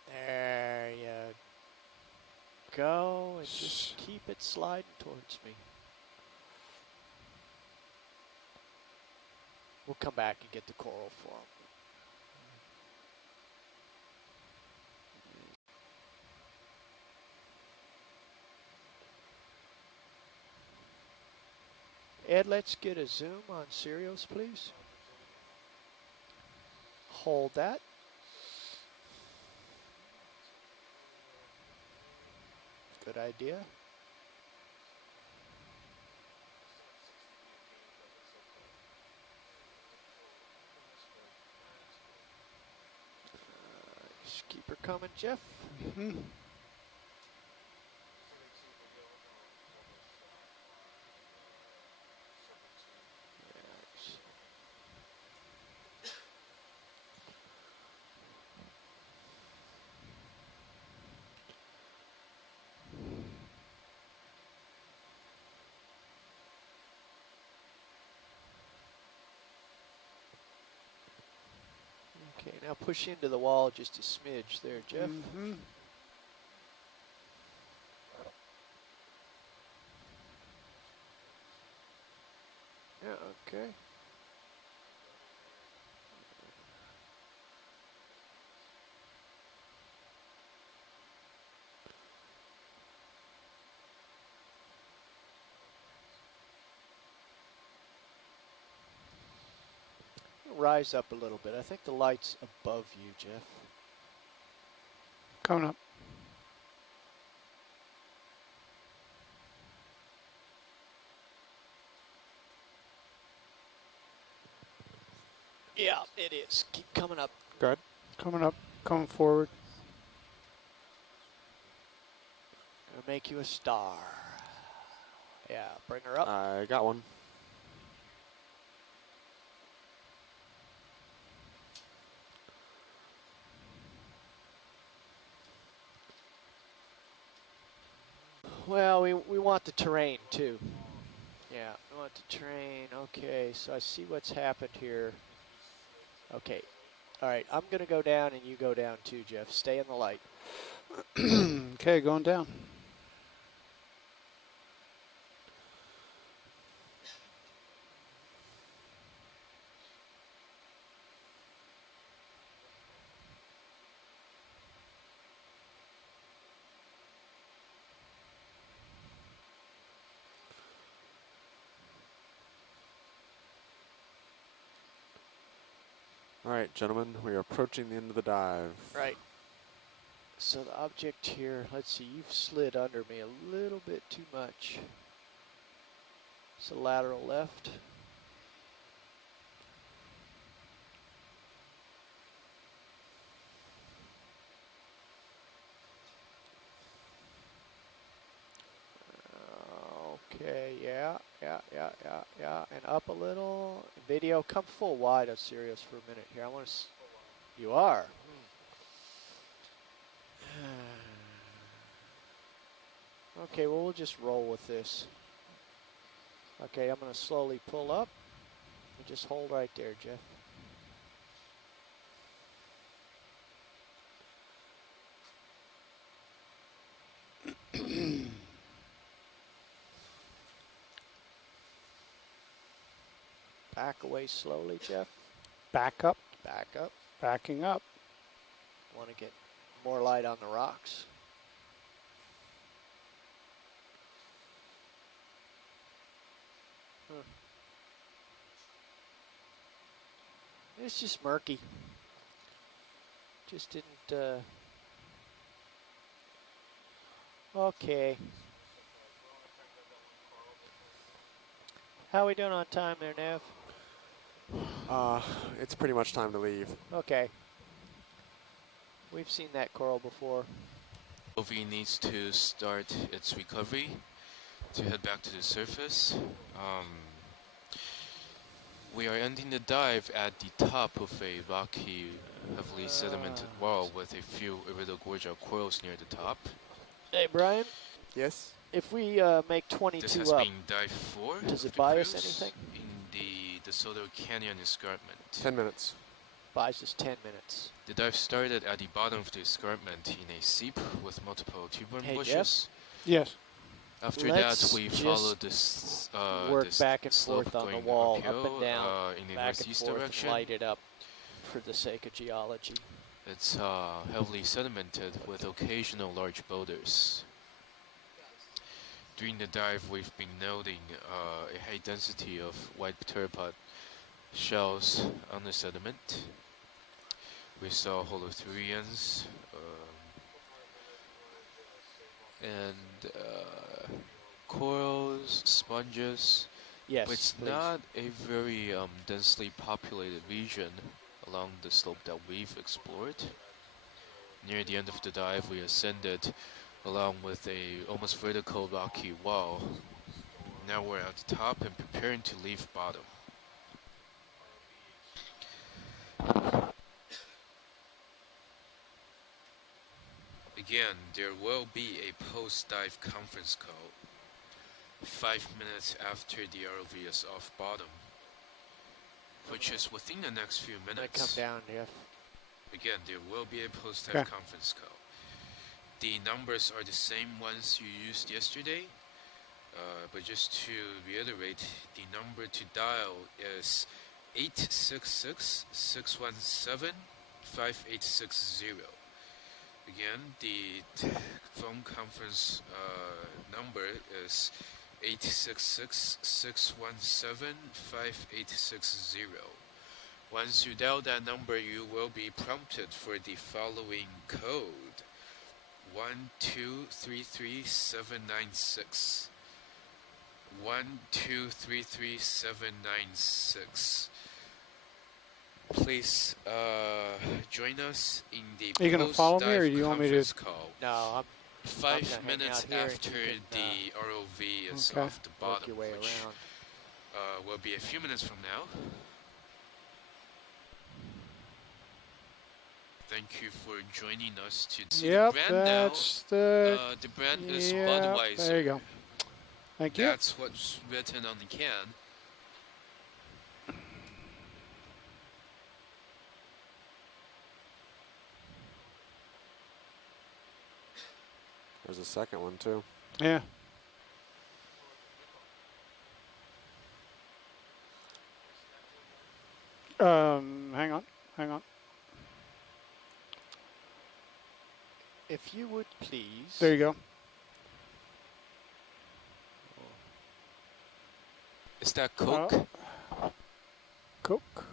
There you go, and just keep it sliding towards me. We'll come back and get the coral for him. Ed, let's get a zoom on Sirius, please. Hold that. Good idea. Just keep her coming, Jeff. Mm-hmm. Okay, now push into the wall just a smidge there, Jeff. Mm-hmm. Yeah, okay. Rise up a little bit. I think the light's above you, Jeff. Coming up. Yeah, it is. Keep coming up. good? Coming up. Coming forward. Gonna make you a star. Yeah, bring her up. I got one. Well, we want the terrain too. Yeah, we want the terrain. Okay, so I see what's happened here. Okay. All right, I'm going to go down and you go down too, Jeff. Stay in the light. Okay, going down. All right, gentlemen, we are approaching the end of the dive. Right. So the object here, let's see, you've slid under me a little bit too much. So lateral left. Okay, yeah. And up a little. Video, come full wide on Sirius for a minute here. I want to. You are. Okay, well, we'll just roll with this. Okay, I'm going to slowly pull up. And just hold right there, Jeff. Back away slowly, Jeff. Back up. Back up. Backing up. Want to get more light on the rocks. It's just murky. Just didn't Okay. How are we doing on time there, Nev? It's pretty much time to leave. Okay. We've seen that coral before. OV needs to start its recovery to head back to the surface. We are ending the dive at the top of a rocky, heavily sedimented wall with a few iridogorgia corals near the top. Hey, Brian? Yes? If we make 22 This has up, been dive 4 does of it the buy us cruise anything? in the Desoto Canyon escarpment. 10 minutes. Buys us 10 minutes. The dive started at the bottom of the escarpment in a seep with multiple tuber Hey, bushes. Yes. After Let's that, we just followed this work this back and slope forth on the going wall, uphill, up and down, in a back and northeast forth, direction. and light it up for the sake of geology. It's heavily sedimented with occasional large boulders. During the dive, we've been noting a high density of white pteropod shells on the sediment. We saw holothurians and corals, sponges. Yes, But it's please. not a very densely populated region along the slope that we've explored. Near the end of the dive, we ascended along with a almost vertical rocky wall. Now we're at the top and preparing to leave bottom. Again, there will be a post-dive conference call 5 minutes after the ROV is off bottom, which is within the next few minutes. Come down, Jeff. Again, there will be a post-dive Okay. conference call. The numbers are the same ones you used yesterday, but just to reiterate, the number to dial is 866-617-5860. Again, the phone conference number is 866-617-5860. Once you dial that number, you will be prompted for the following code: 1233796. 1233796. Please join us in the Are you going to follow me, or do you want me to? conference call. No, I'm 5 gonna hang minutes out here and after you can, the ROV is Okay. off the work bottom, your way which around. will be a few minutes from now. Thank you for joining us to see Yep, the brand that's now. the. The brand is Yeah, Budweiser. there you go. Thank you. That's what's written on the can. There's a second one, too. Yeah. Hang on. If you would please. There you go. Is that Coke? Coke?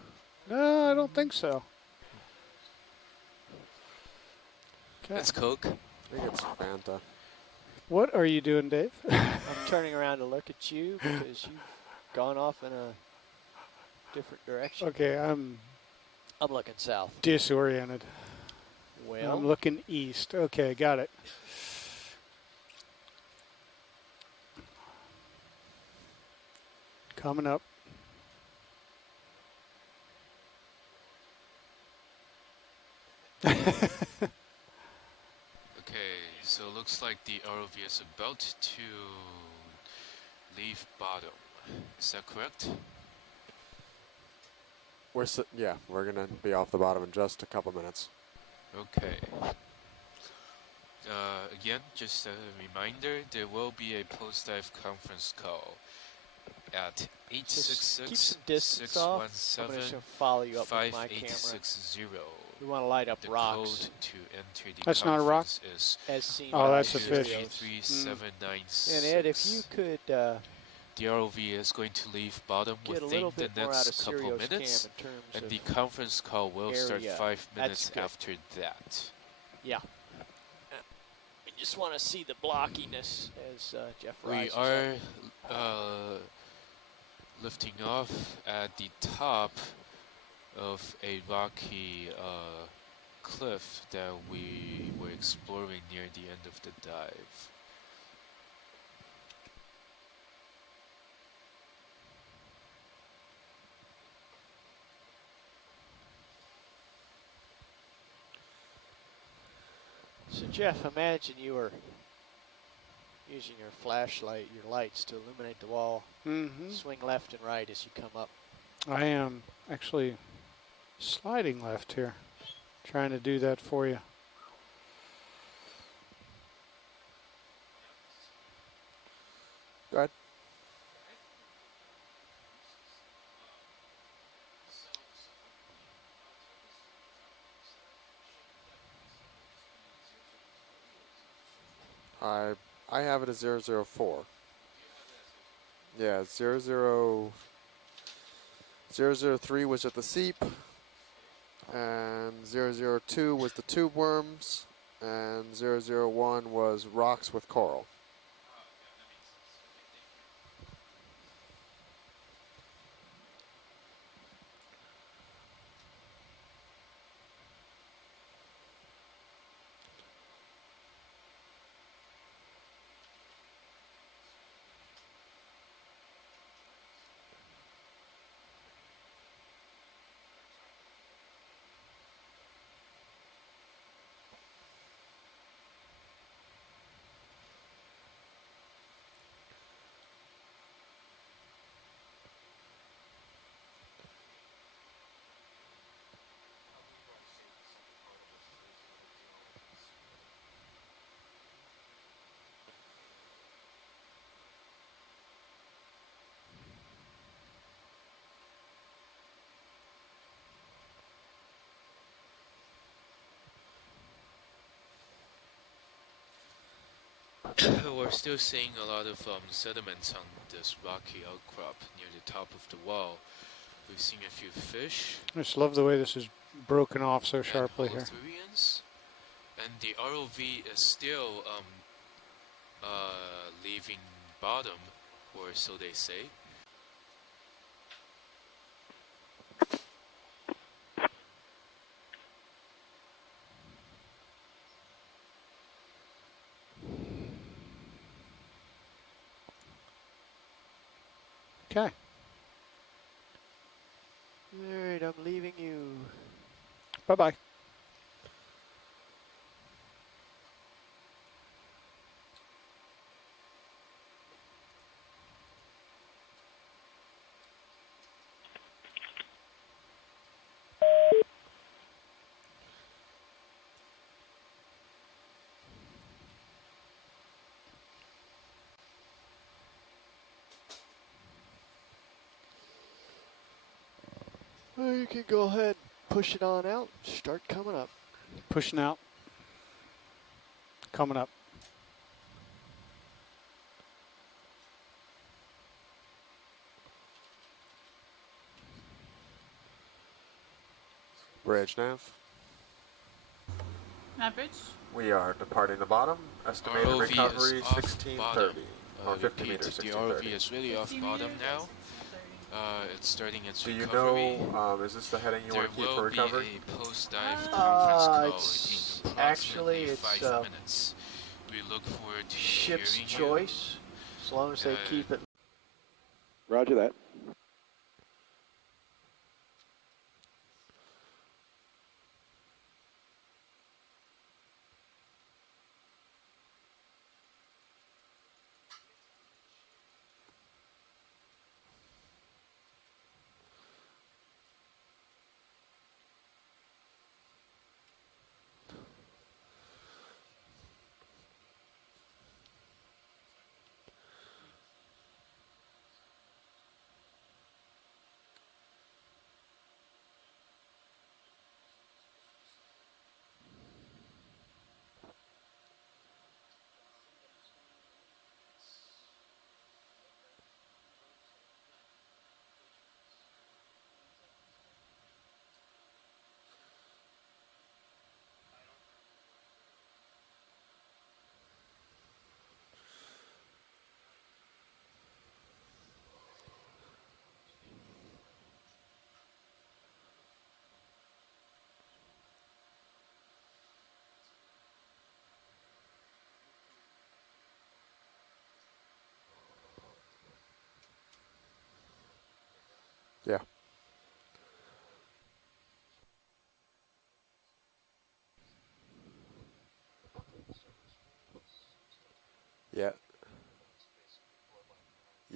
No, I don't think so. Okay. That's Coke. I think it's Fanta. What are you doing, Dave? I'm turning around to look at you because you've gone off in a different direction. Okay, I'm looking south. disoriented. Well, I'm looking east. Okay, got it. Coming up. Okay, so it looks like the ROV is about to leave bottom. Is that correct? Yeah, we're gonna be off the bottom in just a couple minutes. Okay. Again, just a reminder, there will be a post-dive conference call at just keep some distance off. I'm going to follow you up with my camera. 5860. We want to light up The rocks. code to enter the That's not a rock? conference is As seen Oh, by that's the a fish. videos. 33796. And Ed, if you could The ROV is going to leave bottom get a within little the bit more out of next couple Sirius minutes, Cam in terms and of the conference call will start area. 5 That's minutes good. after that. Yeah. Just want to see the blockiness as Jeff We rises are up. lifting off at the top of a rocky cliff that we were exploring near the end of the dive. So Jeff, imagine you were using your flashlight, your lights to illuminate the wall. Mm-hmm. Swing left and right as you come up. I am actually sliding left here, trying to do that for you. Go ahead. I have it as 004. Yeah, 003 was at the seep, and 002 was the tube worms, and 001 was rocks with coral. We're still seeing a lot of sediments on this rocky outcrop near the top of the wall. We've seen a few fish. I just love the way this is broken off so sharply here. And the ROV is still leaving bottom, or so they say. Okay. All right, I'm leaving you. Bye-bye. Well, you can go ahead and push it on out. Start coming up. Pushing out. Coming up. Bridge nav. Matt Bridge? We are departing the bottom. Estimated ROV recovery is off 1630. bottom. Or 50 Repeat, meters, the 1630. ROV is really off 50 bottom meters? now. It's starting its Do you recovery. know, is this the heading you want to keep for There will recovery? be a post-dive conference call It's in actually approximately 5 minutes. We look forward to ship's hearing choice, as long as they keep it. Roger that.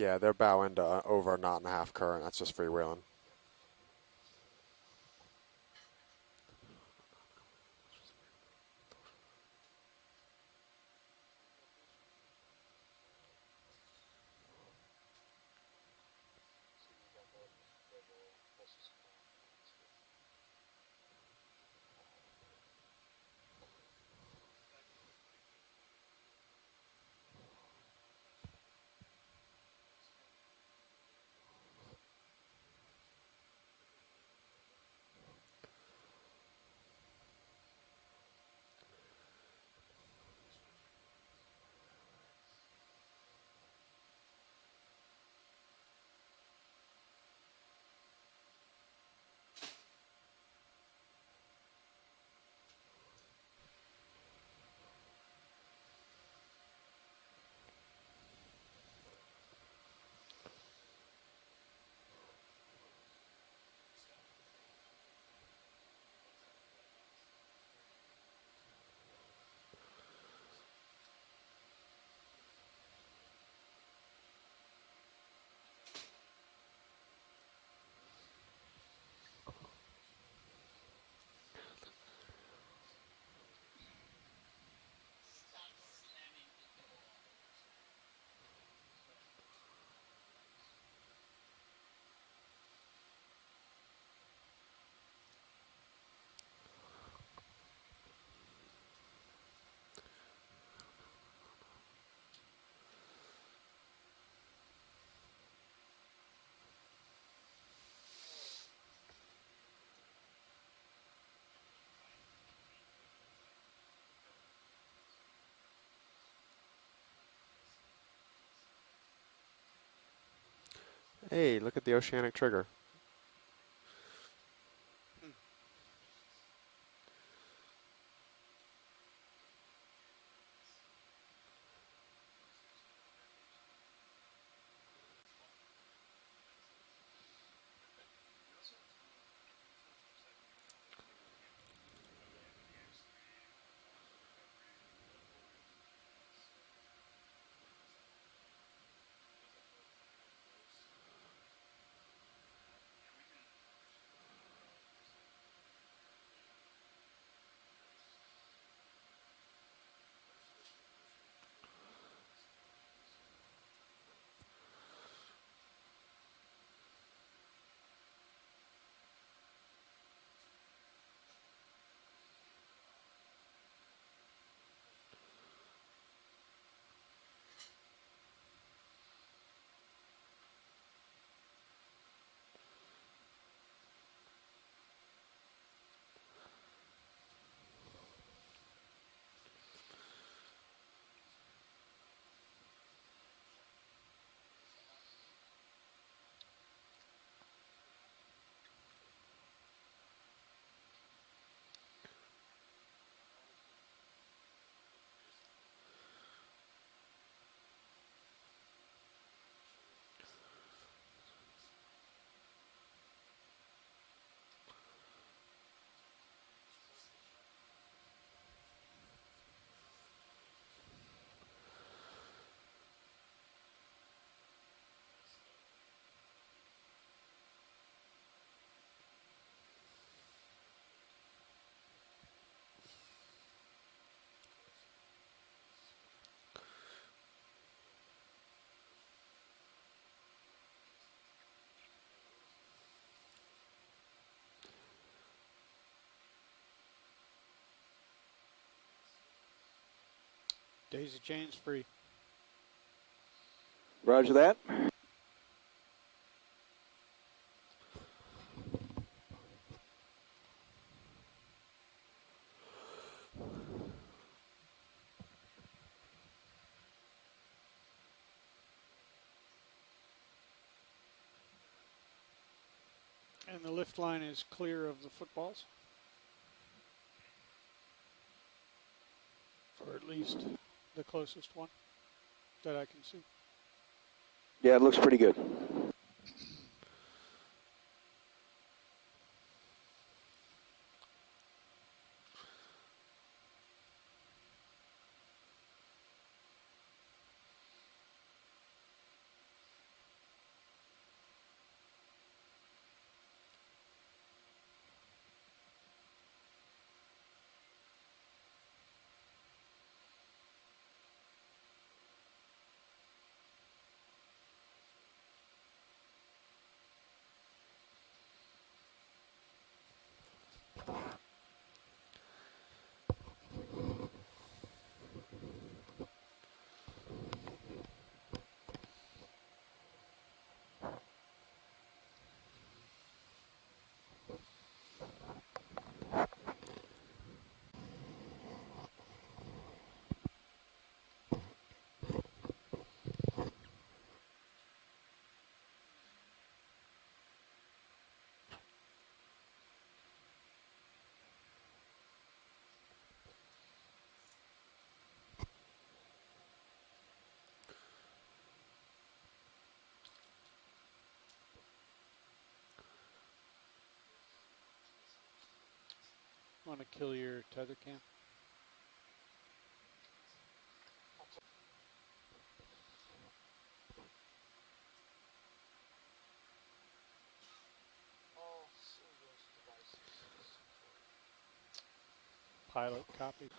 Yeah, they're bow into over a knot and a half current. That's just freewheeling. Hey, look at the oceanic trigger. Daisy chain's free. Roger that. And the lift line is clear of the footballs. Or at least the closest one that I can see. Yeah, it looks pretty good. Want to kill your tether cam? Pilot copy.